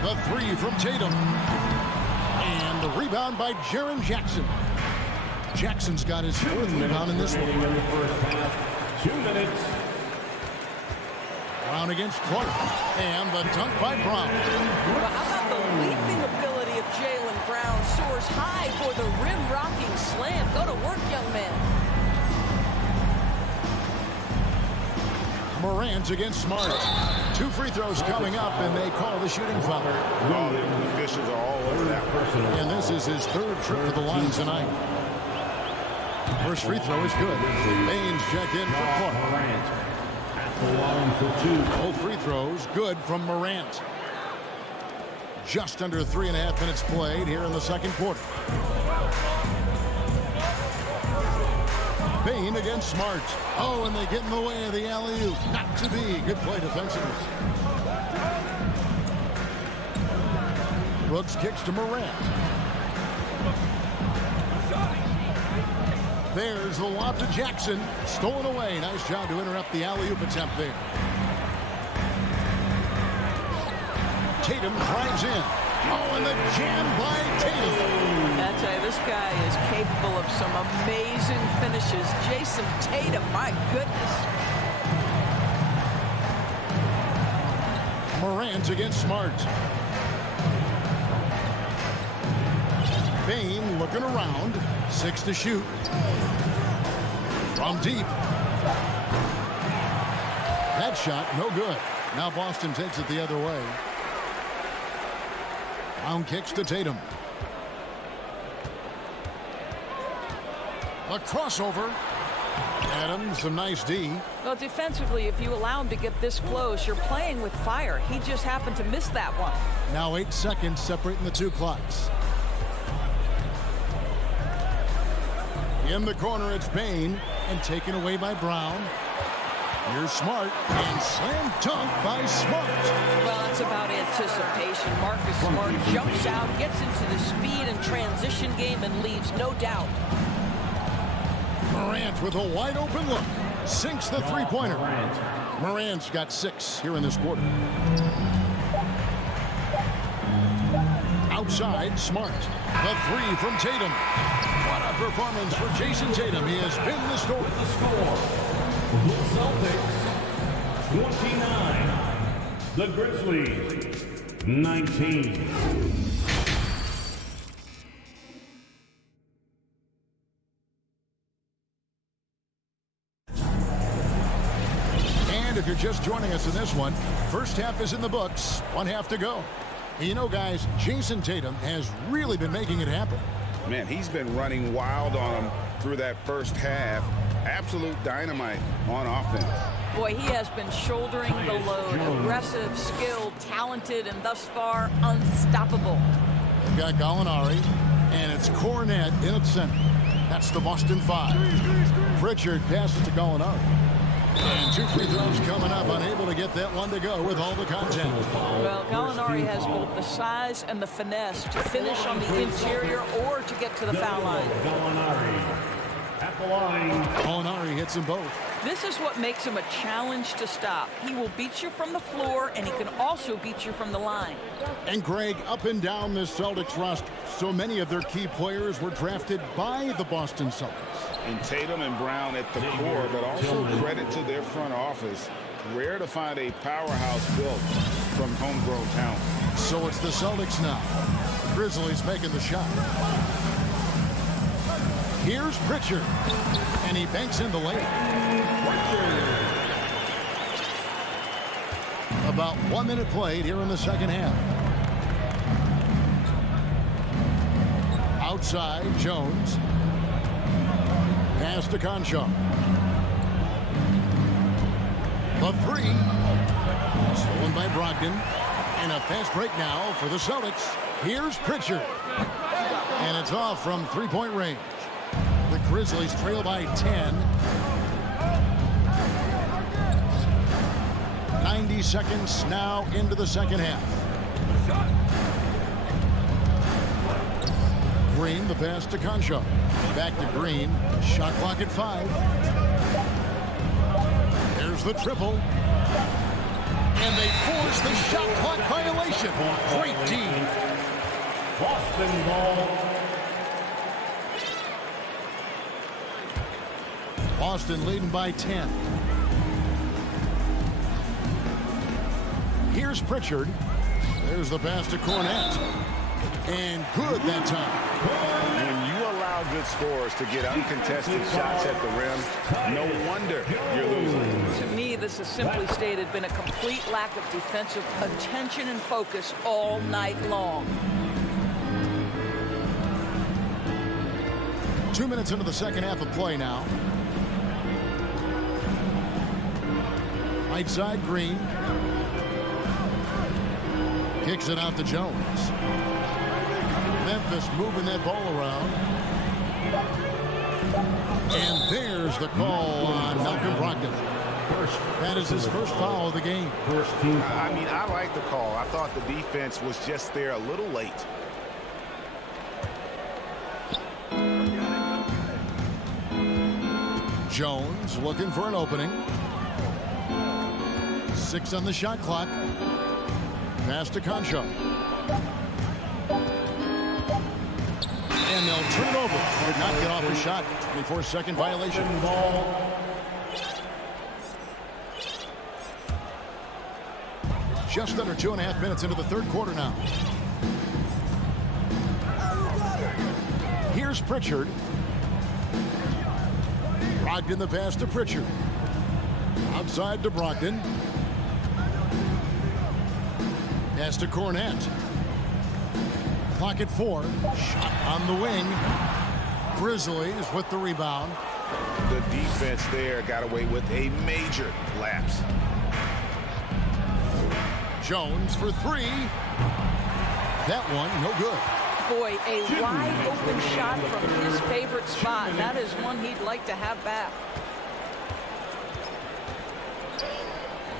The 3 from Tatum. And the rebound by Jaren Jackson. Jackson's got his 4th rebound in this one. 2 minutes. Brown against Clark. And the dunk by Brown. Well, how about the leaping ability of Jaylen Brown? Soars high for the rim-rocking slam. Go to work, young man. Morant against Smart. 2 free throws coming up, and they call the shooting foul. Oh, the officials are all over that. And this is his 3rd trip to the line tonight. First free throw is good. Baines checked in for Clark. At the line for 2. Both free throws good from Morant. Just under 3.5 minutes played here in the second quarter. Bain against Smart. Oh, and they get in the way of the alley-oop. Not to be. Good play defensively. Brooks kicks to Morant. There's the lob to Jackson. Stolen away. Nice job to interrupt the alley-oop attempt there. Tatum drives in. Oh, and the jam by Tatum. I tell you, this guy is capable of some amazing finishes. Jason Tatum, my goodness. Morant against Smart. Bain looking around. 6 to shoot. From deep. That shot, no good. Now Boston takes it the other way. Brown kicks to Tatum. A crossover. Adams, some nice D. Well, defensively, if you allow him to get this close, you're playing with fire. He just happened to miss that one. Now 8 seconds separating the 2 clocks. In the corner, it's Bain, and taken away by Brown. Here's Smart, and slam dunk by Smart. Well, it's about anticipation. Marcus Smart jumps out, gets into the speed and transition game, and leaves no doubt. Morant with a wide open look. Sinks the 3-pointer. Morant's got 6 here in this quarter. Outside, Smart. The 3 from Tatum. What a performance for Jason Tatum. He has been the story. The score. The Celtics 29. The Grizzlies 19. If you're just joining us in this one, first half is in the books, 1 half to go. You know, guys, Jason Tatum has really been making it happen. Man, he's been running wild on him through that first half. Absolute dynamite on offense. Boy, he has been shouldering the load. Aggressive, skilled, talented, and thus far, unstoppable. They've got Gallinari, and it's Cornet in its center. That's the Boston 5. Pritchard passes to Gallinari. And 2 free throws coming up, unable to get that one to go with all the content. Well, Gallinari has both the size and the finesse to finish on the interior or to get to the foul line. Gallinari at the line. Gallinari hits them both. This is what makes him a challenge to stop. He will beat you from the floor, and he can also beat you from the line. And Greg, up and down this Celtics roster, so many of their key players were drafted by the Boston Celtics. And Tatum and Brown at the core, but also credit to their front office. Rare to find a powerhouse built from homegrown talent. So it's the Celtics now. Grizzlies making the shot. Here's Pritchard, and he banks in the lane. About 1 minute played here in the second half. Outside, Jones. Pass to Conchar. The 3. Stolen by Brogdon. And a fast break now for the Celtics. Here's Pritchard. And it's off from three-point range. The Grizzlies trail by 10. 90 seconds now into the second half. Green, the pass to Concho. Back to Green. Shot clock at 5. There's the triple. And they force the shot clock violation. Great D. Boston ball. Boston leading by 10. Here's Pritchard. There's the pass to Cornette. And good that time. When you allow good scorers to get uncontested shots at the rim, no wonder you're losing. To me, this has simply stated been a complete lack of defensive attention and focus all night long. 2 minutes into the second half of play now. Right side, Green. Kicks it out to Jones. Memphis moving that ball around. And there's the call on Malcolm Brogdon. That is his first foul of the game. I mean, I like the call. I thought the defense was just there a little late. Jones looking for an opening. 6 on the shot clock. Pass to Concho. And they'll turn it over. Did not get off the shot. 24-second violation. Just under 2.5 minutes into the third quarter now. Here's Pritchard. Brogdon the pass to Pritchard. Outside to Brogdon. Pass to Cornette. Clock at 4. Shot on the wing. Grizzlies with the rebound. The defense there got away with a major lapse. Jones for 3. That one, no good. Boy, a wide open shot from his favorite spot. That is one he'd like to have back.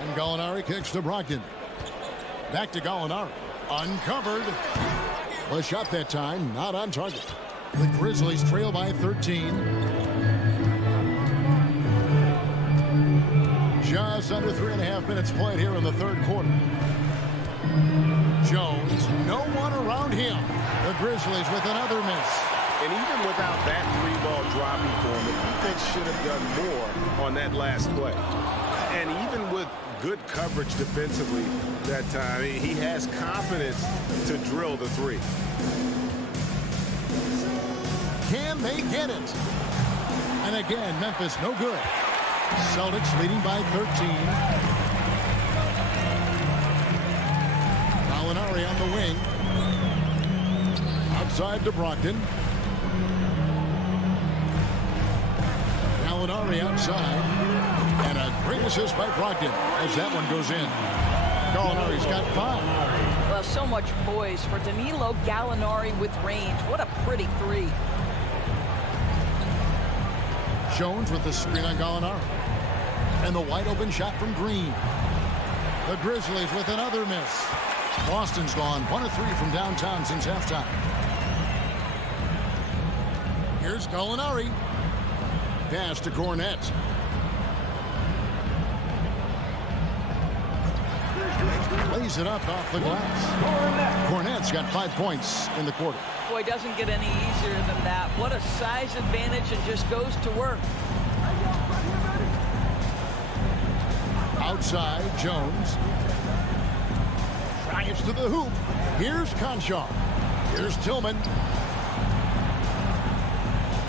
And Gallinari kicks to Brogdon. Back to Gallinari. Uncovered. The shot that time, not on target. The Grizzlies trail by 13. Just under 3.5 minutes played here in the third quarter. Jones, no one around him. The Grizzlies with another miss. And even without that 3-ball dropping for him, the defense should have done more on that last play. And even with good coverage defensively that time, he has confidence to drill the 3. Can they get it? And again, Memphis no good. Celtics leading by 13. Gallinari on the wing. Outside to Brogdon. Gallinari outside. And a great assist by Brogdon as that one goes in. Gallinari's got 5. Well, so much poise for Danilo Gallinari with range. What a pretty 3. Jones with the screen on Gallinari. And the wide open shot from Green. The Grizzlies with another miss. Boston's gone 1 of 3 from downtown since halftime. Here's Gallinari. Pass to Cornette. Lays it up off the glass. Cornette's got 5 points in the quarter. Boy, doesn't get any easier than that. What a size advantage, and just goes to work. Outside, Jones. Drives to the hoop. Here's Concho. Here's Tillman.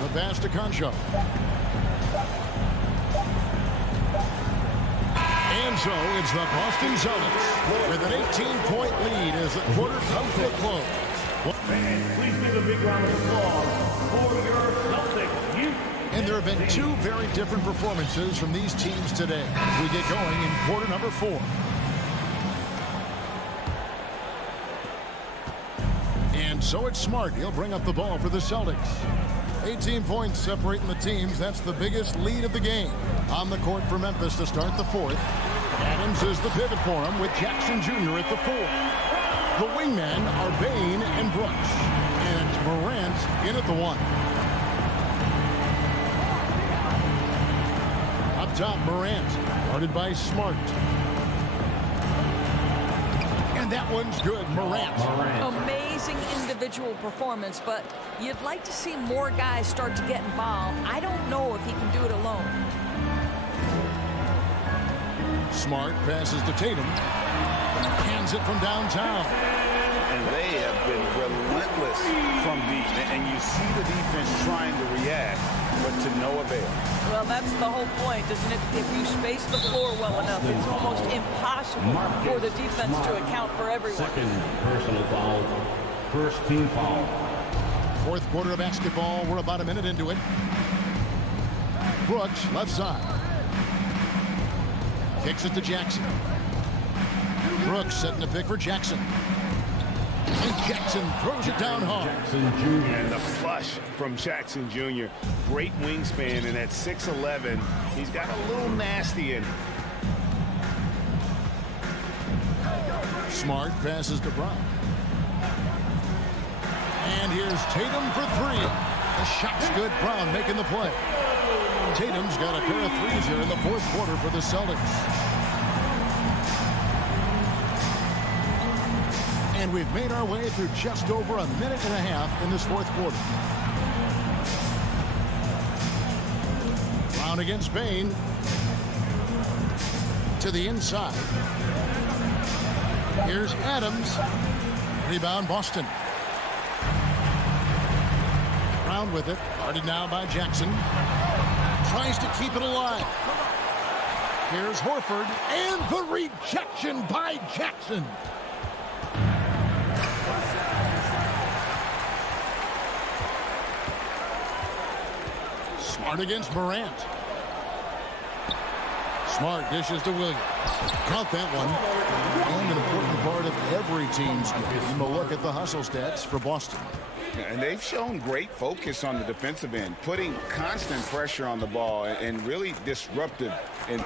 The pass to Concho. And so it's the Boston Celtics with an 18-point lead as the quarter comes to a close. Fans, please give a big round of applause for your Celtics. And there have been 2 very different performances from these teams today as we get going in quarter number 4. And so it's Smart. He'll bring up the ball for the Celtics. 18 points separating the teams. That's the biggest lead of the game. On the court for Memphis to start the fourth. Adams is the pivot for him with Jackson Jr. at the 4. The wingmen are Bain and Brooks. And Morant in at the 1. Up top, Morant, guarded by Smart. And that one's good, Morant. Amazing individual performance, but you'd like to see more guys start to get involved. I don't know if he can do it alone. Smart passes to Tatum. Hands it from downtown. And they have been relentless from deep. And you see the defense trying to react, but to no avail. Well, that's the whole point, isn't it? If you space the floor well enough, it's almost impossible for the defense to account for everyone. Second personal foul. First team foul. Fourth quarter of basketball. We're about a minute into it. Brooks, left side. Kicks it to Jackson. Brooks setting the pick for Jackson. And Jackson throws it down hard. Jackson Jr. And the flush from Jackson Jr. Great wingspan, and at 6'11", he's got a little nasty in him. Smart passes to Brown. And here's Tatum for 3. The shot's good. Brown making the play. Tatum's got a pair of threes here in the fourth quarter for the Celtics. And we've made our way through just over a minute and a half in this fourth quarter. Brown against Bain. To the inside. Here's Adams. Rebound Boston. Brown with it. Guarded now by Jackson. Tries to keep it alive. Here's Horford. And the rejection by Jackson. Smart against Morant. Smart dishes to Williams. Count that one. And an important part of every team's game. A look at the hustle stats for Boston. And they've shown great focus on the defensive end, putting constant pressure on the ball and really disruptive. Yeah,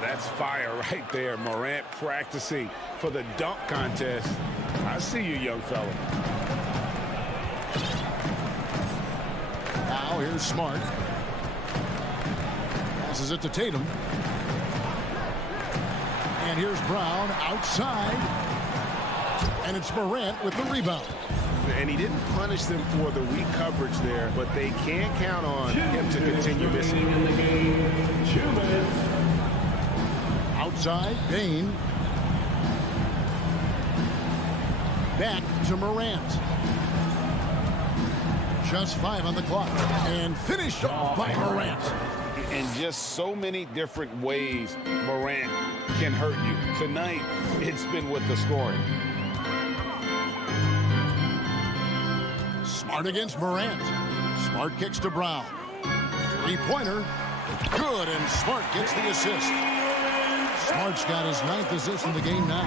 that's fire right there. Morant practicing for the dunk contest. I see you, young fella. Now here's Smart. Passes it to Tatum. And here's Brown outside. And it's Morant with the rebound. And he didn't punish them for the weak coverage there, but they can't count on him to continue missing. In the game, 2 minutes. Outside, Bain. Back to Morant. Just 5 on the clock. And finished off by Morant. In just so many different ways, Morant can hurt you. Tonight, it's been with the scoring. Smart against Morant. Smart kicks to Brown. Three-pointer. Good, and Smart gets the assist. Smart's got his 9th assist in the game now.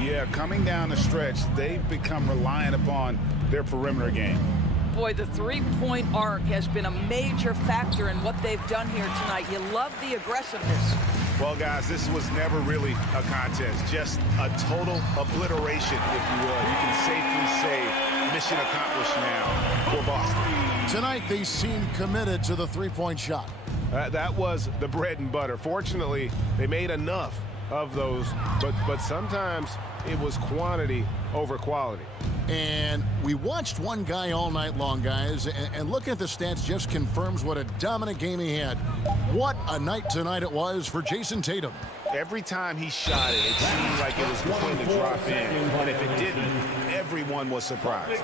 Yeah, coming down the stretch, they've become reliant upon their perimeter game. Boy, the three-point arc has been a major factor in what they've done here tonight. You love the aggressiveness. Well, guys, this was never really a contest, just a total obliteration, if you will. You can safely say mission accomplished now for Boston. Tonight, they seem committed to the three-point shot. That was the bread and butter. Fortunately, they made enough of those, but sometimes it was quantity over quality. And we watched one guy all night long, guys, and looking at the stats just confirms what a dominant game he had. What a night tonight it was for Jason Tatum. Every time he shot it, it seemed like it was going to drop in. And if it didn't, everyone was surprised.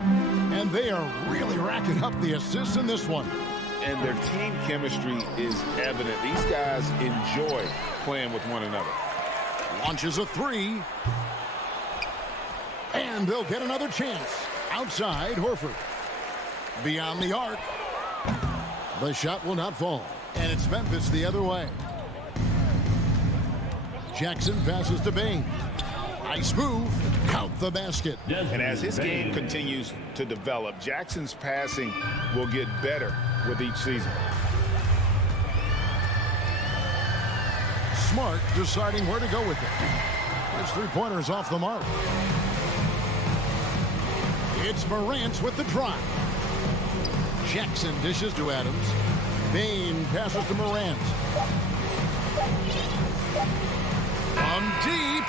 And they are really racking up the assists in this one. And their team chemistry is evident. These guys enjoy playing with one another. Launches a three. And they'll get another chance. Outside, Horford. Beyond the arc. The shot will not fall. And it's Memphis the other way. Jackson passes to Bain. Nice move. Count the basket. And as his game continues to develop, Jackson's passing will get better with each season. Smart deciding where to go with it. His three-pointer's off the mark. It's Morant with the drive. Jackson dishes to Adams. Bain passes to Morant. From deep.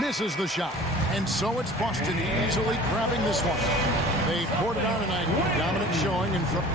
Misses the shot. And so it's Boston easily grabbing this one. They poured it on tonight. Dominant showing in front.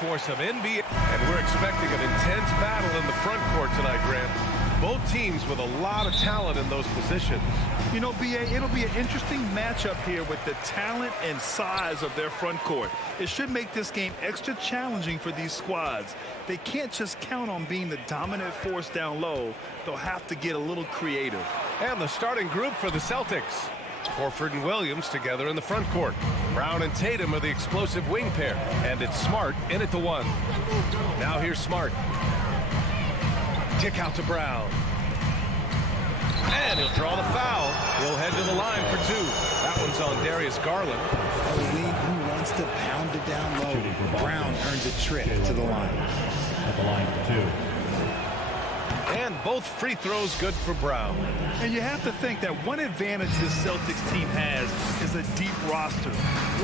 For some NBA. And we're expecting an intense battle in the front court tonight, Grant. Both teams with a lot of talent in those positions. You know, B.A., it'll be an interesting matchup here with the talent and size of their front court. It should make this game extra challenging for these squads. They can't just count on being the dominant force down low. They'll have to get a little creative. And the starting group for the Celtics. Horford and Williams together in the front court. Brown and Tatum are the explosive wing pair. And it's Smart in at the one. Now here's Smart. Kick out to Brown. And he'll draw the foul. He'll head to the line for two. That one's on Darius Garland. A league who wants to pound it down low. Brown earns a trip to the line. At the line for two. And both free throws good for Brown. And you have to think that one advantage this Celtics team has is a deep roster.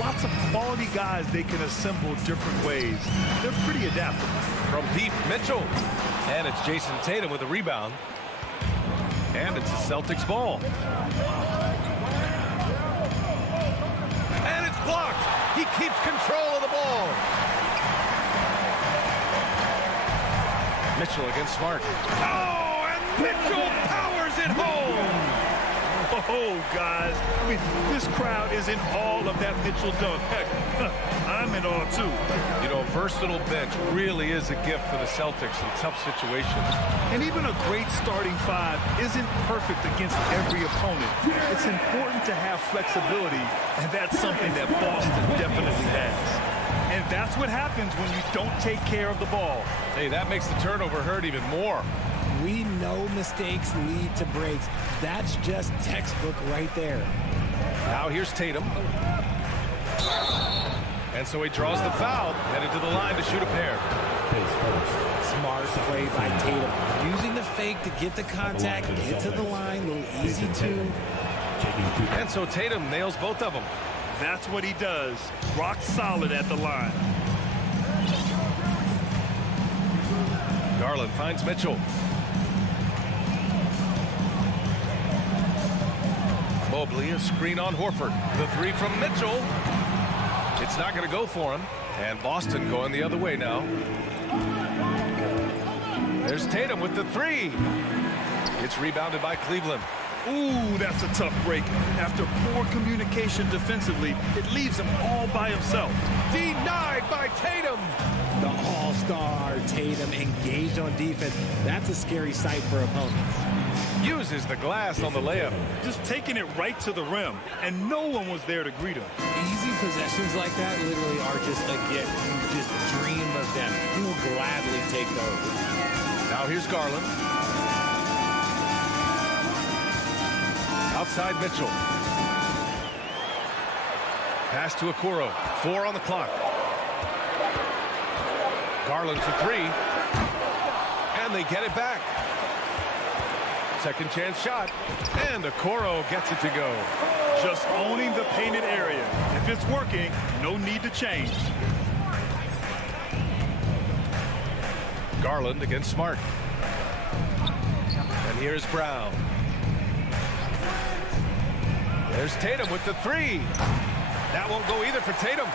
Lots of quality guys they can assemble different ways. They're pretty adaptable. From deep, Mitchell. And it's Jason Tatum with a rebound. And it's the Celtics ball. And it's blocked. He keeps control of the ball. Mitchell against Smart. Oh, and Mitchell powers it home. Oh, guys, I mean, this crowd is in awe of that Mitchell dunk. Heck, I'm in awe, too. You know, a versatile bench really is a gift for the Celtics in tough situations. And even a great starting five isn't perfect against every opponent. It's important to have flexibility, and that's something that Boston definitely has. And that's what happens when you don't take care of the ball. Hey, that makes the turnover hurt even more. We know mistakes lead to breaks. That's just textbook right there. Now here's Tatum. And so he draws the foul, headed to the line to shoot a pair. Smart play by Tatum. Using the fake to get the contact, get to the line, a little easy too. And so Tatum nails both of them. That's what he does. Rock solid at the line. Garland finds Mitchell. Mobley, a screen on Horford. The three from Mitchell. It's not going to go for him. And Boston going the other way now. There's Tatum with the three. It's rebounded by Cleveland. Ooh, that's a tough break. After poor communication defensively, it leaves him all by himself. Denied by Tatum. The all-star Tatum engaged on defense. That's a scary sight for opponents. Uses the glass on the layup. Just taking it right to the rim, and no one was there to greet him. Easy possessions like that literally are just a gift. You just dream of them. You will gladly take those. Now here's Garland. Outside Mitchell. Pass to Okoro. 4 on the clock. Garland for three. And they get it back. Second chance shot. And Okoro gets it to go. Just owning the painted area. If it's working, no need to change. Garland against Smart. And here's Brown. There's Tatum with the three. That won't go either for Tatum.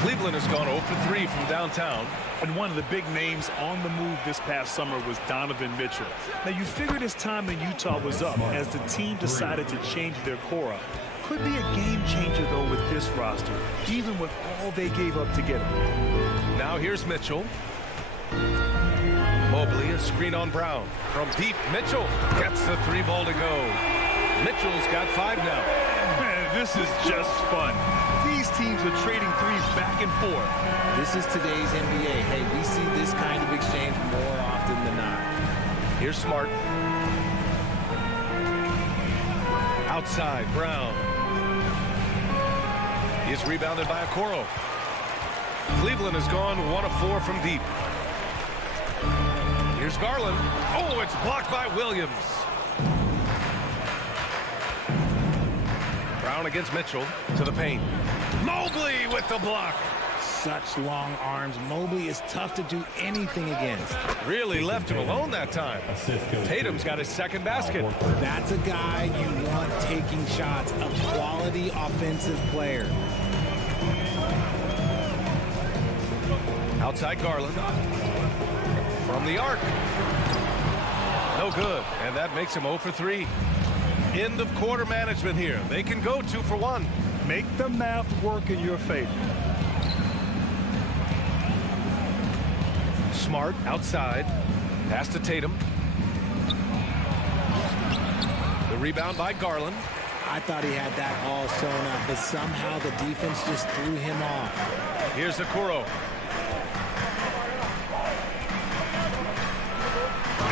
Cleveland has gone 0 for 3 from downtown. And one of the big names on the move this past summer was Donovan Mitchell. Now, you figured his time in Utah was up as the team decided to change their core up. Could be a game changer, though, with this roster, even with all they gave up to get him. Now here's Mitchell. Mobley, a screen on Brown. From deep, Mitchell gets the three ball to go. Mitchell's got 5 now. Man, this is just fun. These teams are trading threes back and forth. This is today's NBA. Hey, we see this kind of exchange more often than not. Here's Smart. Outside, Brown. He's rebounded by Okoro. Cleveland has gone 1 of 4 from deep. Here's Garland. Oh, it's blocked by Williams. Brown against Mitchell to the paint. Mobley with the block. Such long arms. Mobley is tough to do anything against. Really left him alone that time. Tatum's got his second basket. That's a guy you want taking shots. A quality offensive player. Outside Garland. from the arc. No good, and that makes him 0 for 3. End of quarter management here. They can go 2 for 1. Make the math work in your favor. Smart outside. Pass to Tatum. The rebound by Garland. I thought he had that all sewn up, but somehow the defense just threw him off. Here's Okoro.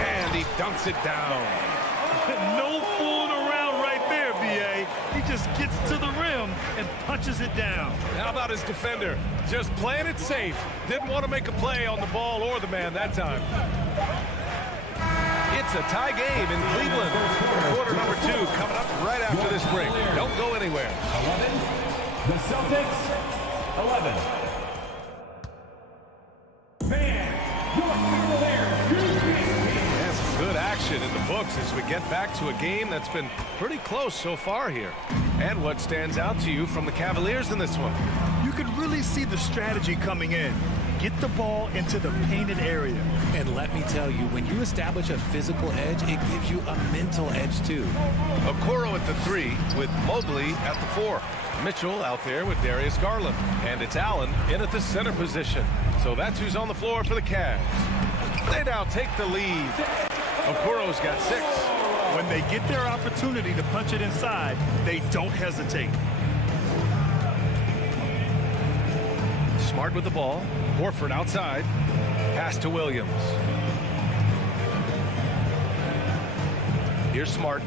And he dunks it down. No fooling around right there, B.A. He just gets to the rim and punches it down. How about his defender? Just playing it safe. Didn't want to make a play on the ball or the man that time. It's a tie game in Cleveland. Quarter number 2 coming up right after this break. Don't go anywhere. 11. The Celtics, 11. Fans, your Cavaliers. And some good action in the books as we get back to a game that's been pretty close so far here. And what stands out to you from the Cavaliers in this one? You could really see the strategy coming in. Get the ball into the painted area. And let me tell you, when you establish a physical edge, it gives you a mental edge too. Okoro at the 3 with Mobley at the 4. Mitchell out there with Darius Garland. And it's Allen in at the center position. So that's who's on the floor for the Cavs. They now take the lead. Okoro's got 6. When they get their opportunity to punch it inside, they don't hesitate. Smart with the ball. Horford outside. Pass to Williams. Here's Smart.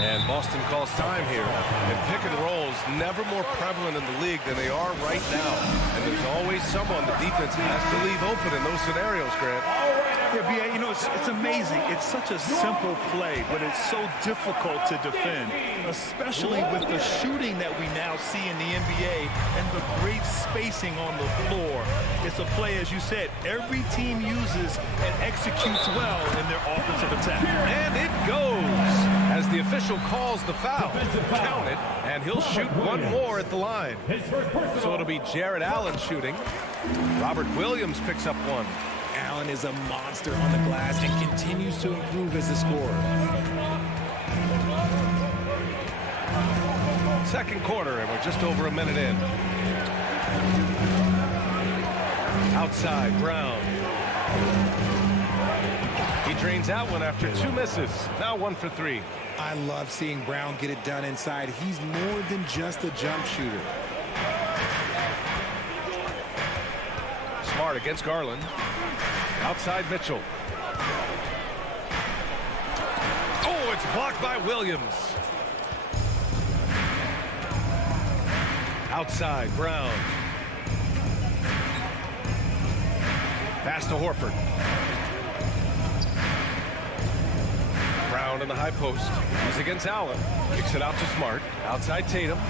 And Boston calls time here. And pick and rolls never more prevalent in the league than they are right now. And there's always someone the defense has to leave open in those scenarios, Grant. Yeah, B.A., you know, it's amazing. It's such a simple play, but it's so difficult to defend, especially with the shooting that we now see in the NBA and the great spacing on the floor. It's a play, as you said, every team uses and executes well in their offensive attack. And it goes as the official calls the foul. Count it, and he'll shoot one more at the line. So it'll be Jared Allen shooting. Robert Williams picks up one. Allen is a monster on the glass and continues to improve as a scorer. Second quarter, and we're just over a minute in. Outside, Brown. He drains out one after 2 misses. Now 1 for 3. I love seeing Brown get it done inside. He's more than just a jump shooter. Smart against Garland. Outside Mitchell. Oh, it's blocked by Williams. Outside, Brown. Pass to Horford. Brown in the high post. He's against Allen. Kicks it out to Smart. Outside Tatum.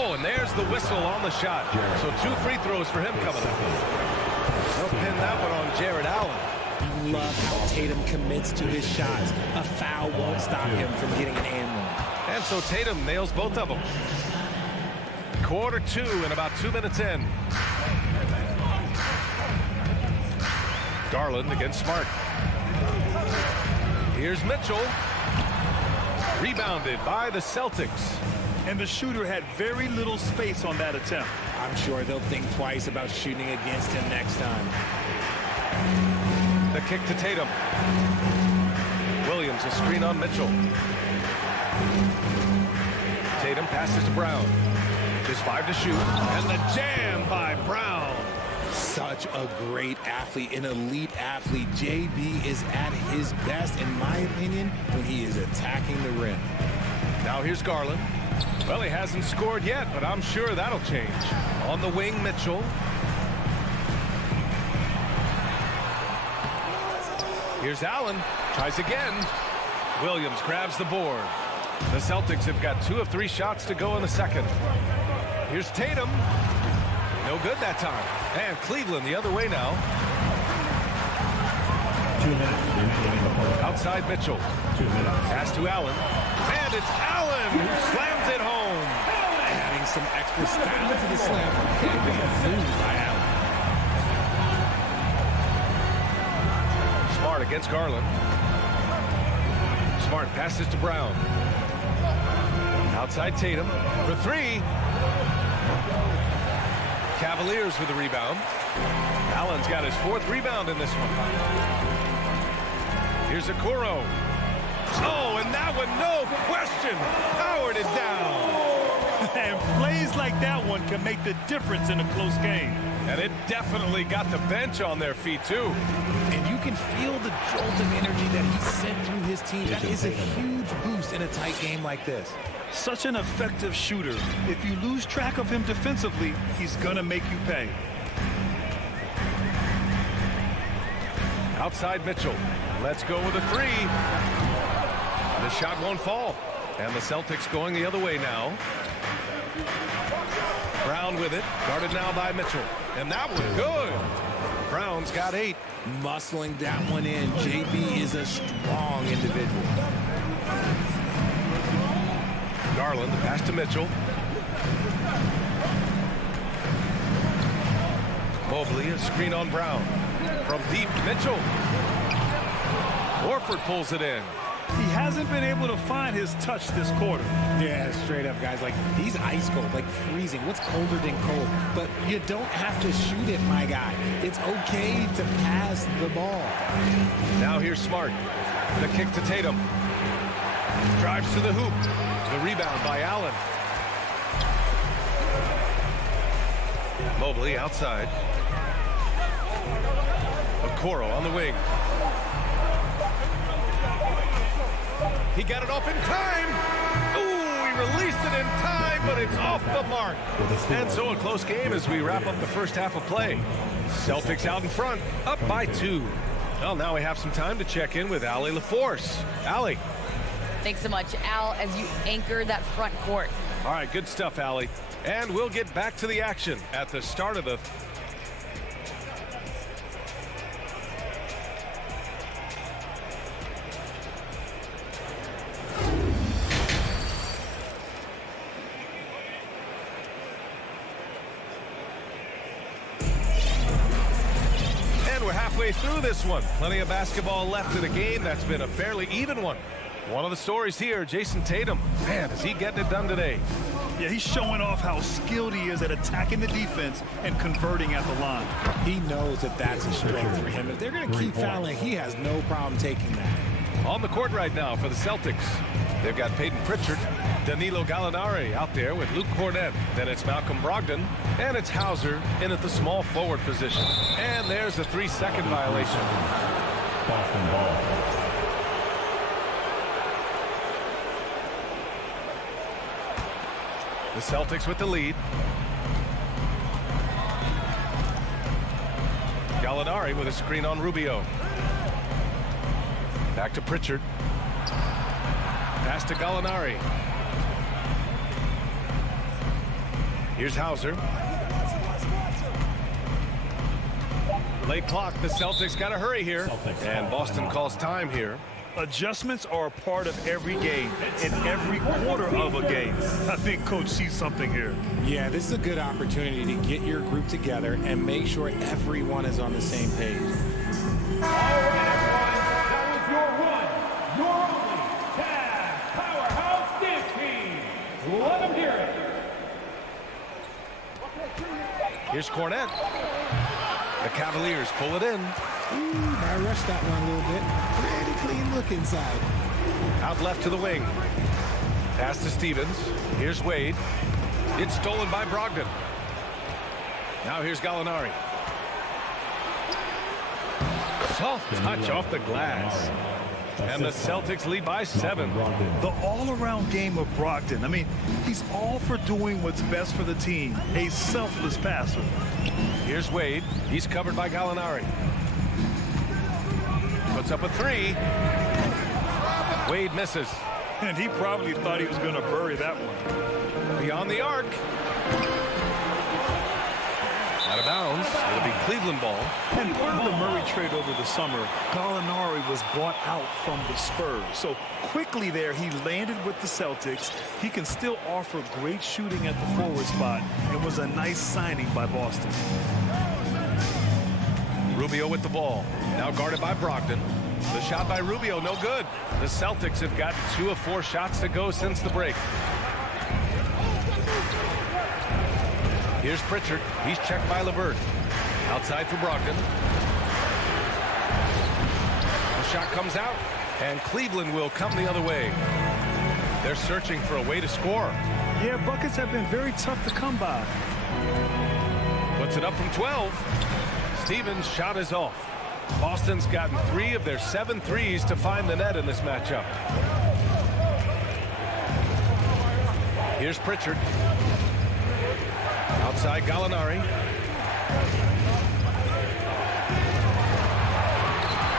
Oh, and there's the whistle on the shot. So 2 free throws for him coming up. They'll pin that one on Jared Allen. You love how Tatum commits to his shots. A foul won't stop him from getting an and one. And so Tatum nails both of them. Quarter 2 and about 2 minutes in. Garland against Smart. Here's Mitchell. Rebounded by the Celtics. And the shooter had very little space on that attempt. I'm sure they'll think twice about shooting against him next time. The kick to Tatum. Williams a screen on Mitchell. Tatum passes to Brown. Just 5 to shoot. And the jam by Brown. Such a great athlete, an elite athlete. JB is at his best, in my opinion, when he is attacking the rim. Now here's Garland. Well, he hasn't scored yet, but I'm sure that'll change. On the wing, Mitchell. Here's Allen. Tries again. Williams grabs the board. The Celtics have got 2 of 3 shots to go in the second. Here's Tatum. No good that time. And Cleveland the other way now. 2 minutes. Outside Mitchell. 2 minutes. Pass to Allen. And it's Allen who slams it home. Having some extra style to the slam. Okay, good move by Allen. Smart against Garland. Smart passes to Brown. Outside Tatum for three. Cavaliers with the rebound. Allen's got his 4th rebound in this one. Here's Okoro. Oh, and that one, no question, powered it down. And plays like that one can make the difference in a close game. And it definitely got the bench on their feet, too. And you can feel the jolt of energy that he sent through his team. That is a huge boost in a tight game like this. Such an effective shooter. If you lose track of him defensively, he's going to make you pay. Outside Mitchell. Let's go with a 3. The shot won't fall. And the Celtics going the other way now. Brown with it. Guarded now by Mitchell. And that one good. Brown's got 8. Muscling that one in. JB is a strong individual. Garland, the pass to Mitchell. Mobley, a screen on Brown. From deep, Mitchell. Horford pulls it in. He hasn't been able to find his touch this quarter. Yeah, straight up, guys. Like, he's ice cold, like freezing. What's colder than cold? But you don't have to shoot it, my guy. It's okay to pass the ball. Now here's Smart. The kick to Tatum. Drives to the hoop. The rebound by Allen. Mobley outside. Okoro on the wing. He got it off in time. Ooh, he released it in time, but it's off the mark. And so a close game as we wrap up the first half of play. Celtics out in front, up by 2. Well, now we have some time to check in with Allie LaForce. Allie. Thanks so much, Al, as you anchor that front court. All right, good stuff, Allie. And we'll get back to the action at the start of the... And we're halfway through this one. Plenty of basketball left in a game that's been a fairly even one. One of the stories here, Jason Tatum. Man, is he getting it done today? Yeah, he's showing off how skilled he is at attacking the defense and converting at the line. He knows that that's a strength for him. If they're going to keep fouling, he has no problem taking that. On the court right now for the Celtics. They've got Peyton Pritchard, Danilo Gallinari out there with Luke Cornett. Then it's Malcolm Brogdon, and it's Hauser in at the small forward position. And there's a 3-second violation. Boston ball. The Celtics with the lead. Gallinari with a screen on Rubio. Back to Pritchard. Pass to Gallinari. Here's Hauser. Late clock. The Celtics got to hurry here. And Boston calls time here. Adjustments are a part of every game, in every quarter of a game. I think Coach sees something here. Yeah, this is a good opportunity to get your group together and make sure everyone is on the same page. All right, everyone, that was your one, your only Cavs powerhouse dance team. Let them hear it. Here's Cornett. The Cavaliers pull it in. I rushed that one a little bit. Pretty clean look inside. Out left to the wing. Pass to Stevens. Here's Wade. It's stolen by Brogdon. Now here's Gallinari. Soft touch off the glass. And the Celtics lead by 7. The all-around game of Brogdon. I mean, he's all for doing what's best for the team. A selfless passer. Here's Wade. He's covered by Gallinari. Puts up a 3. Wade misses. And he probably thought he was going to bury that one. Beyond the arc. Out of bounds. It'll be Cleveland ball. And part of the Murray trade over the summer, Gallinari was bought out from the Spurs. So quickly there, he landed with the Celtics. He can still offer great shooting at the forward spot and was a nice signing by Boston. Rubio with the ball. Now guarded by Brogdon. The shot by Rubio, no good. The Celtics have got 2 of 4 shots to go since the break. Here's Pritchard. He's checked by LeVert. Outside for Brogdon. The shot comes out, and Cleveland will come the other way. They're searching for a way to score. Yeah, buckets have been very tough to come by. Puts it up from 12. Stevens' shot is off. Boston's gotten 3 of their 7 threes to find the net in this matchup. Here's Pritchard. Outside Gallinari.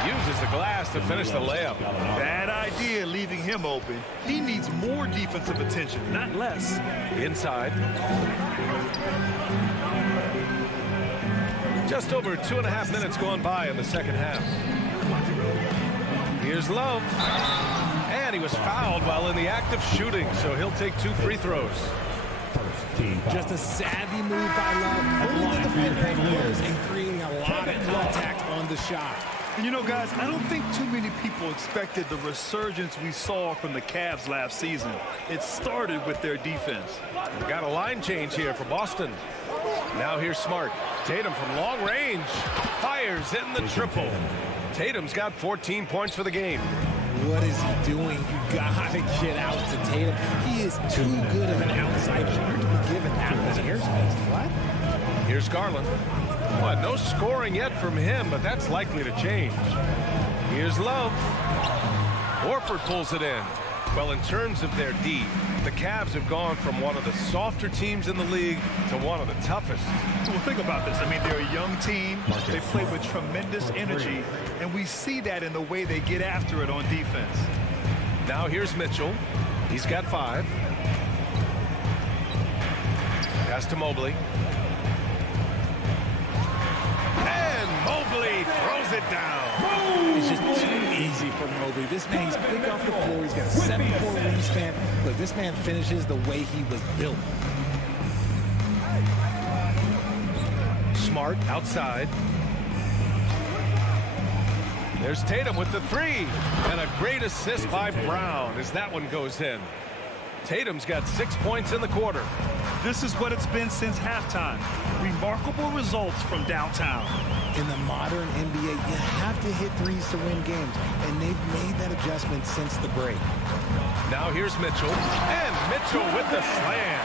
Uses the glass to finish the layup. Bad idea leaving him open. He needs more defensive attention, not less. Inside. Just over 2.5 minutes gone by in the second half. Here's Love. And he was fouled while in the act of shooting, so he'll take 2 free throws. Just a savvy move by Love, pulling the defender and creating a lot of contact on the shot. And you know, guys, I don't think too many people expected the resurgence we saw from the Cavs last season. It started with their defense. We've got a line change here for Boston. Now here's Smart. Tatum from long range fires in the triple. Tatum's got 14 points for the game. What is he doing? You gotta get out to Tatum. He is too good of an outside shooter to be given that much airspace. What? Here's Garland. What? No scoring yet from him, but that's likely to change. Here's Love. Horford pulls it in. Well, in terms of their D, the Cavs have gone from one of the softer teams in the league to one of the toughest. So well, think about this. I mean, they're a young team. They play with tremendous energy, and we see that in the way they get after it on defense. Now here's Mitchell. He's got 5. Pass to Mobley. And Mobley throws it down. It's just too easy for Mobley. This man's quick off the floor. He's got a 7'4" wingspan. Look, this man finishes the way he was built. Smart outside. There's Tatum with the 3. And a great assist by Brown as that one goes in. Tatum's got 6 points in the quarter. This is what it's been since halftime. Remarkable results from downtown. In the modern NBA, you have to hit threes to win games, and they've made that adjustment since the break. Now here's Mitchell, and Mitchell with the slam.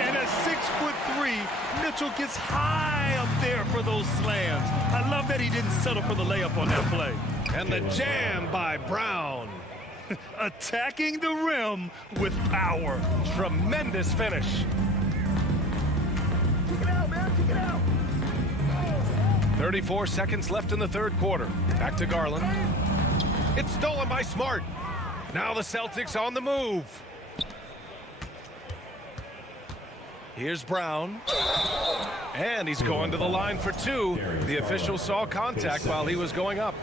And at 6'3", Mitchell gets high up there for those slams. I love that he didn't settle for the layup on that play. And the jam by Brown. Attacking the rim with power. Tremendous finish. Kick it out, man. Kick it out. 34 seconds left in the third quarter. Back to Garland. It's stolen by Smart. Now the Celtics on the move. Here's Brown. And he's going to the line for 2. The official saw contact while he was going up.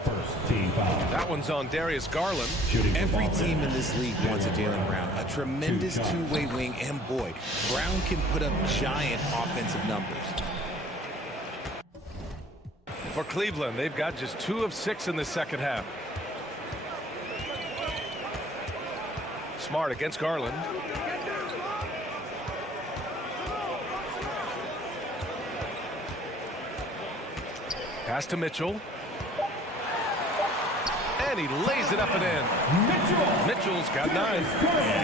That one's on Darius Garland. Every team in this league wants a Jaylen Brown, a tremendous two-way wing, and boy, Brown can put up giant offensive numbers. For Cleveland, they've got just 2 of 6 in the second half. Smart against Garland. Pass to Mitchell. And he lays it up and in. Mitchell's got 9.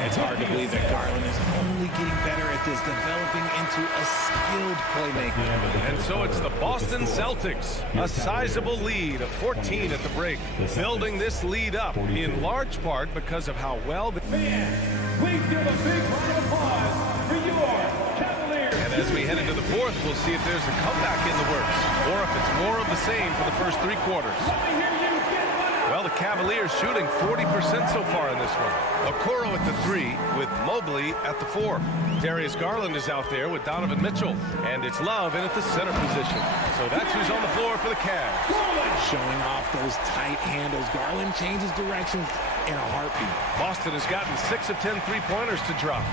It's hard to believe that Garland is only getting better at this, developing into a skilled playmaker. And so it's the Boston Celtics, a sizable lead of 14 at the break, building this lead up in large part because of how well the fans, please give a big round of applause for your Cavaliers. And as we head into the fourth, we'll see if there's a comeback in the works or if it's more of the same for the first 3 quarters. Let me hear you get loud. Well, the Cavaliers shooting 40% so far in this one. Okoro at the 3 with Mobley at the 4. Darius Garland is out there with Donovan Mitchell. And it's Love in at the center position. So that's who's on the floor for the Cavs. Showing off those tight handles. Garland changes directions in a heartbeat. Boston has gotten 6 of 10 three-pointers to drop.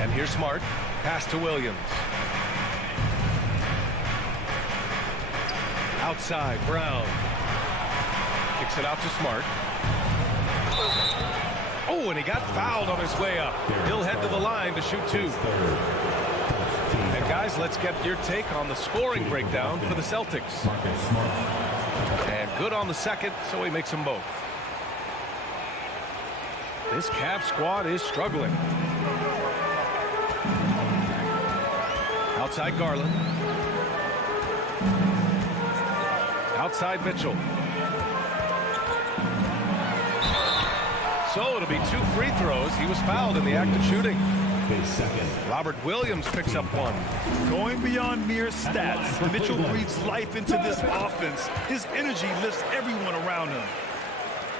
And here's Smart. Pass to Williams. Outside, Brown. Kicks it out to Smart. Oh, and he got fouled on his way up. He'll head to the line to shoot 2. And guys, let's get your take on the scoring breakdown for the Celtics. And good on the second, so he makes them both. This Cavs squad is struggling. Outside Garland. Outside Mitchell. So it'll be 2 free throws. He was fouled in the act of shooting. Robert Williams picks up 1. Going beyond mere stats, Mitchell breathes life into this offense. His energy lifts everyone around him.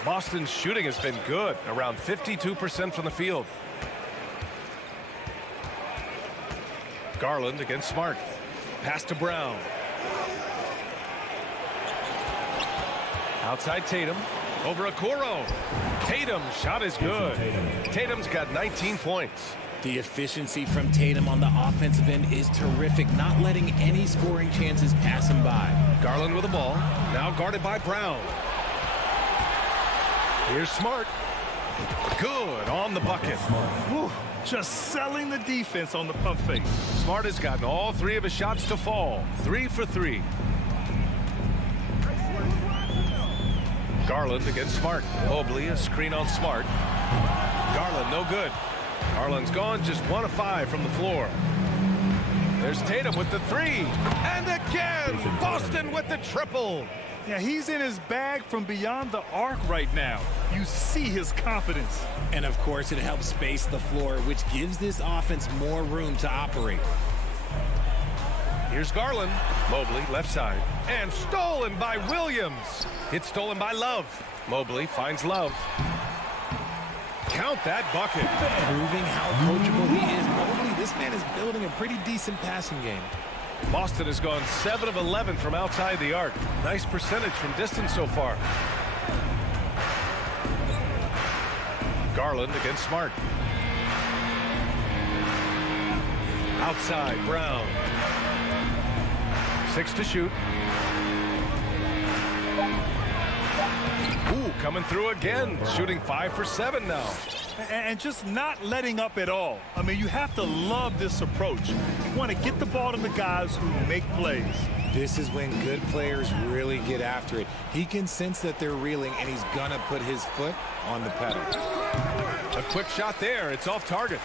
Boston's shooting has been good, around 52% from the field. Garland against Smart. Pass to Brown. Outside Tatum. Over Okoro. Tatum shot is good. Tatum's got 19 points. The efficiency from Tatum on the offensive end is terrific, not letting any scoring chances pass him by. Garland with the ball. Now guarded by Brown. Here's Smart. Good on the bucket. Whew, just selling the defense on the pump fake. Smart has gotten all 3 of his shots to fall. 3 for 3. Garland against Smart. Mobley, a screen on Smart. Garland, no good. Garland's gone, just 1 of 5 from the floor. There's Tatum with the 3. And again, Boston with the triple. Yeah, he's in his bag from beyond the arc right now. You see his confidence. And of course, it helps space the floor, which gives this offense more room to operate. Here's Garland. Mobley, left side. And stolen by Williams. It's stolen by Love. Mobley finds Love. Count that bucket. Proving how coachable he is. Mobley, this man is building a pretty decent passing game. Boston has gone 7 of 11 from outside the arc. Nice percentage from distance so far. Garland against Smart. Outside, Brown. 6 to shoot. Ooh, coming through again. Shooting 5 for 7 now. And just not letting up at all. I mean, you have to love this approach. You want to get the ball to the guys who make plays. This is when good players really get after it. He can sense that they're reeling, and he's going to put his foot on the pedal. A quick shot there. It's off target.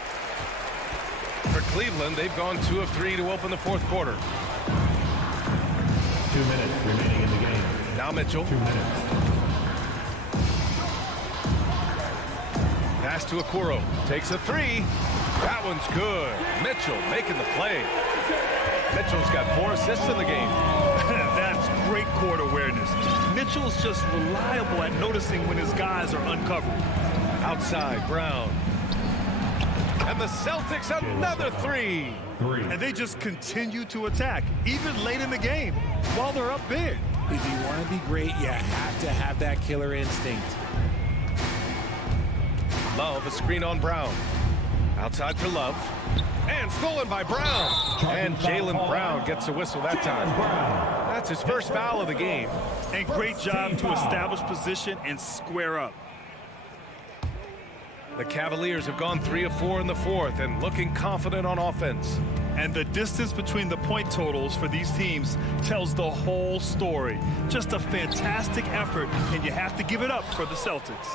For Cleveland, they've gone 2 of 3 to open the 4th quarter. 2 minutes remaining in the game. Now Mitchell. 2 minutes. Pass to Okoro. Takes a 3. That one's good. Mitchell making the play. Mitchell's got 4 assists in the game. That's great court awareness. Mitchell's just reliable at noticing when his guys are uncovered. Outside, Brown. And the Celtics another 3. And they just continue to attack, even late in the game, while they're up big. If you want to be great, you have to have that killer instinct. Love, a screen on Brown. Outside for Love. And stolen by Brown. And Jaylen Brown gets a whistle that time. That's his first foul of the game. And great job to establish position and square up. The Cavaliers have gone 3 of 4 in the 4th and looking confident on offense. And the distance between the point totals for these teams tells the whole story. Just a fantastic effort, and you have to give it up for the Celtics.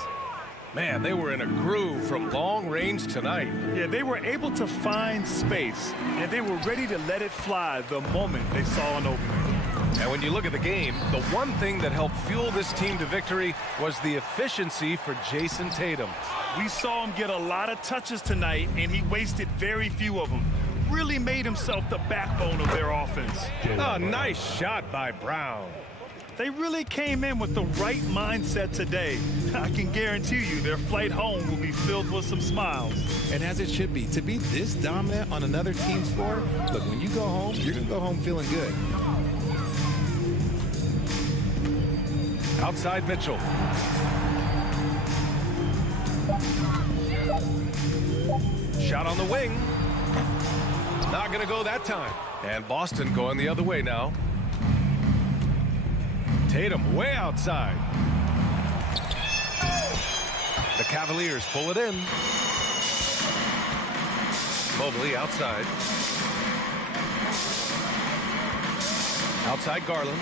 Man, they were in a groove from long range tonight. Yeah, they were able to find space, and they were ready to let it fly the moment they saw an opening. And when you look at the game, the one thing that helped fuel this team to victory was the efficiency for Jason Tatum. We saw him get a lot of touches tonight, and he wasted very few of them. Really made himself the backbone of their offense. A nice shot by Brown. They really came in with the right mindset today. I can guarantee you their flight home will be filled with some smiles. And as it should be. To be this dominant on another team's floor, look, when you go home, you're going to go home feeling good. Outside Mitchell. Shot on the wing. Not going to go that time. And Boston going the other way now. Tatum way outside. The Cavaliers pull it in. Mobley outside. Outside Garland.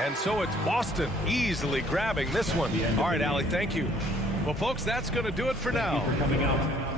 And so it's Boston easily grabbing this one. All right, Allie, thank you. Well, folks, that's going to do it for now. Thank you for coming out.